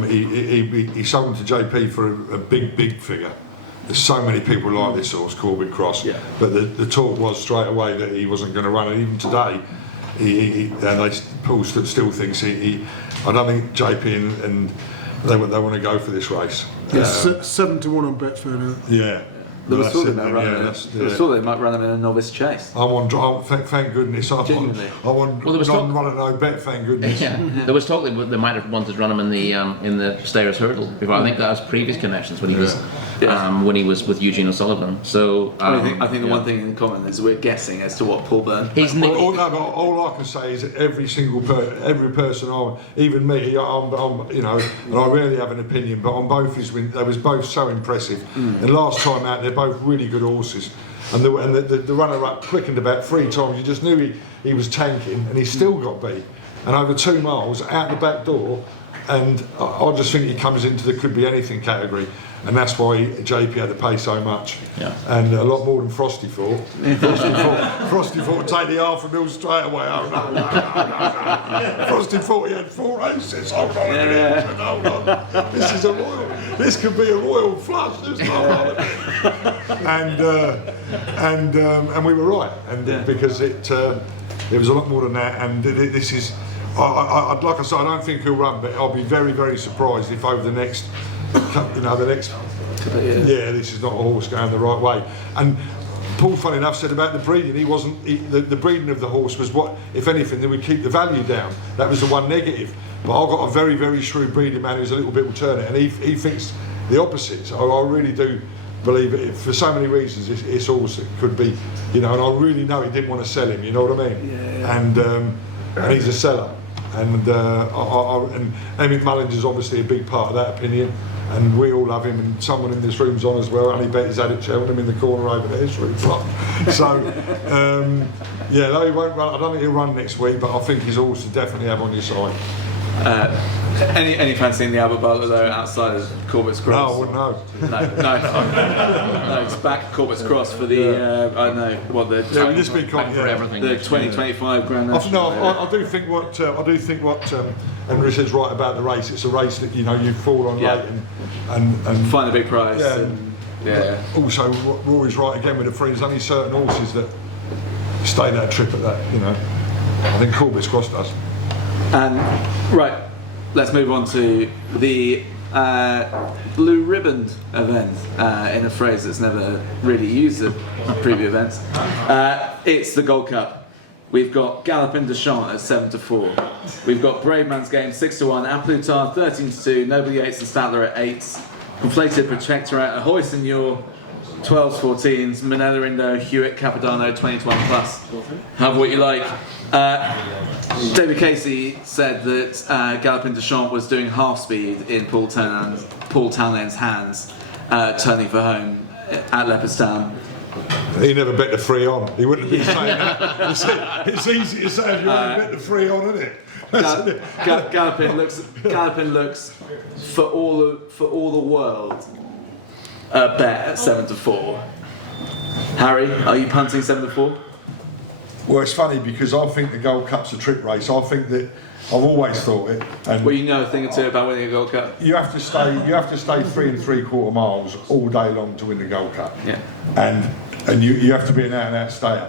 he sold him to JP for a big figure. There's so many people like this horse, Corbett Cross. Yeah. But the talk was straight away that he wasn't going to run, and even today, Paul still thinks I don't think JP and they want to go for this race. 7-1 on Betfair now. Yeah. There was thought they might run them in a novice chase. Thank goodness. I want no bet. Thank goodness. Yeah. There was talk that they might have wanted to run him in the Stayers Hurdle before. I think that was previous connections when he was with Eugene O'Sullivan. So I think the one thing in common is we're guessing as to what Paul Byrne. All I can say is that every person, even me, and I rarely have an opinion, but on both his wins, they was both so impressive. And last time out, they're both really good horses, and the runner-up quickened about 3 times. You just knew he was tanking, and he still got beat. And over 2 miles out the back door, and I just think he comes into the could be anything category, and that's why JP had to pay so much, and a lot more than Frosty thought. Frosty thought to take the $500,000 straight away. Oh no. Frosty thought he had 4 aces. Hold on a minute. Hold on. This could be a royal flush. And we were right, and because it was a lot more than that, and this is like I said, I don't think he'll run, but I'll be very, very surprised if over the next, this is not a horse going the right way. And Paul, funny enough, said about the breeding. The breeding of the horse was what, if anything, that would keep the value down. That was the one negative. But I've got a very, very shrewd breeding man who's a little bit alternate, and he thinks the opposite. So I really do believe it. For so many reasons, it's horse that could be, and I really know he didn't want to sell him. You know what I mean? Yeah. And he's a seller. And Emmett Mullins is obviously a big part of that opinion, and we all love him, and someone in this room's on as well. Only bet he's had at Cheltenham in the corner over there. It's really fun. So no, he won't run. I don't think he'll run next week, but I think his horse to definitely have on your side. Any fancy in the Albert Butler though outside of Corbett's Cross? No, I wouldn't know. No, it's back Corbett's Cross for the I don't know what the for everything. The 2025 Grand National. I do think what Henry says right about the race. It's a race that you fall on late and find a big prize. But also, Rory's right again with the free. There's only certain horses that stay that trip at that. I think Corbett's Cross does. And right, let's move on to the blue ribbon event, in a phrase that's never really used at previous events. It's the Gold Cup. We've got Galopin Deschamps at 7-4. We've got Brave Man's Game 6-1, Applutar 13-2, Noble Yates and Statler at 8s, Conflated Protectorate, Ahoy Senor 12s, 14s, Manila Indo, Hewitt, Capodanno 20-1 plus. Have what you like. David Casey said that Galopin Deschamps was doing half speed in Paul Townend's hands, turning for home at Leopardstown. He never bet the free on. He wouldn't have been saying that. It's easy to say if you want to bet the free on, isn't it? Galopin looks for all the world bet at 7-4. Harry, are you punting 7-4? Well, it's funny because I think the Gold Cup's a trick race. I think that I've always thought it. And well, you know a thing or two about winning a Gold Cup. You have to stay 3 3/4 miles all day long to win the Gold Cup. Yeah. And you have to be an out-and-out stayer.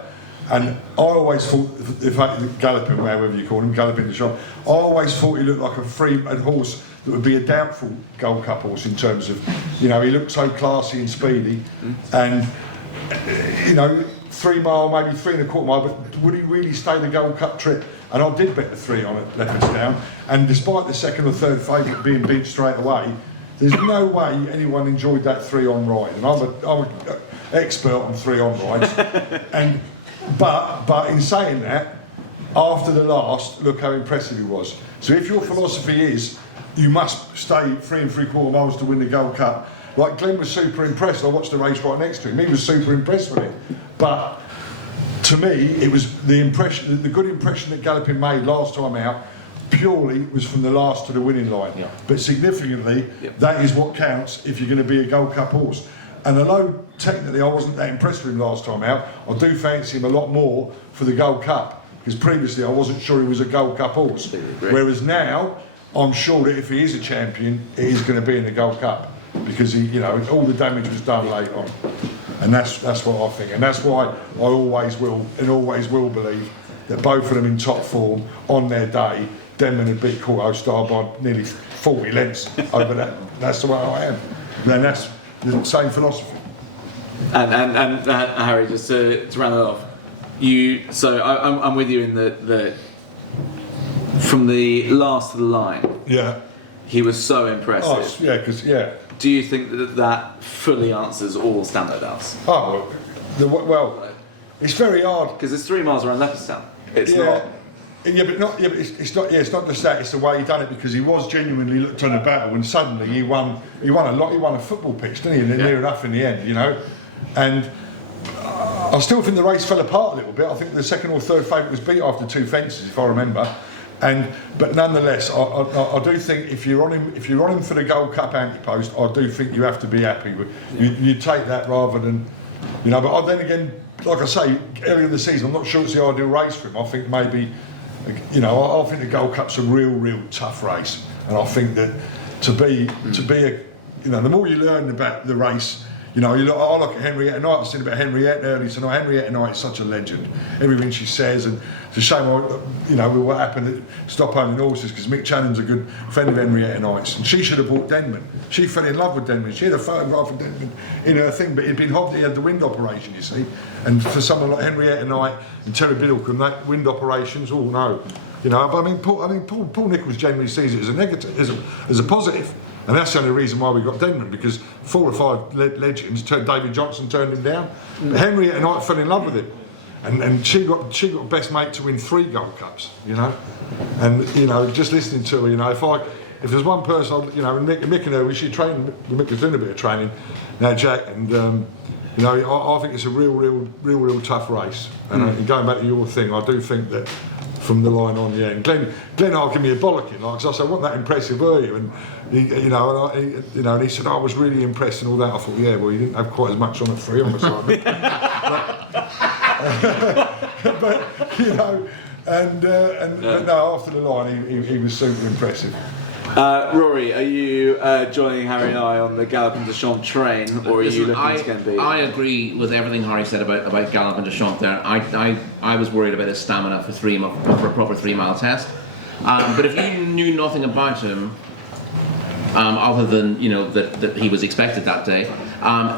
And I always thought, Galopin, whatever you call him, Galopin Deschamps, I always thought he looked like a horse that would be a doubtful Gold Cup horse in terms of, he looked so classy and speedy, and 3 mile, maybe 3 1/4 mile, but would he really stay the Gold Cup trip? And I did bet the 3 on at Leopardstown, and despite the second or third favourite being beat straight away, there's no way anyone enjoyed that 3 on ride, and I'm an expert on 3 on rides. But in saying that, after the last, look how impressive he was. So if your philosophy is you must stay 3 3/4 miles to win the Gold Cup, like Glenn was super impressed. I watched the race right next to him. He was super impressed with it. But to me, it was the good impression that Galopin made last time out purely was from the last to the winning line. Yeah. But significantly, that is what counts if you're going to be a Gold Cup horse. And although technically I wasn't that impressed with him last time out, I do fancy him a lot more for the Gold Cup, because previously I wasn't sure he was a Gold Cup horse. Whereas now, I'm sure that if he is a champion, it is going to be in the Gold Cup, because all the damage was done late on. And that's what I think, and that's why I always will believe that both of them in top form on their day, Denman and beat Courto Star by nearly 40 lengths over that. That's the way I am. And that's the same philosophy. And Harry, just to round it off, I'm with you in the from the last to the line. Yeah. He was so impressive. Oh, Do you think that fully answers all standard outs? Oh, well, it's very hard because it's 3 miles around Leopardstown. It's not. Yeah, but it's not. Yeah, it's not just that. It's the way he done it, because he was genuinely looked on a battle, and suddenly he won a lot. He won a football pitch, didn't he? Near enough in the end, And I still think the race fell apart a little bit. I think the second or third favourite was beat after 2 fences, if I remember. But nonetheless, I do think if you're on him for the Gold Cup anti-post, I do think you have to be happy with. You take that rather than, But then again, like I say, earlier in the season, I'm not sure it's the ideal race for him. I think maybe, I think the Gold Cup's a real tough race, and I think that to be the more you learn about the race, You know, I look at Henrietta Knight. I was thinking about Henrietta earlier tonight. Henrietta Knight is such a legend. Everything she says, and it's a shame, you know, with what happened at Stop Owning Horses, because Mick Channon's a good friend of Henrietta Knight's, and she should have bought Denman. She fell in love with Denman. She had a photograph of Denman in her thing, but he'd been hobbed. He had the wind operation, you see. And for someone like Henrietta Knight and Terry Biddlecombe, that wind operations, oh no. You know, but I mean, Paul Nicholls genuinely sees it as a negative, as a positive. And that's the only reason why we got Denman, because 4 or 5 legends, David Johnson turned him down. But Henrietta Knight fell in love with him. And she got best mate to win 3 Gold Cups, you know. And, you know, just listening to her, you know, if there's one person, you know, Mick and her, we should train, Mick was doing a bit of training, now Jack, and, you know, I think it's a real tough race. And going back to your thing, I do think that from the line on, yeah. And Glenn Hart gave me a bollocking, like, so I said, "What that impressive were you?" And and he said, "I was really impressed and all that." I thought, yeah, well, you didn't have quite as much on a 3 on the side. But you know, but no, after the line, he was super impressive. Rory, are you joining Harry and I on the Gallopin de Champs train, or are you looking to get beat? I agree with everything Harry said about Gallopin de Champs there. I was worried about his stamina for a proper 3-mile test. But if you knew nothing about him, other than, you know, that he was expected that day,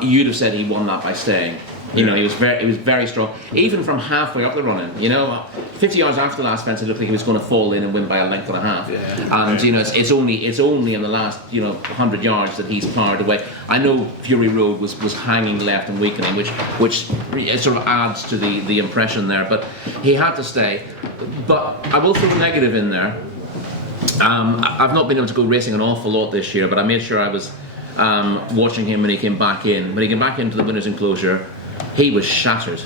you'd have said he won that by staying. You know, he was very strong, even from halfway up the running. You know, 50 yards after the last fence, it looked like he was going to fall in and win by a length and a half. Yeah. And you know, it's only in the last 100 yards that he's powered away. I know Fury Road was hanging left and weakening, which sort of adds to the impression there. But he had to stay. But I will throw negative in there. I've not been able to go racing an awful lot this year, but I made sure I was watching him when he came back in. When he came back into the winner's enclosure, he was shattered.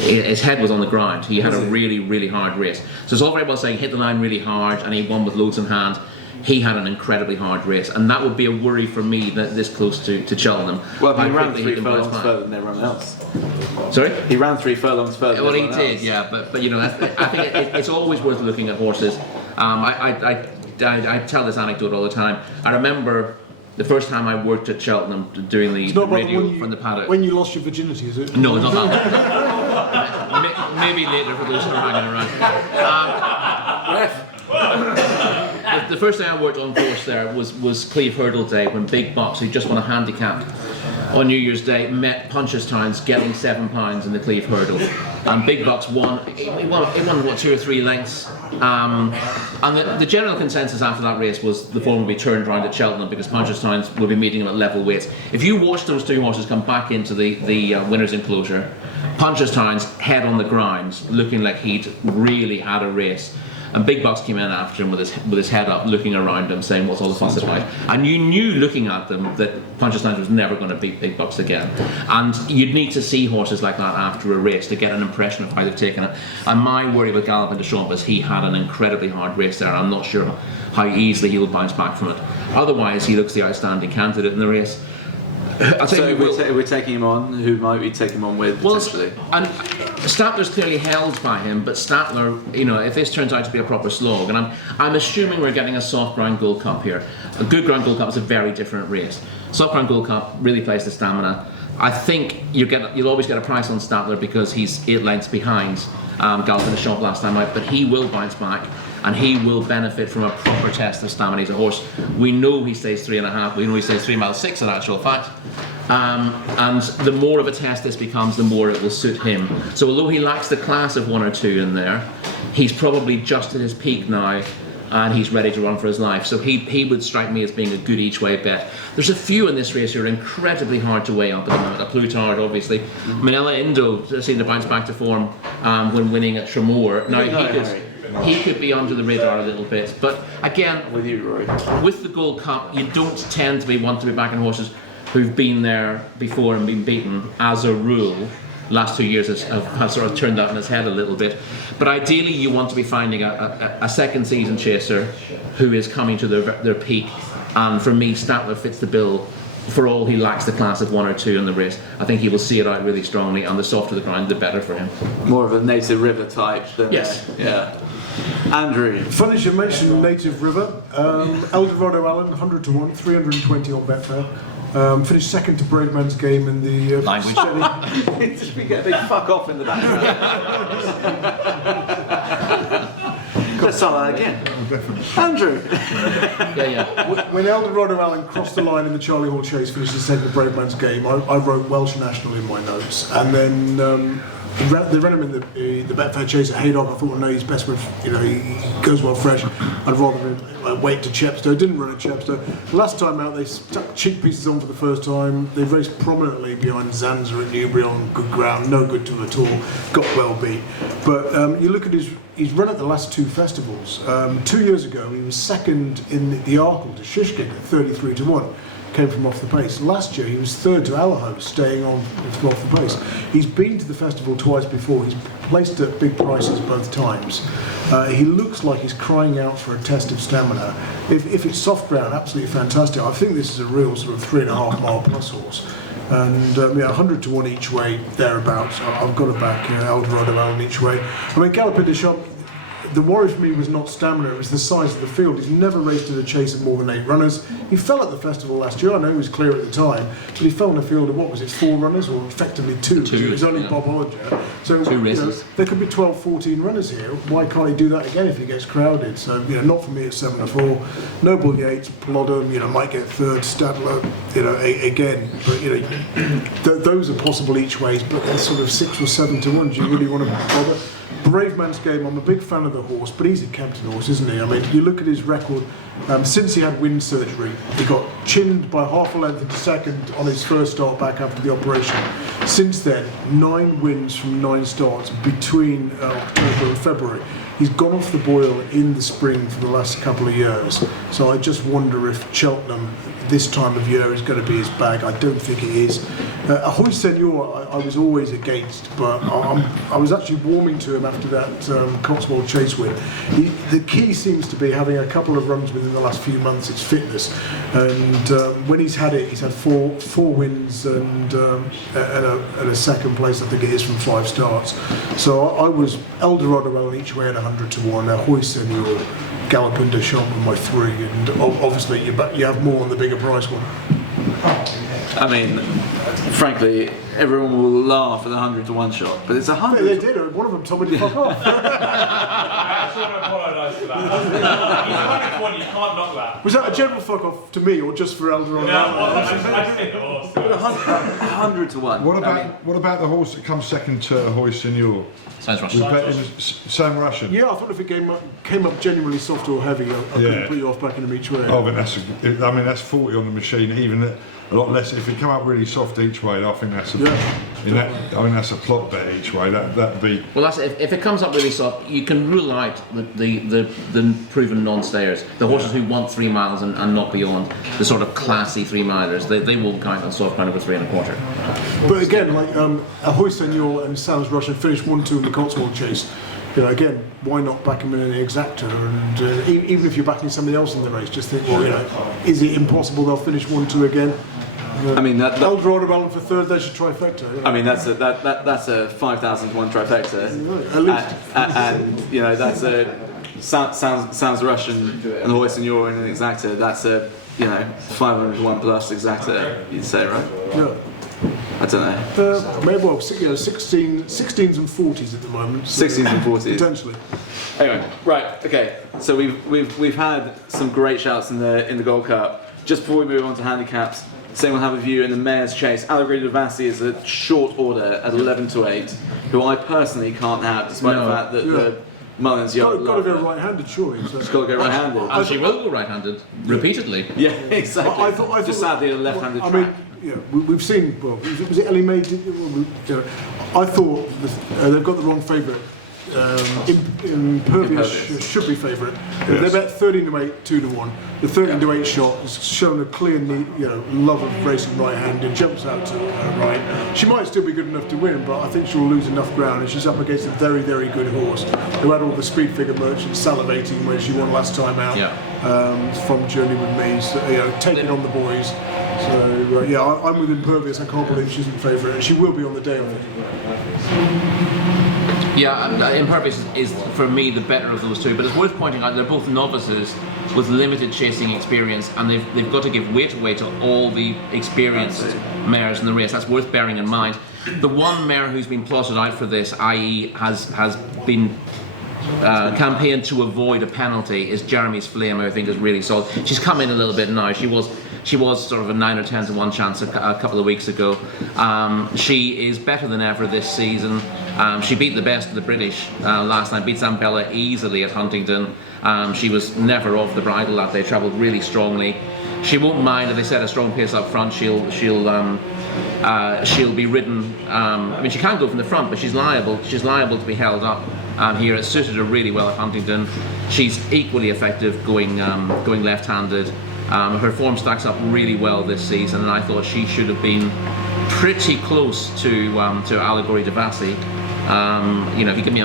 His head was on the ground. He had a really hard race. So it's all very well saying hit the line really hard and he won with loads in hand. He had an incredibly hard race, and that would be a worry for me that this close to Cheltenham. Well, he ran 3 furlongs further than everyone else. Sorry? He ran 3 furlongs further than everyone else. Well, he did, yeah, but you know, I think it's always worth looking at horses. I tell this anecdote all the time. I remember the first time I worked at Cheltenham doing the radio from the paddock. When you lost your virginity, is it? No, not that. Maybe later for those who are hanging around. The first day I worked on course there was Cleve Hurdle Day, when Big Box, who just won a handicap on New Year's Day, met Punchestown's getting £7 in the Cleve Hurdle. And Big Box won. He won what, 2 or 3 lengths. And the general consensus after that race was the form would be turned around at Cheltenham, because Punchestown's will be meeting him at level weights. If you watch those 2 horses come back into the winner's enclosure, Punchestown's head on the ground, looking like he'd really had a race. And Big Box came in after him with his head up, looking around him, saying, "What's all the fuss about?" And you knew, looking at them, that Punchestown was never going to beat Big Box again. And you'd need to see horses like that after a race to get an impression of how they've taken it. And my worry with Gallopin de Champs is he had an incredibly hard race there. I'm not sure how easily he'll bounce back from it. Otherwise, he looks the outstanding candidate in the race. So we're taking him on. Who might we take him on with, potentially? And Statler's clearly held by him, but Statler, you know, if this turns out to be a proper slog, and I'm assuming we're getting a soft ground Gold Cup here. A good ground Gold Cup is a very different race. Soft ground Gold Cup really plays the stamina. I think you'll always get a price on Statler because he's 8 lengths behind Gallopin de Champs last time out, but he will bounce back. And he will benefit from a proper test of stamina. He's a horse. We know he stays 3.5. We know he stays 3 miles 6 in actual fact. And the more of a test this becomes, the more it will suit him. So although he lacks the class of 1 or 2 in there, he's probably just at his peak now, and he's ready to run for his life. So he would strike me as being a good each way bet. There's a few in this race who are incredibly hard to weigh up at the moment. A Plutard, obviously. Manila Indo seemed to bounce back to form when winning at Tremor. Now he could be under the radar a little bit, but again, with you, Rory, with the Gold Cup, you don't tend to want to be backing horses who've been there before and been beaten. As a rule, last 2 years have sort of turned that on its head a little bit. But ideally, you want to be finding a second season chaser who is coming to their peak. And for me, Statler fits the bill. For all he lacks the class of 1 or 2 in the race, I think he will see it out really strongly, and the softer the ground, the better for him. More of a Native River type than yeah. Andrew. Funny you mentioned Native River. Eldorado Allen, 100 to 1, 320 on Betfair. Finished second to Braveman's game in the Language. We get a big fuck off in the background. Let's start that again. Andrew. Yeah. When Eldorado Allen crossed the line in the Charlie Hall Chase, finished the second Braveman's game, I wrote Welsh National in my notes, and then they ran him in the Betfair Chase at Haydock. I thought, well, no, he's best with, he goes well fresh. I'd rather wait to Chepstow. Didn't run at Chepstow. Last time out, they stuck cheek pieces on for the first time. They raced prominently behind Zanza at Newbury on good ground, no good to him at all. Got well beat. But you look at he's run at the last 2 festivals. 2 years ago, he was second in the Arkle to Shishkin at 33-1. Came from off the pace. Last year he was third to Allaho, staying on from off the pace. He's been to the festival twice before. He's placed at big prices both times. He looks like he's crying out for a test of stamina. If it's soft ground, absolutely fantastic. I think this is a real sort of 3.5 mile plus horse. And 100-1 each way, thereabouts. I've got to back Eldorado Allen each way. I mean, Galopin Des Champs, the worry for me was not stamina, it was the size of the field. He's never raced in a chase of more than 8 runners. He fell at the festival last year, I know he was clear at the time, but he fell in a field of, 4 runners, or effectively 2. It was only Bob Hollinger. So 2 races. There could be 12, 14 runners here. Why can't he do that again if he gets crowded? So, not for me at 7-4. Noble Yates, Plodder, might get third, Stadler, again. But, those are possible each ways, but they're sort of 6 or 7 to 1. Do you really want to bother? Braveman's game, I'm a big fan of the horse, but he's a Kempton horse, isn't he? I mean, you look at his record, since he had wind surgery, he got chinned by half a length into second on his first start back after the operation. Since then, 9 wins from 9 starts between October and February. He's gone off the boil in the spring for the last couple of years, so I just wonder if Cheltenham this time of year is going to be his bag. I don't think it is. Ahoy Senor, I was always against, but I was actually warming to him after that Cotswold Chase win. The key seems to be having a couple of runs within the last few months. It's fitness, and when he's had it, he's had four wins and a second place, I think it is, from 5 starts. So I was Eldorado Allen each way at 100-1. Ahoy Senor, Galopin Des Champs were my 3, and obviously you have more on the bigger price one. I mean, frankly, everyone will laugh at the 100-1 shot, but it's 100. They did. One of them told me to fuck off. I sort of apologise for that. He's 100-1, you can't knock that. Was that a general fuck off to me or just for Eldorado? I just think the horse. 100-1. What about the horse that comes second to Ahoy Senor? Sounds We Russian. bet him Sam Russian. Yeah, I thought if it came up genuinely soft or heavy, I couldn't put you off backing him each way. Oh, but that's 40 on the machine. Even a lot less. If it come up really soft each way, I think that's that's a plot bet each way. That'd be. Well, that's it. If it comes up really soft, you can rule out the proven non-stayers, the horses who want 3 miles and not beyond, the sort of classy 3-milers. They will count on soft ground over 3 1/4. But again, like Ahoy Senor and Sam's Russian finished 1-2 in the Cotswold Chase. Again, why not back him in an exacta? And even if you're backing somebody else in the race, just think, is it impossible they'll finish 1-2 again? I mean, Eldorado Allen for third, they should trifecta. I mean, that's a 5,000-1 trifecta, At least. and that's a sounds Russian and Ahoy Senor in an exacta. That's a 500-1 plus exacta. You'd say, right? Yeah. I don't know. Maybe 16s and 40s at the moment. 16s and 40s. Potentially. Anyway, right, okay. So we've had some great shouts in the Gold Cup. Just before we move on to handicaps, does anyone have a view in the Mayor's Chase? Allegri Devassi is a short order at 11-8, who I personally can't have, despite the fact that the Mullins yard. Got to go right-handed, surely. So. Just got to go right-handed. And she will go right-handed repeatedly. Yeah, exactly. I thought just sadly a left-handed track. I mean, we've seen. Well, was it Ellie Mae? I thought they've got the wrong favourite. Impervious should be favourite. They're about 13-8, 2-1. The 13-8 shot has shown a clear love of racing right-handed. Jumps out to right. She might still be good enough to win, but I think she'll lose enough ground, and she's up against a very, very good horse who had all the speed figure merchants salivating where she won last time out. From Journey with Me, so, taking on the boys. So I'm with Impervious. I can't believe she's in favourite, and she will be on the day of it. Yeah, Impervious is for me the better of those two, but it's worth pointing out they're both novices with limited chasing experience, and they've got to give weight away to all the experienced mares in the race. That's worth bearing in mind. The one mare who's been plotted out for this, i.e. has been campaigned to avoid a penalty, is Jeremy's Flame, who I think is really solid. She's come in a little bit now. She was sort of a 9 or 10 to 1 chance a couple of weeks ago. She is better than ever this season. She beat the best of the British last night, beat Zambella easily at Huntingdon. She was never off the bridle that day, travelled really strongly. She won't mind if they set a strong pace up front. She'll be ridden. I mean, she can go from the front, but she's liable to be held up here. It suited her really well at Huntingdon. She's equally effective going left-handed. Her form stacks up really well this season, and I thought she should have been pretty close to Allegory Devassi. If you give me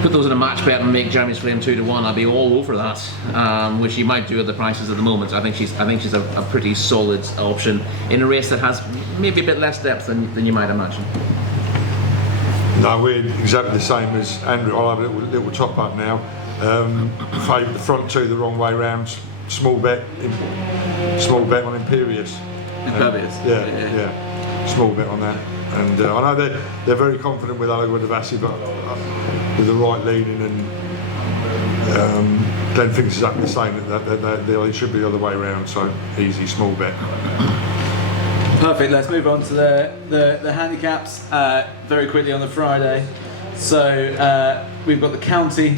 put those in a match bet and make Jeremy's Flame 2 to 1, I'd be all over that, which you might do at the prices at the moment. I think she's a pretty solid option in a race that has maybe a bit less depth than you might imagine. No, we're exactly the same as Andrew. I'll have a little top up now. Favourite the front two the wrong way round. Small bet on Imperious. Impervious. Yeah. Small bet on that. And I know they're very confident with Allegory Devassi, but with the right leading, and don't think it's exactly the same. That they should be the other way around. So easy, small bet. Perfect. Let's move on to the handicaps very quickly on the Friday. So we've got the county.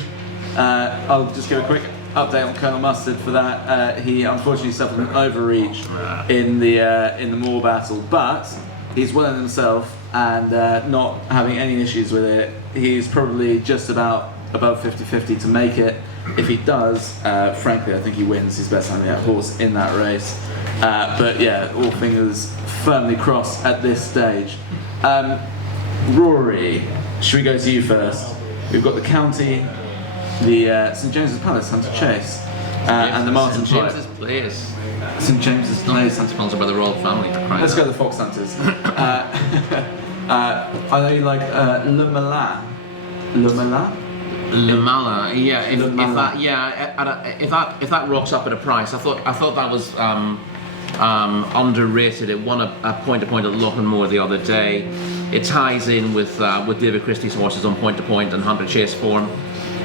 I'll just give a quick update on Colonel Mustard for that. He unfortunately suffered an overreach in the Moor battle, but he's well in himself and not having any issues with it. He's probably just about above 50-50 to make it. If he does, frankly, I think he wins. He's best handicap horse in that race. But yeah, all fingers firmly crossed at this stage. Rory, should we go to you first? We've got the county, the St James's Palace, Hunter Chase, and the Martin St James's Place. St James's Place. Sponsored by the Royal Family. Let's go to the Fox Hunters. I know you like Le Malin. Le Malin? Le Malin, yeah. If that rocks up at a price, I thought that was underrated. It won a point-to-point at Loughnmoor the other day. It ties in with David Christie's horses on point-to-point and Hunter Chase form.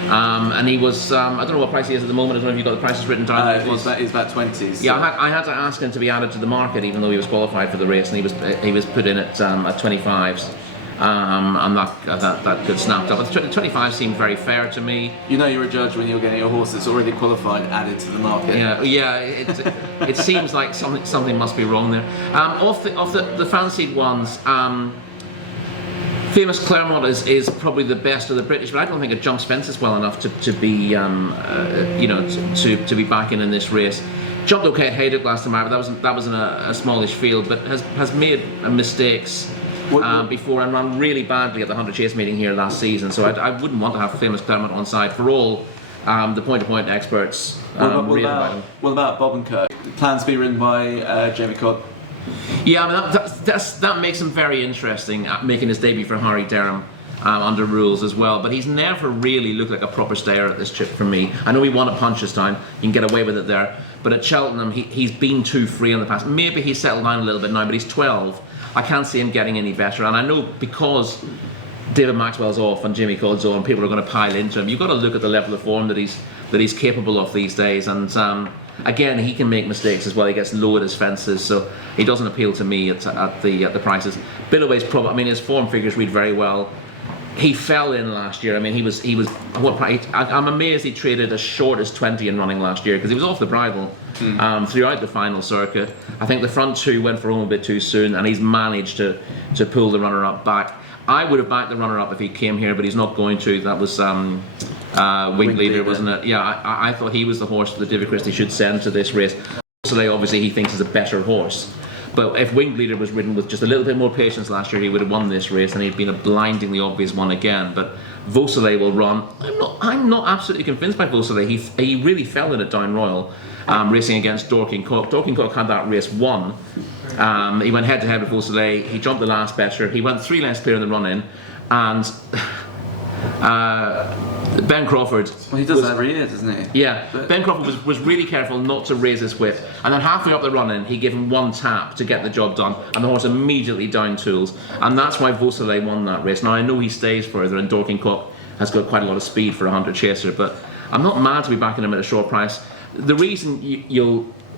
And he was, I don't know what price he is at the moment. I don't know if you've got the prices written down. He's about 20s. So. Yeah, I had to ask him to be added to the market, even though he was qualified for the race, and he was put in at 25s. And that got snapped up. But 25 seemed very fair to me. You know you're a judge when you're getting your horse that's already qualified added to the market. Yeah. It seems like something must be wrong there. Off the fancied ones. Famous Claremont is probably the best of the British, but I don't think it jumps fences well enough to be to be back in this race. Jumped okay at Haydock last time out, but that was in a smallish field, but has made mistakes before and ran really badly at the Hunter Chase meeting here last season. So I wouldn't want to have Famous Claremont on side for all the point-to-point experts. What about Bob and Kirk? Plans to be ridden by Jamie Codd. Yeah, I mean that makes him very interesting, making his debut for Harry Durham under rules as well. But he's never really looked like a proper stayer at this trip for me. I know he won at Punchestown, you can get away with it there. But at Cheltenham, he's been too free in the past. Maybe he's settled down a little bit now, but he's 12. I can't see him getting any better. And I know because David Maxwell's off and Jamie Codd's on, people are going to pile into him. You've got to look at the level of form that he's capable of these days. And again, he can make mistakes as well. He gets low at his fences, so he doesn't appeal to me at the prices. Billoway's probably, I mean, his form figures read very well. He fell in last year. I mean, he was. What price? I'm amazed he traded as short as 20 in running last year because he was off the bridle throughout the final circuit. I think the front two went for home a bit too soon, and he's managed to pull the runner-up back. I would have backed the runner-up if he came here, but he's not going to. That was Wing Leader, wasn't it? Yeah, I thought he was the horse that David Christie should send to this race. Vaucelet, obviously, he thinks is a better horse. But if Wing Leader was ridden with just a little bit more patience last year, he would have won this race, and he'd been a blindingly obvious one again. But Vaucelet will run. I'm not absolutely convinced by Vaucelet. He really fell in at Down Royal, racing against Dorking Cock. Dorking Cock had that race won. He went head-to-head with Vaucelet. He jumped the last better. He went 3 lengths clear in the run-in, and Ben Crawford. Well, he does that every year, doesn't he? Yeah, Ben Crawford was really careful not to raise his whip, and then halfway up the run-in, he gave him one tap to get the job done, and the horse immediately down tools, and that's why Beausoleil won that race. Now I know he stays further, and Dorking Cock has got quite a lot of speed for a 100 chaser, but I'm not mad to be backing him at a short price. The reason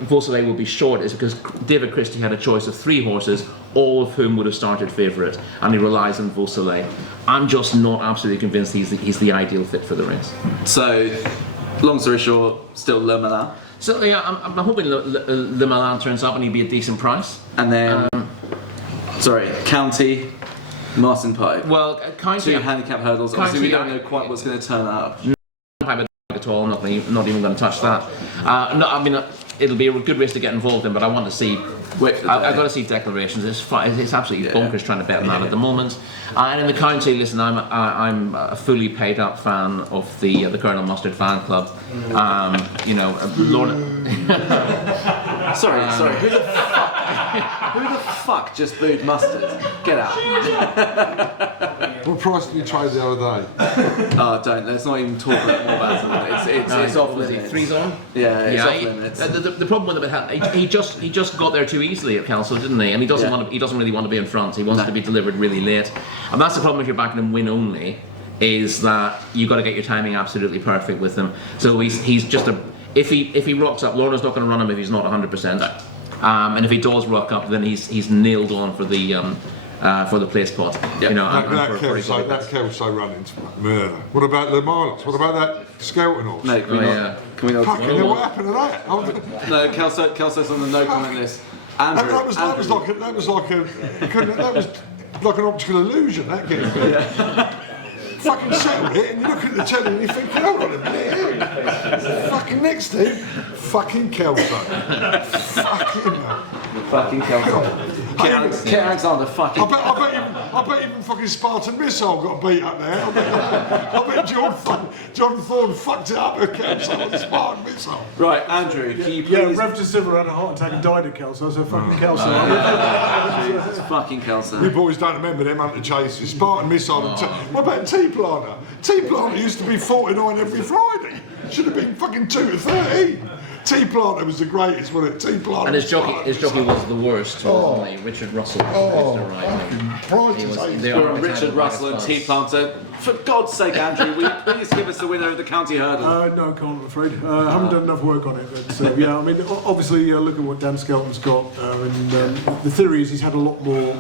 Beausoleil will be short is because David Christie had a choice of 3 horses, all of whom would have started favourite, and he relies on Beausoleil. I'm just not absolutely convinced he's the ideal fit for the race. So, long story short, still Le Malin. So yeah, I'm hoping Le Malin turns up and he'll be a decent price. And then, County, Martin Pipe. Well, County 2 handicap hurdles. Obviously, we don't know quite what's going to turn up. At all, I'm not even going to touch that. No, I mean, it'll be a good race to get involved in, but I want to see. I've got to see declarations. It's absolutely bonkers trying to bet on that at the moment. And in the county, listen, I'm a fully paid up fan of the Colonel Mustard fan club. Lorna. Sorry. Who the fuck just booed Mustard? Get out. What price did you trade the other day? Oh, don't. Let's not even talk more about it. It's off limits. 3's on. Yeah, it's off limits. The problem with it, he just got there too easily at Kelso, didn't he? And he doesn't really want to be in front. He wants to be delivered really late. And that's the problem if you're backing him win only, is that you've got to get your timing absolutely perfect with him. So he's just if he rocks up, Lorna's not going to run him if he's not 100%. And if he does rock up, then he's nailed on for the Placepot. Yep. That Kelso running's murder. What about Le Mans? What about that Skelton horse? No, can we not? Fucking hell, what happened to that? No, Kelso's on the no comment list. Andrew, that was like an optical illusion. That game. Fucking settled it, and you look at the telly and you think, hold on a minute, fucking next thing, fucking Kelso. Fucking Kelso. Kit Alexander, fucking. I bet even fucking Spartan Missile got beat up there. I bet John Thorne fucked it up at Kelso on Spartan Missile. Right, Andrew, can you please? Yeah, Rev de Silva had a heart attack and died at Kelso, so fucking Kelso. Jesus, fucking Kelso. You boys don't remember them hunter chases. Spartan Missile and what about T-Planter? T-Planter used to be 49 every Friday. Should have been fucking 2 to 13. T-Planter was the greatest, wasn't it? T-Planter. And his jockey was the worst, wasn't he? Richard Russell. Richard Russell and T-Planter. For God's sake, Andrew, will you please give us the winner of the county hurdle? No, I can't, I'm afraid. I haven't done enough work on it. But, yeah, I mean, obviously, look at what Dan Skelton's got. The theory is he's had a lot more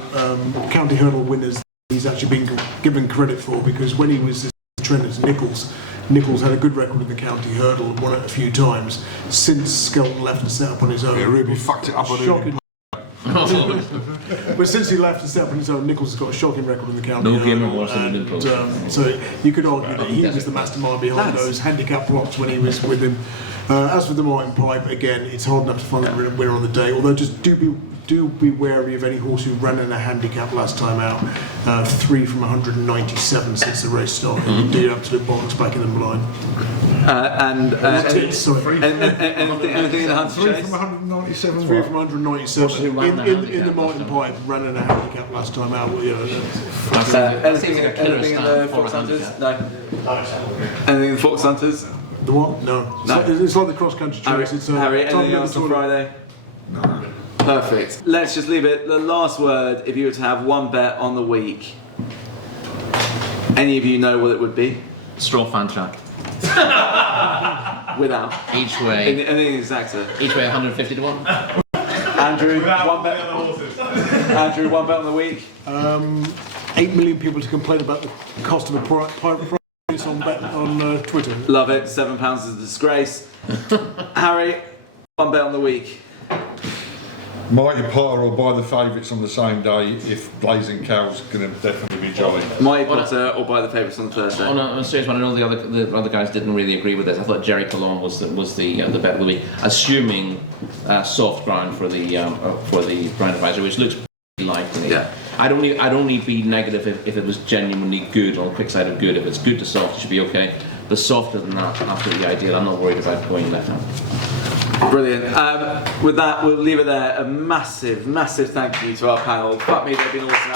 county hurdle winners than he's actually been given credit for, because when he was trainer to Nichols had a good record in the county hurdle and won it a few times. Since Skelton left and set up on his own, Yeah, really fucked it up on shocking. But since he left and set up on his own, Nichols has got a shocking record in the county hurdle. So you could argue that he was the mastermind behind those handicap blocks when he was with him. As for the Martin Pipe, again, it's hard enough to find a winner on the day. Although just do be wary of any horse who ran in a handicap last time out. 3 from 197 since the race started. You do absolute bollocks back in the blind. Anything in the Hunter 3 chase? from 197. 3 from 197 in the Martin Pipe ran in a handicap last time out. Anything in the Fox Hunters? No. Anything in the Fox Hunters? The what? No. It's like the cross country chase. Harry, anything else on Friday? No. Perfect. Let's just leave it. The last word, if you were to have one bet on the week, any of you know what it would be? Straw fan track. Without. Each way. Anything exacta. Each way 150 to 1. Andrew, one bet. Andrew, one bet on the week. 8 million people to complain about the cost of a private price on Twitter. Love it. £7 is a disgrace. Harry, one bet on the week. Mighty Potter or buy the favourites on the same day if Blazing Cow's going to definitely be jolly. Mighty Potter or buy the favourites on Thursday. On a serious one, I know the other guys didn't really agree with this. I thought Jerry Colon was the bet of the week, assuming soft ground for the ground advisor, which looks pretty likely. Yeah. I'd only be negative if it was genuinely good, on the quick side of good. If it's good to soft, it should be okay. But softer than that, absolutely ideal. I'm not worried about going left hand. Brilliant. With that, we'll leave it there. A massive, massive thank you to our panel. Fuck me, they've been awesome.